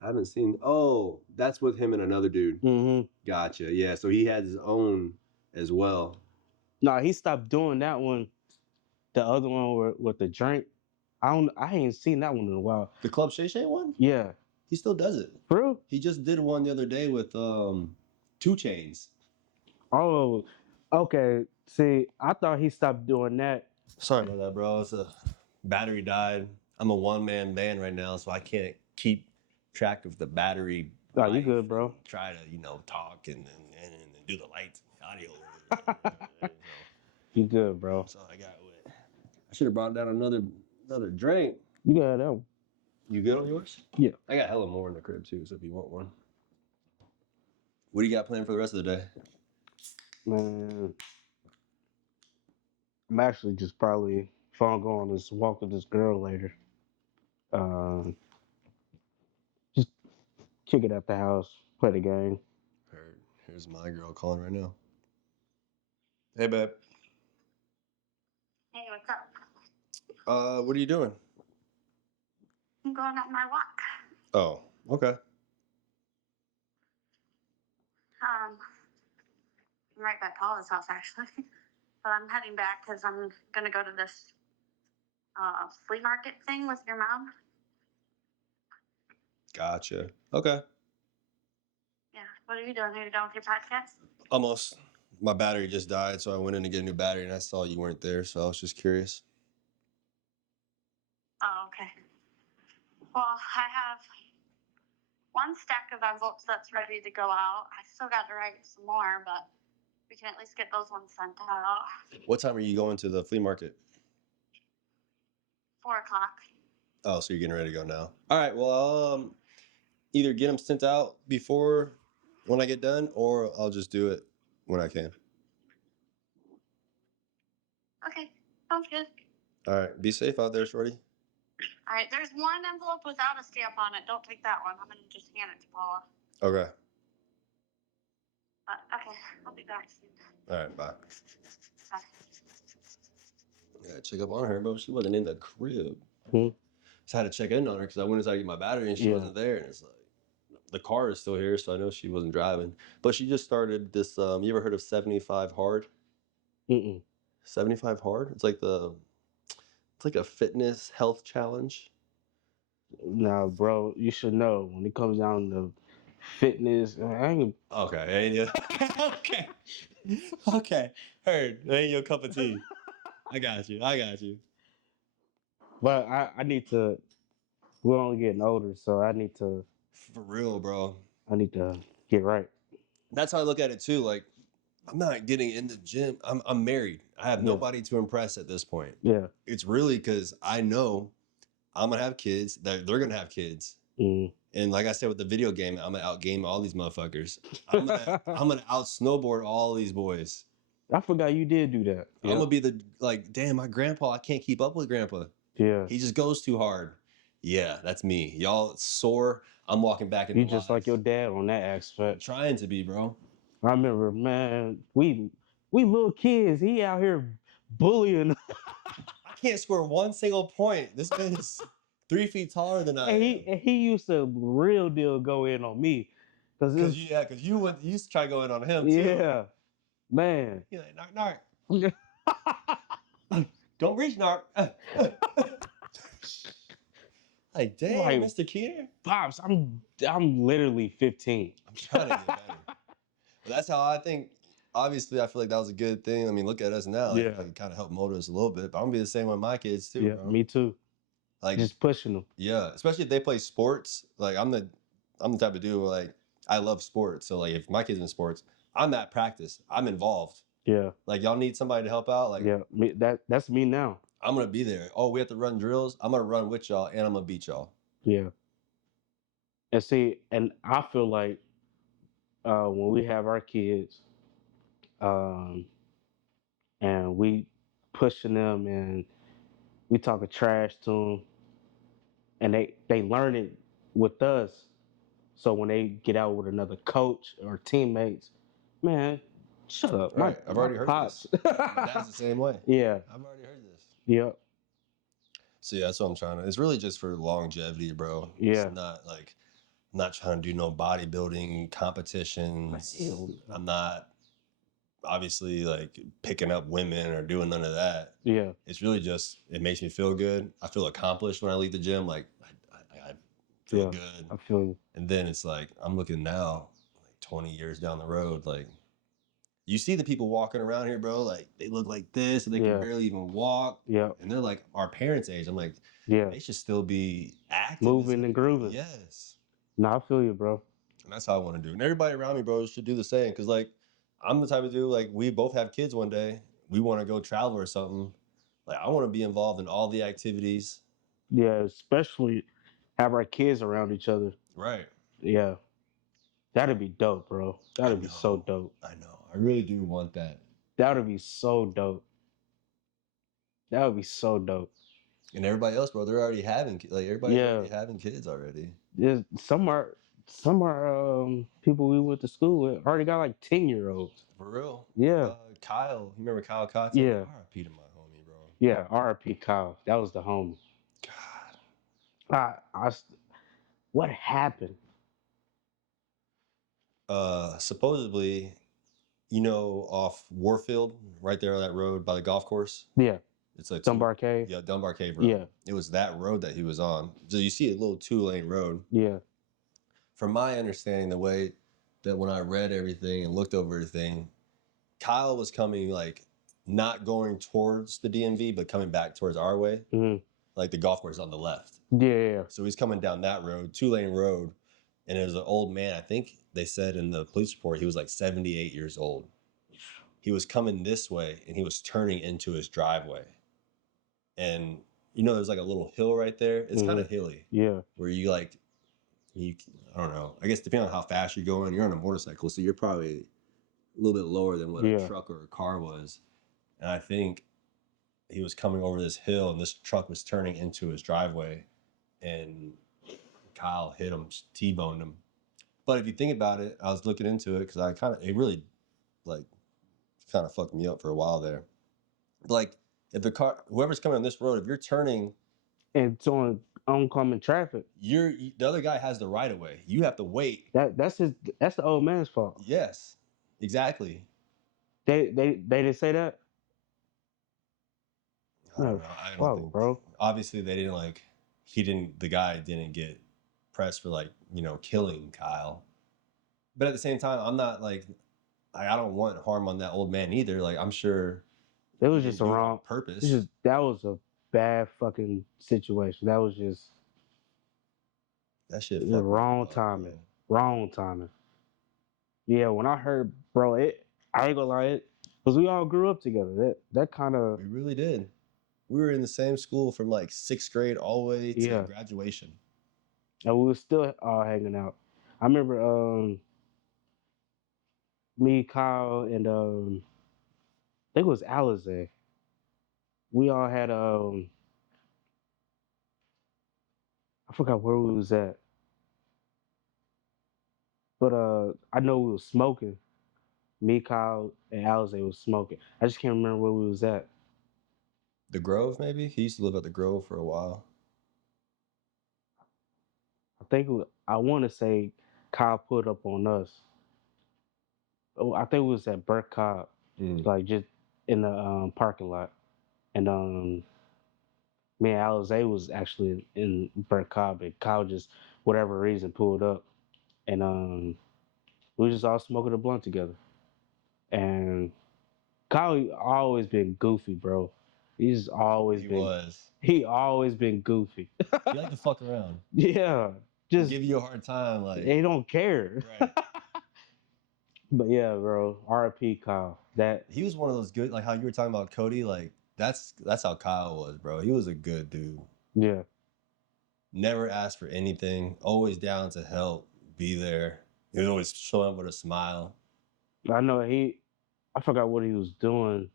I haven't seen. Oh, that's with him and another dude. Gotcha. Yeah. So he has his own as well. No, he stopped doing that one. The other one with the drink. I ain't seen that one in a while. The Club Shay Shay one? Yeah. He still does it. For real? He just did one the other day with 2 Chainz. Oh, okay. See, I thought he stopped doing that. Sorry about that, bro. It's a battery died. I'm a one-man band right now, so I can't keep track of the battery. Oh, you good, bro? Try to, talk and do the lights, and audio. You good, bro? That's all I got with it. I should have brought down another drink. You got that one. You good on yours? Yeah. I got hella more in the crib too, so if you want one. What do you got planned for the rest of the day? Man, I'm actually just probably going on this walk with this girl later. Just kick it at the house, play the game. Here's my girl calling right now. Hey, babe. Hey, what's up? What are you doing? I'm going on my walk. Oh, okay. I'm right by Paula's house, actually. But I'm heading back because I'm going to go to this flea market thing with your mom. Gotcha. Okay. Yeah. What are you doing? Are you done with your podcast? Almost. My battery just died, so I went in to get a new battery, and I saw you weren't there, so I was just curious. Oh, okay. Well, I have one stack of envelopes that's ready to go out. I still got to write some more, but we can at least get those ones sent out. What time are you going to the flea market? 4 o'clock. Oh, so you're getting ready to go now. All right, well, I'll either get them sent out before when I get done, or I'll just do it when I can. Okay, sounds good. All right, be safe out there, shorty. All right, there's one envelope without a stamp on it. Don't take that one. I'm going to just hand it to Paula. Okay. Okay, I'll be back soon. All right, bye. Bye. Yeah, check up on her, bro. She wasn't in the crib. So I had to check in on her because I went inside to get my battery and she wasn't there. And it's like, the car is still here, so I know she wasn't driving. But she just started this, you ever heard of 75 Hard? 75 Hard? It's like a fitness health challenge. Now, bro, you should know when it comes down to fitness. I ain't. Okay, ain't you? Okay, okay. Heard. That ain't your cup of tea. I got you. But I need to. We're only getting older, so I need to. For real, bro. I need to get right. That's how I look at it too. Like, I'm not getting in the gym. I'm married. I have Yeah. nobody to impress at this point. Yeah. It's really because I know I'm gonna have kids. They're gonna have kids. Mm. And like I said with the video game, I'm gonna outgame all these motherfuckers. I'm gonna out snowboard all these boys. I forgot you did do that. I'm gonna be the like, damn, my grandpa, I can't keep up with grandpa. Yeah. He just goes too hard. Yeah, that's me. Y'all sore. I'm walking back in You the just lives. like your dad on that aspect. Trying to be, bro. I remember, man, we little kids. He out here bullying. I can't score one single point. This man is 3 feet taller than I am. And he used to real deal go in on me. Cause you used to try going on him too. Yeah. Man. You're like, narc. Don't reach, narc. Like, damn, Like, Mr. Keener. Pops, I'm literally 15. I'm trying to get better. But that's how I think. Obviously, I feel like that was a good thing. I mean, look at us now. Like, Yeah. I can kind of help mold us a little bit. But I'm gonna be the same with my kids too. Yeah, bro. me too. Like, just pushing them. Yeah, especially if they play sports. Like, I'm the type of dude where, like, I love sports. So like, if my kids in sports, I'm at practice. I'm involved. Yeah. Like, y'all need somebody to help out. Like, yeah, that's me now. I'm gonna be there. Oh, we have to run drills. I'm gonna run with y'all, and I'm gonna beat y'all. Yeah. And see, and I feel like when we have our kids, and we pushing them and we talking trash to them, and they learn it with us. So when they get out with another coach or teammates, man, shut up. Right, I've already heard pops. this. My dad's the same way. Yeah. I've already heard this. Yep. So yeah, that's what I'm trying to. It's really just for longevity, bro. Yeah. It's not like I'm not trying to do no bodybuilding competitions. I'm not obviously like picking up women or doing none of that. Yeah. It's really just it makes me feel good. I feel accomplished when I leave the gym. Like I feel good. I feel you. And then it's like I'm looking now, like 20 years down the road, like you see the people walking around here, bro, like they look like this and they can barely even walk. Yeah. And they're like our parents' age. I'm like, yeah, they should still be active. Moving and grooving. Yes. No, I feel you, bro. And that's how I want to do. And everybody around me, bro, should do the same. Cause like I'm the type of dude, like we both have kids one day. We want to go travel or something. Like I want to be involved in all the activities. Yeah, especially have our kids around each other. Right. Yeah. That'd be dope, bro. That'd be so dope. I know. I really do want that. That'd be so dope. That would be so dope. And everybody else, bro, they're already having already having kids already. Yeah, some are people we went to school with already got like 10-year-olds. For real. Yeah. Kyle, you remember Kyle Cotton? Yeah. R.I.P. to my homie, bro. Yeah, R.I.P. Kyle. That was the homie. God. What happened? Supposedly, off Warfield, right there on that road by the golf course. Yeah. It's like Dunbar Cave. Yeah, Dunbar Cave Road. Yeah. It was that road that he was on. So you see a little 2-lane road. Yeah. From my understanding, the way that when I read everything and looked over everything, Kyle was coming like not going towards the DMV, but coming back towards our way. Mm-hmm. Like the golf course on the left. Yeah. So he's coming down that road, 2-lane road. And it was an old man. I think they said in the police report, he was like 78 years old. He was coming this way and he was turning into his driveway. And there's like a little hill right there. It's kind of hilly. Yeah. Where I don't know. I guess depending on how fast you're going, you're on a motorcycle, so you're probably a little bit lower than what a truck or a car was. And I think he was coming over this hill and this truck was turning into his driveway and Kyle hit him, T-boned him. But if you think about it, I was looking into it because it really like kind of fucked me up for a while there. Like if the car, whoever's coming on this road, if you're turning and it's on oncoming traffic, the other guy has the right of way. You have to wait. That's the old man's fault. Yes, exactly. They didn't say that. I don't know. I don't think, bro. Obviously, they didn't the guy didn't get pressed for killing Kyle. But at the same time, I'm not like I don't want harm on that old man either. Like I'm sure It he was just didn't a do it on wrong. purpose. That was a bad fucking situation. That was just That shit the fucked me wrong up, timing. bro. Wrong timing. Yeah, when I heard, bro, I ain't gonna lie, because we all grew up together. That kind of We really did. We were in the same school from like 6th grade all the way to yeah, graduation. and we were still all hanging out. I remember me, Kyle, and I think it was Alizé. We all had I forgot where we was at, but I know we was smoking. Me, Kyle, and Alizé was smoking. I just can't remember where we was at. The Grove, maybe? He used to live at the Grove for a while. I want to say Kyle put up on us. Oh, I think it was at Burke Cobb, like just in the parking lot. And me and Alizé was actually in Burke Cobb, and Kyle just whatever reason pulled up, and we was just all smoking a blunt together. And Kyle always been goofy, bro. He's always He been was. he always been goofy. He liked to fuck around. Yeah, He'll just give you a hard time, like they don't care. right. But yeah, bro, R.I.P. Kyle. That He was one of those good, like how you were talking about Cody, like that's how Kyle was, bro. He was a good dude. yeah, Never asked for anything, always down to help, be there. He was always showing up with a smile. I know I forgot what he was doing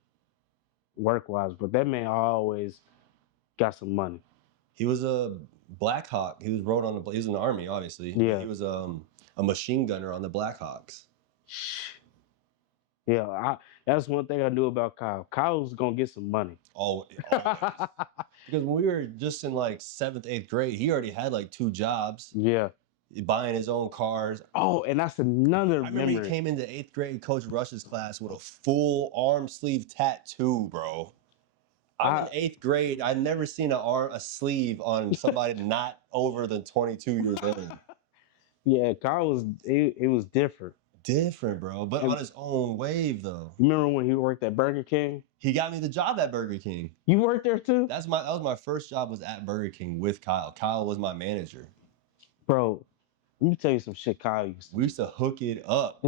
work wise, but that man always got some money. He was a Black Hawk. He was rode on the. He was in the army, obviously. Yeah. But he was a machine gunner on the Black Hawks. Yeah, that's one thing I knew about Kyle. Kyle was gonna get some money. Always. Because when we were just in like 7th, 8th grade, he already had like 2 jobs. Yeah. Buying his own cars. Oh, and that's another I remember he came into 8th grade, Coach Rush's class with a full arm sleeve tattoo, bro. I'm in 8th grade. I'd never seen a sleeve on somebody not over than 22 years old. Yeah, Kyle was it was different. Different, bro, but on his own wave though. Remember when he worked at Burger King? He got me the job at Burger King. You worked there too? That was my first job was at Burger King with Kyle. Kyle was my manager. Bro, let me tell you some shit Kyle used to. We used to hook it up.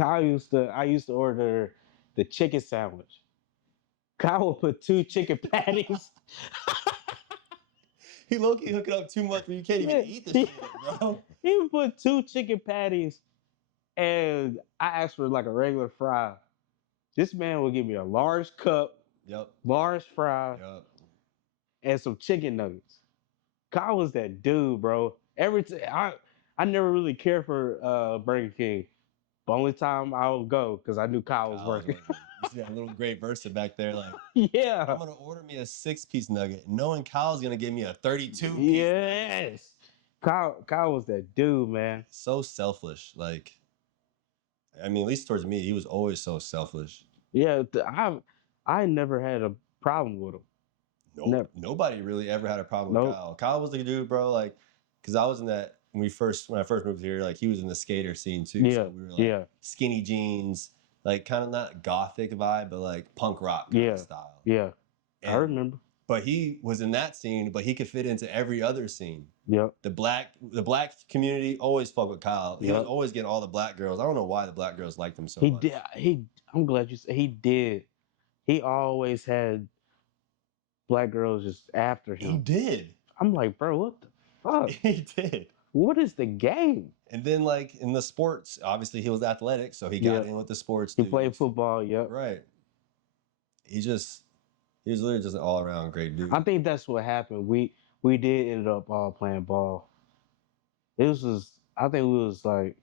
I used to order the chicken sandwich. Kyle would put 2 chicken patties. He low-key hook it up too much where you can't even eat the shit, bro. He would put 2 chicken patties, and I asked for like a regular fry. This man would give me a large cup, large fry, and some chicken nuggets. Kyle was that dude, bro. I never really cared for Burger King. The only time I would go because I knew Kyle was working. You see that little great Versa back there, like, yeah. I'm gonna order me a 6-piece nugget, knowing Kyle's gonna give me a 32-piece. Yes. Kyle was that dude, man. So selfish. Like, I mean, at least towards me, he was always so selfish. Yeah, I never had a problem with him. Nope. Nobody really ever had a problem with Kyle. Kyle was the dude, bro. Like, because I was in that when I first moved here. Like, he was in the skater scene too. Yeah. So we were like skinny jeans, like kind of not gothic vibe, but like punk rock kind of style. Yeah. I remember. But he was in that scene, but he could fit into every other scene. Yep. The black community always fuck with Kyle. He was always getting all the black girls. I don't know why the black girls liked him so much. I'm glad you said he did. He always had black girls just after him. He did. I'm like, bro, what the fuck? He did. What is the game? And then, like, in the sports, obviously he was athletic, so he got in with the sports. He played football, Right. He was literally just an all-around great dude. I think that's what happened. We did end up all playing ball. I think we was like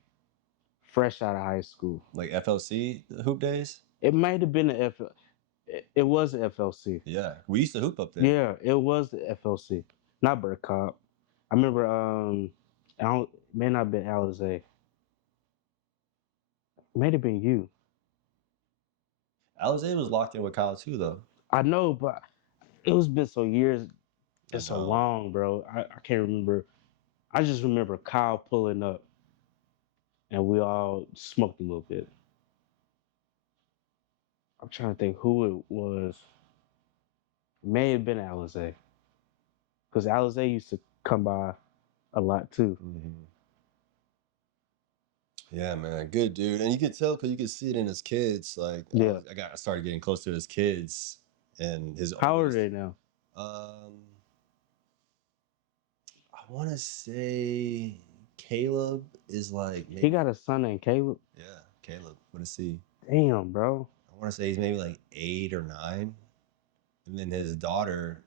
fresh out of high school. Like FLC hoop days? It might have been it was the FLC. Yeah. We used to hoop up there. Yeah, it was the FLC. Not Burke Cobb. I remember it may not have been Alizé. It may have been you. Alizé was locked in with Kyle too, though. I know, but it was been so years and so long, bro. I can't remember. I just remember Kyle pulling up. and we all smoked a little bit. I'm trying to think who it was. It may have been Alizé, because Alizé used to come by a lot too. Mm-hmm. Yeah, man, good dude, and you could tell because you could see it in his kids. Like, Yeah. I started getting close to his kids, and his How old are oldest. they now? I want to say Caleb is like maybe. He got a son named Caleb. Yeah, Caleb. What is he? Damn, bro. I want to say he's maybe like 8 or 9, and then his daughter.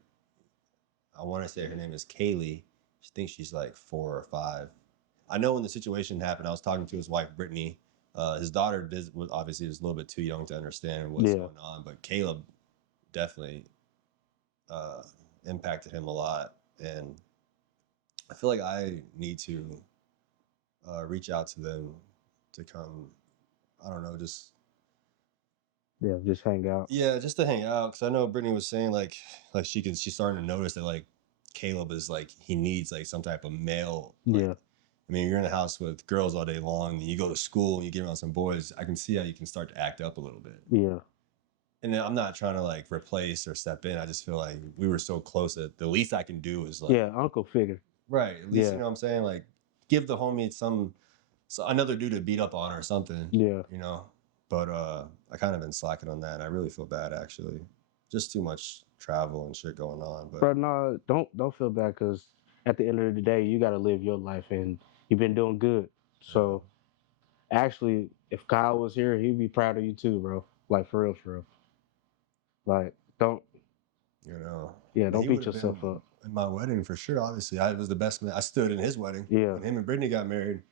I want to say her name is Kaylee. I think she's like 4 or 5. I know when the situation happened, I was talking to his wife Brittany. His daughter was obviously just a little bit too young to understand what's going on, but Caleb definitely impacted him a lot, and I feel like I need to reach out to them to come. I don't know, just hang out. Yeah, just to hang out, because I know Brittany was saying like she's starting to notice that like Caleb is like he needs like some type of male. Like, I mean, you're in the house with girls all day long, and you go to school and you get around some boys. I can see how you can start to act up a little bit. Yeah. And then I'm not trying to like replace or step in. I just feel like we were so close that the least I can do is like uncle figure. Right. At least you know what I'm saying. Like give the homie another dude to beat up on or something. Yeah. You know. But I kind of been slacking on that. I really feel bad actually. Just too much travel and shit going on. But bro, no, don't feel bad, because at the end of the day, you got to live your life, and you've been doing good. So actually, if Kyle was here, he'd be proud of you too, bro. Like for real, for real. Like don't. You know. Yeah, don't beat yourself up. In my wedding for sure. Obviously, I was the best man. I stood in his wedding. Yeah. When him and Brittany got married.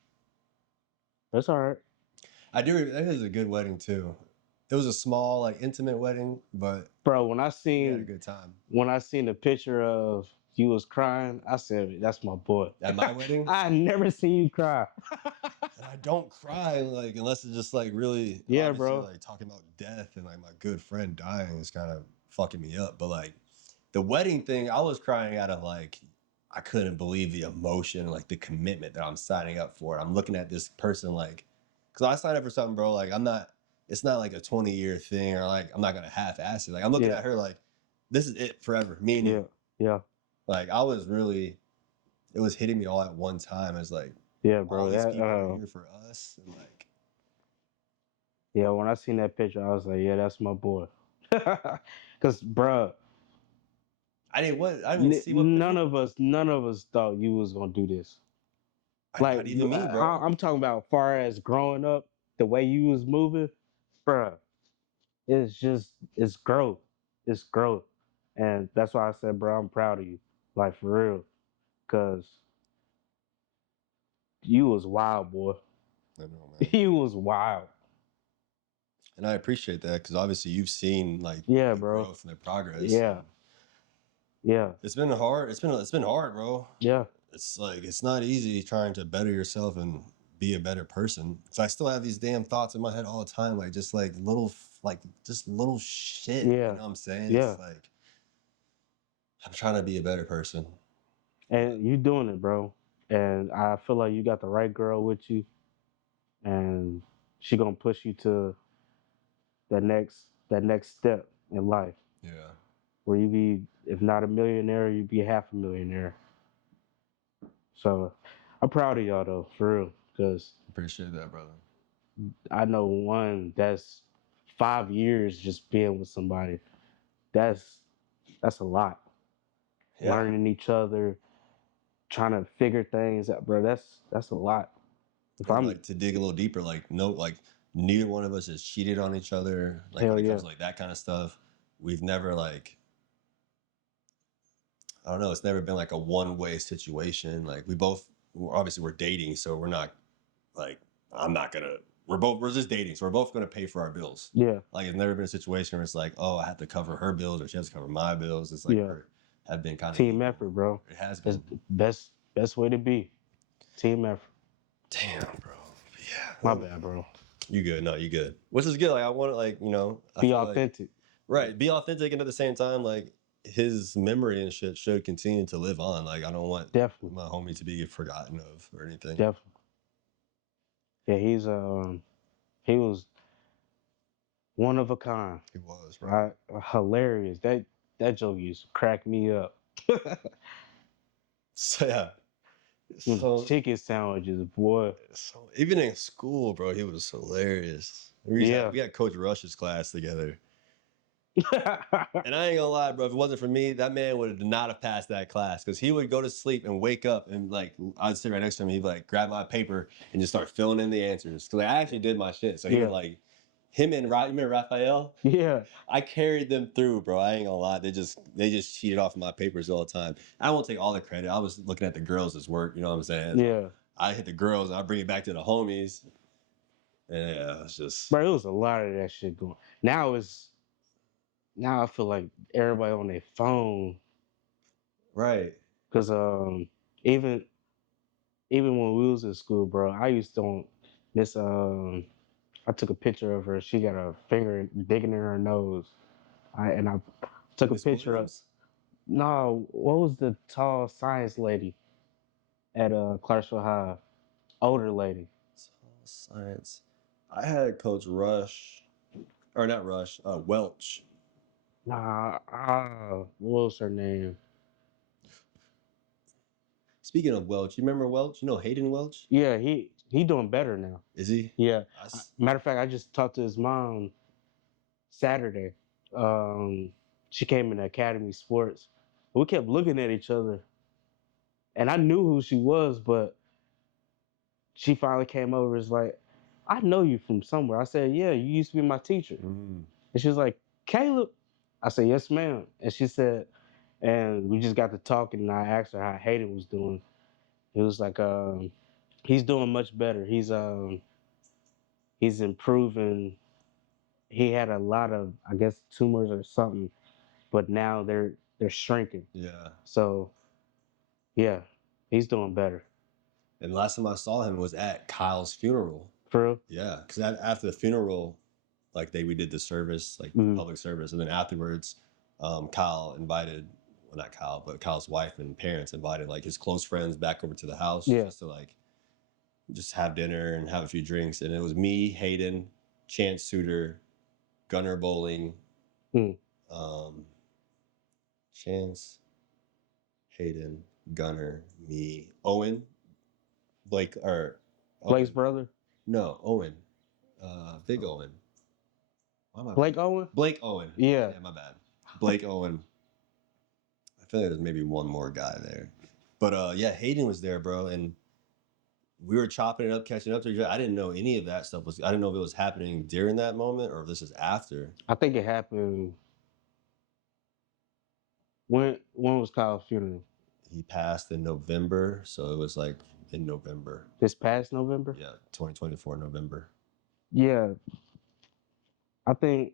That's all right. That was a good wedding too. It was a small, like intimate wedding, but bro, we had a good time. When I seen the picture of you was crying, I said, "That's my boy." At my wedding, I never seen you cry. And I don't cry like unless it's just like really, bro. Like talking about death and like my good friend dying is kind of fucking me up. But like the wedding thing, I was crying out of like I couldn't believe the emotion, like the commitment that I'm signing up for. I'm looking at this person like, because I signed up for something, bro. Like it's not like a 20-year thing or like I'm not gonna half-ass it. Like I'm looking at her like this is it forever, me and you. Yeah. Like it was hitting me all at one time as like bro. all these people are here for us and like. Yeah, when I seen that picture, I was like, yeah, that's my boy. Cause bro, I didn't see what none of us thought you was gonna do this. Like not even me, bro. I'm talking about far as growing up, the way you was moving, bro. It's growth. It's growth. And that's why I said, bro, I'm proud of you. Like for real. Cause you was wild, boy. I know, man. You was wild. And I appreciate that because obviously you've seen like the bro. Growth and the progress. Yeah. It's been hard. It's been hard, bro. Yeah. It's like it's not easy trying to better yourself and be a better person. Because I still have these damn thoughts in my head all the time, like just little shit. Yeah. You know what I'm saying? Yeah. It's like I'm trying to be a better person. And you doing it, bro. And I feel like you got the right girl with you. And she gonna push you to that next step in life. Yeah. Where you be, if not a millionaire, you be half a millionaire. So I'm proud of y'all though, for real. Because appreciate that, brother. I know one that's 5 years just being with somebody. That's a lot. Yeah. Learning each other, trying to figure things out, bro. That's a lot. If I'm like to dig a little deeper, like neither one of us has cheated on each other. Like when it comes to like that kind of stuff, we've never like, I don't know. It's never been like a one-way situation. Like we're dating, so we're not like we're just dating, so we're both gonna pay for our bills. Yeah. Like it's never been a situation where it's like, oh, I have to cover her bills or she has to cover my bills. It's like we have been kind of team effort, bro. It has been. It's best way to be. Team effort. Damn, bro. Yeah. My bad, bro. You good? No, you good. Which is good. Like I want to be authentic. Right. Be authentic, and at the same time, like his memory and shit should continue to live on. Like I don't want my homie to be forgotten of or anything. Definitely. Yeah, he was one of a kind. He was, bro. Hilarious. That joke used to crack me up. So yeah. Them So, chicken sandwiches, boy. so even in school, bro, he was hilarious. Yeah. We had Coach Rush's class together. And I ain't gonna lie, bro. If it wasn't for me, that man would not have passed that class because he would go to sleep and wake up and like I'd sit right next to him. He'd like grab my paper and just start filling in the answers because I actually did my shit. So he would Yeah. like him and you remember Raphael? Yeah. I carried them through, bro. I ain't gonna lie. They just cheated off of my papers all the time. I won't take all the credit. I was looking at the girls' work. You know what I'm saying? Yeah. I hit the girls and I bring it back to the homies. And yeah, it's just Bro, it was a lot of that shit going. Now I feel like everybody on their phone. right. Cause even when we was in school, bro, I used to miss I took a picture of her. She got a finger digging in her nose. I took a Miss picture of. Williams? No, what was the tall science lady at Clarksville High? Older lady. Science. I had Coach Rush, or not Rush, Welch. Nah, what was her name? Speaking of Welch, you remember Welch? You know Hayden Welch? Yeah, he doing better now. Is he? Yeah. I s- Matter of fact, I just talked to his mom Saturday. She came in the Academy Sports. We kept looking at each other, and I knew who she was, but she finally came over. It's like, I know you from somewhere. I said, yeah, you used to be my teacher. Mm. And she was like, Caleb. I said, yes, ma'am. And she said, and we just got to talking, and I asked her how Hayden was doing. He was like, he's doing much better. He's improving. He had a lot of, I guess, tumors or something, but now they're shrinking. Yeah. So yeah, he's doing better. And last time I saw him was at Kyle's funeral. For real? Yeah, because after the funeral, like we did the service, like Mhm. public service, and then afterwards, Kyle invited, well not Kyle, but Kyle's wife and parents invited like his close friends back over to the house Yeah. just to like just have dinner and have a few drinks. And it was me, Hayden, Chance Suter, Gunner Bowling, Mm. Chance, Hayden, Gunner, me, Owen, Blake, or Blake's Owen. brother? No, Owen, Big Owen. Why am I Blake Owen? Blake Owen. Yeah. Yeah, my bad. Blake Owen. I feel like there's maybe one more guy there. But yeah, Hayden was there, bro, and we were chopping it up, catching up to each other. I didn't know any of that stuff I didn't know if it was happening during that moment or if this is after. I think it happened when was Kyle's funeral? He passed in November, so it was like in November. This past November? Yeah, 2024 November. Yeah. I think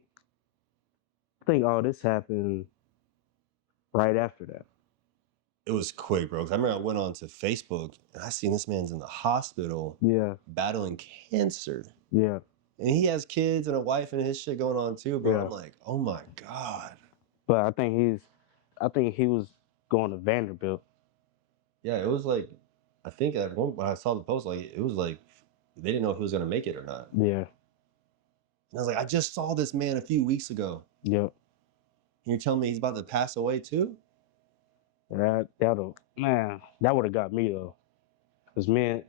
all this happened right after that. It was quick, bro. 'Cause I remember I went on to Facebook and I seen this man's in the hospital Yeah. battling cancer. Yeah. And he has kids and a wife and his shit going on too, bro. Yeah. I'm like, oh my God. But I think he was going to Vanderbilt. Yeah, it was like, I think when I saw the post, like, it was like, they didn't know if he was going to make it or not. Yeah. And I was like, I just saw this man a few weeks ago. Yep. And you're telling me he's about to pass away too? That would have got me though. Cause in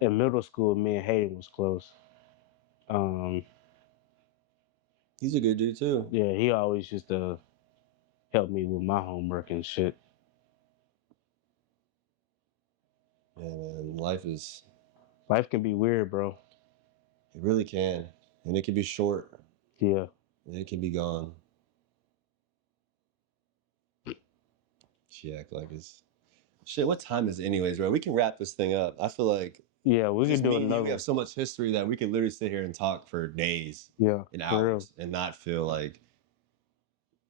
middle school, me and Hayden was close. He's a good dude too. Yeah, he always used to help me with my homework and shit. Yeah, man, Life can be weird, bro. it really can. And it can be short Yeah. and it can be gone. She act like it's shit. What time is it anyways, bro? We can wrap this thing up. I feel like Yeah, we just can do me and you, another. we have so much history that we could literally sit here and talk for days Yeah, and for real. hours and not feel like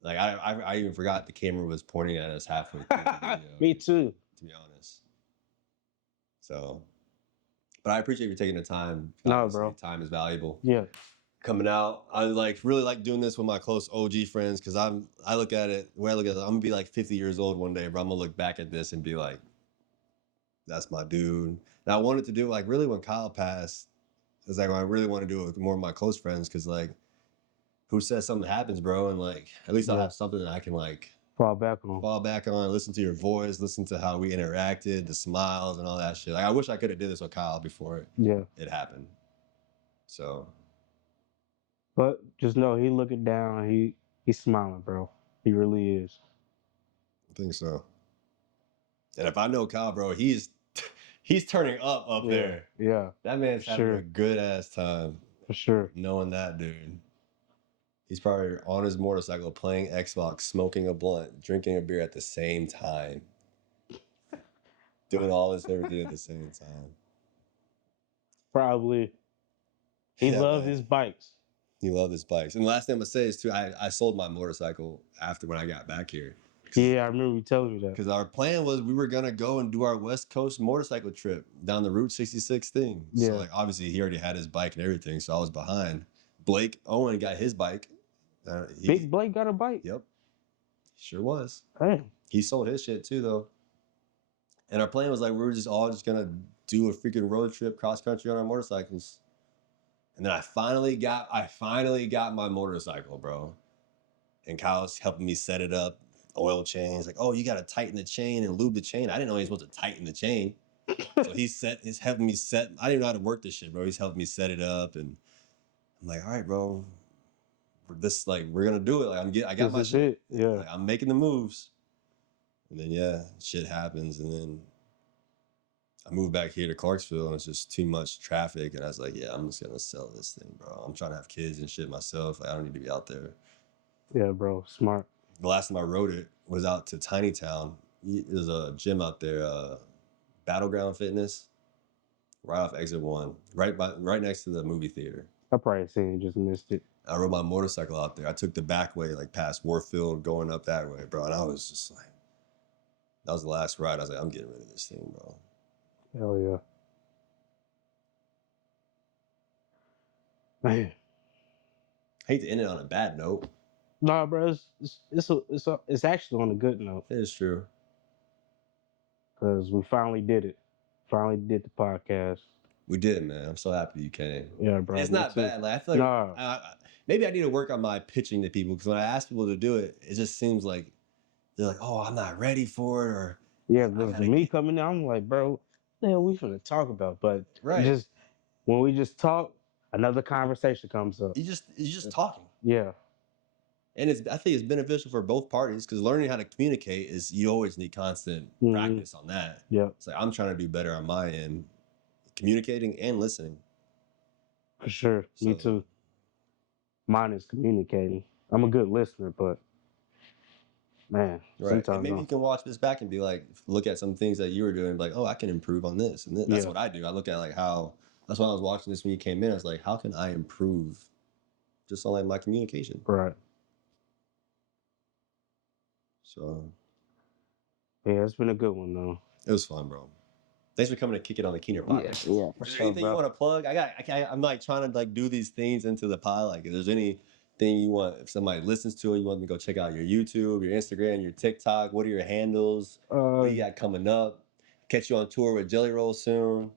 I even forgot the camera was pointing at us halfway through the video. Me too. To be honest. So, but I appreciate you taking the time. No, Obviously, bro. time is valuable. Yeah. Coming out, I really like doing this with my close OG friends because I look at it where I look at it, I'm gonna be like 50 years old one day, but I'm gonna look back at this and be like, that's my dude. And I wanted to do like really when Kyle passed, It's like, I really want to do it with more of my close friends because, like, who says something happens, bro? And, like, at least I'll have something that I can, like, fall back on, listen to your voice, listen to how we interacted, the smiles and all that shit. Like, I wish I could have did this with Kyle before it happened. So. But just know he looking down. He's smiling, bro. He really is. I think so. And if I know Kyle, bro, he's turning up there. Yeah. That man's having a good ass time. For sure. Knowing that, dude. He's probably on his motorcycle playing Xbox, smoking a blunt, drinking a beer at the same time. Doing all this everything at the same time. Probably. He loved his bikes. He loved his bikes. And the last thing I'm going to say is, too, I sold my motorcycle after when I got back here. Yeah, I remember you telling me that. Because our plan was we were going to go and do our West Coast motorcycle trip down the Route 66 thing. Yeah. So, like, obviously, he already had his bike and everything, so I was behind. Blake Owen got his bike. Big Blake got a bike? Yep. He sure was. Damn. He sold his shit, too, though. And our plan was, like, we were just all just going to do a freaking road trip cross-country on our motorcycles. And then I finally got my motorcycle, bro. And Kyle's helping me set it up. Oil chains, like, oh, you got to tighten the chain and lube the chain. I didn't know he was supposed to tighten the chain. So he's helping me set. I didn't know how to work this shit, bro. He's helping me set it up. And I'm like, all right, bro. We're going to do it. Like, I got my shit. Yeah. Like, I'm making the moves. And then, yeah, shit happens. And then I moved back here to Clarksville and it's just too much traffic. And I was like, yeah, I'm just going to sell this thing, bro. I'm trying to have kids and shit myself. Like, I don't need to be out there. Yeah, bro. Smart. The last time I rode it was out to Tiny Town. There's a gym out there, Battleground Fitness, right off exit 1, right next to the movie theater. I probably seen it, just missed it. I rode my motorcycle out there. I took the back way, like past Warfield, going up that way, bro. And I was just like, that was the last ride. I was like, I'm getting rid of this thing, bro. Hell yeah. Man. I hate to end it on a bad note. Nah, bro, it's actually on a good note. It is true. Because we finally did it. Finally did the podcast. We did, man. I'm so happy you came. Yeah, bro. It's not bad. Like, I feel like maybe I need to work on my pitching to people because when I ask people to do it, it just seems like they're like, oh, I'm not ready for it. Or yeah, because me coming in, I'm like, bro, what the hell we finna talk about? But just when we just talk, another conversation comes up. You're just talking. Yeah. And I think it's beneficial for both parties because learning how to communicate you always need constant practice on that. Yeah. It's like I'm trying to do better on my end, communicating and listening. For sure. Me too. Mine is communicating. I'm a good listener, but man, right. And maybe you can watch this back and be like, look at some things that you were doing, and be like, oh, I can improve on this. And that's what I do. I look at like that's why I was watching this when you came in. I was like, how can I improve just on like my communication? Right. So, yeah, it's been a good one though. It was fun, bro. Thanks for coming to Kick It on the Keener podcast. Yeah, for Is there sure, anything you want to plug? I'm like trying to like do these things into the pod. Like, if there's anything you want, if somebody listens to it, you want them to go check out your YouTube, your Instagram, your TikTok. What are your handles? What do you got coming up? Catch you on tour with Jelly Roll soon.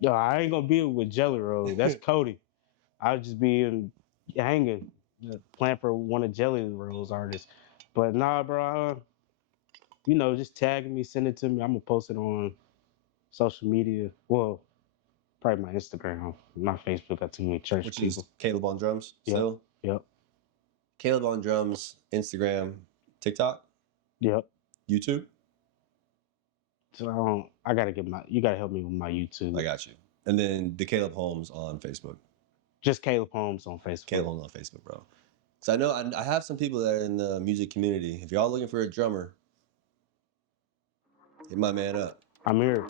Yo, I ain't gonna be with Jelly Roll. That's Cody. I'll just be hanging, playing for one of Jelly Roll's artists. But nah, bro, just tag me, send it to me. I'm gonna post it on social media. Well, probably my Instagram. My Facebook got too many church people. Which is Caleb on Drums still? Yep. Caleb on Drums, Instagram, TikTok? Yep. YouTube? So I gotta you gotta help me with my YouTube. I got you. And then the Caleb Holmes on Facebook. Just Caleb Holmes on Facebook. Caleb Holmes on Facebook, bro. Because I know I have some people that are in the music community. If y'all looking for a drummer, hit my man up. I'm here.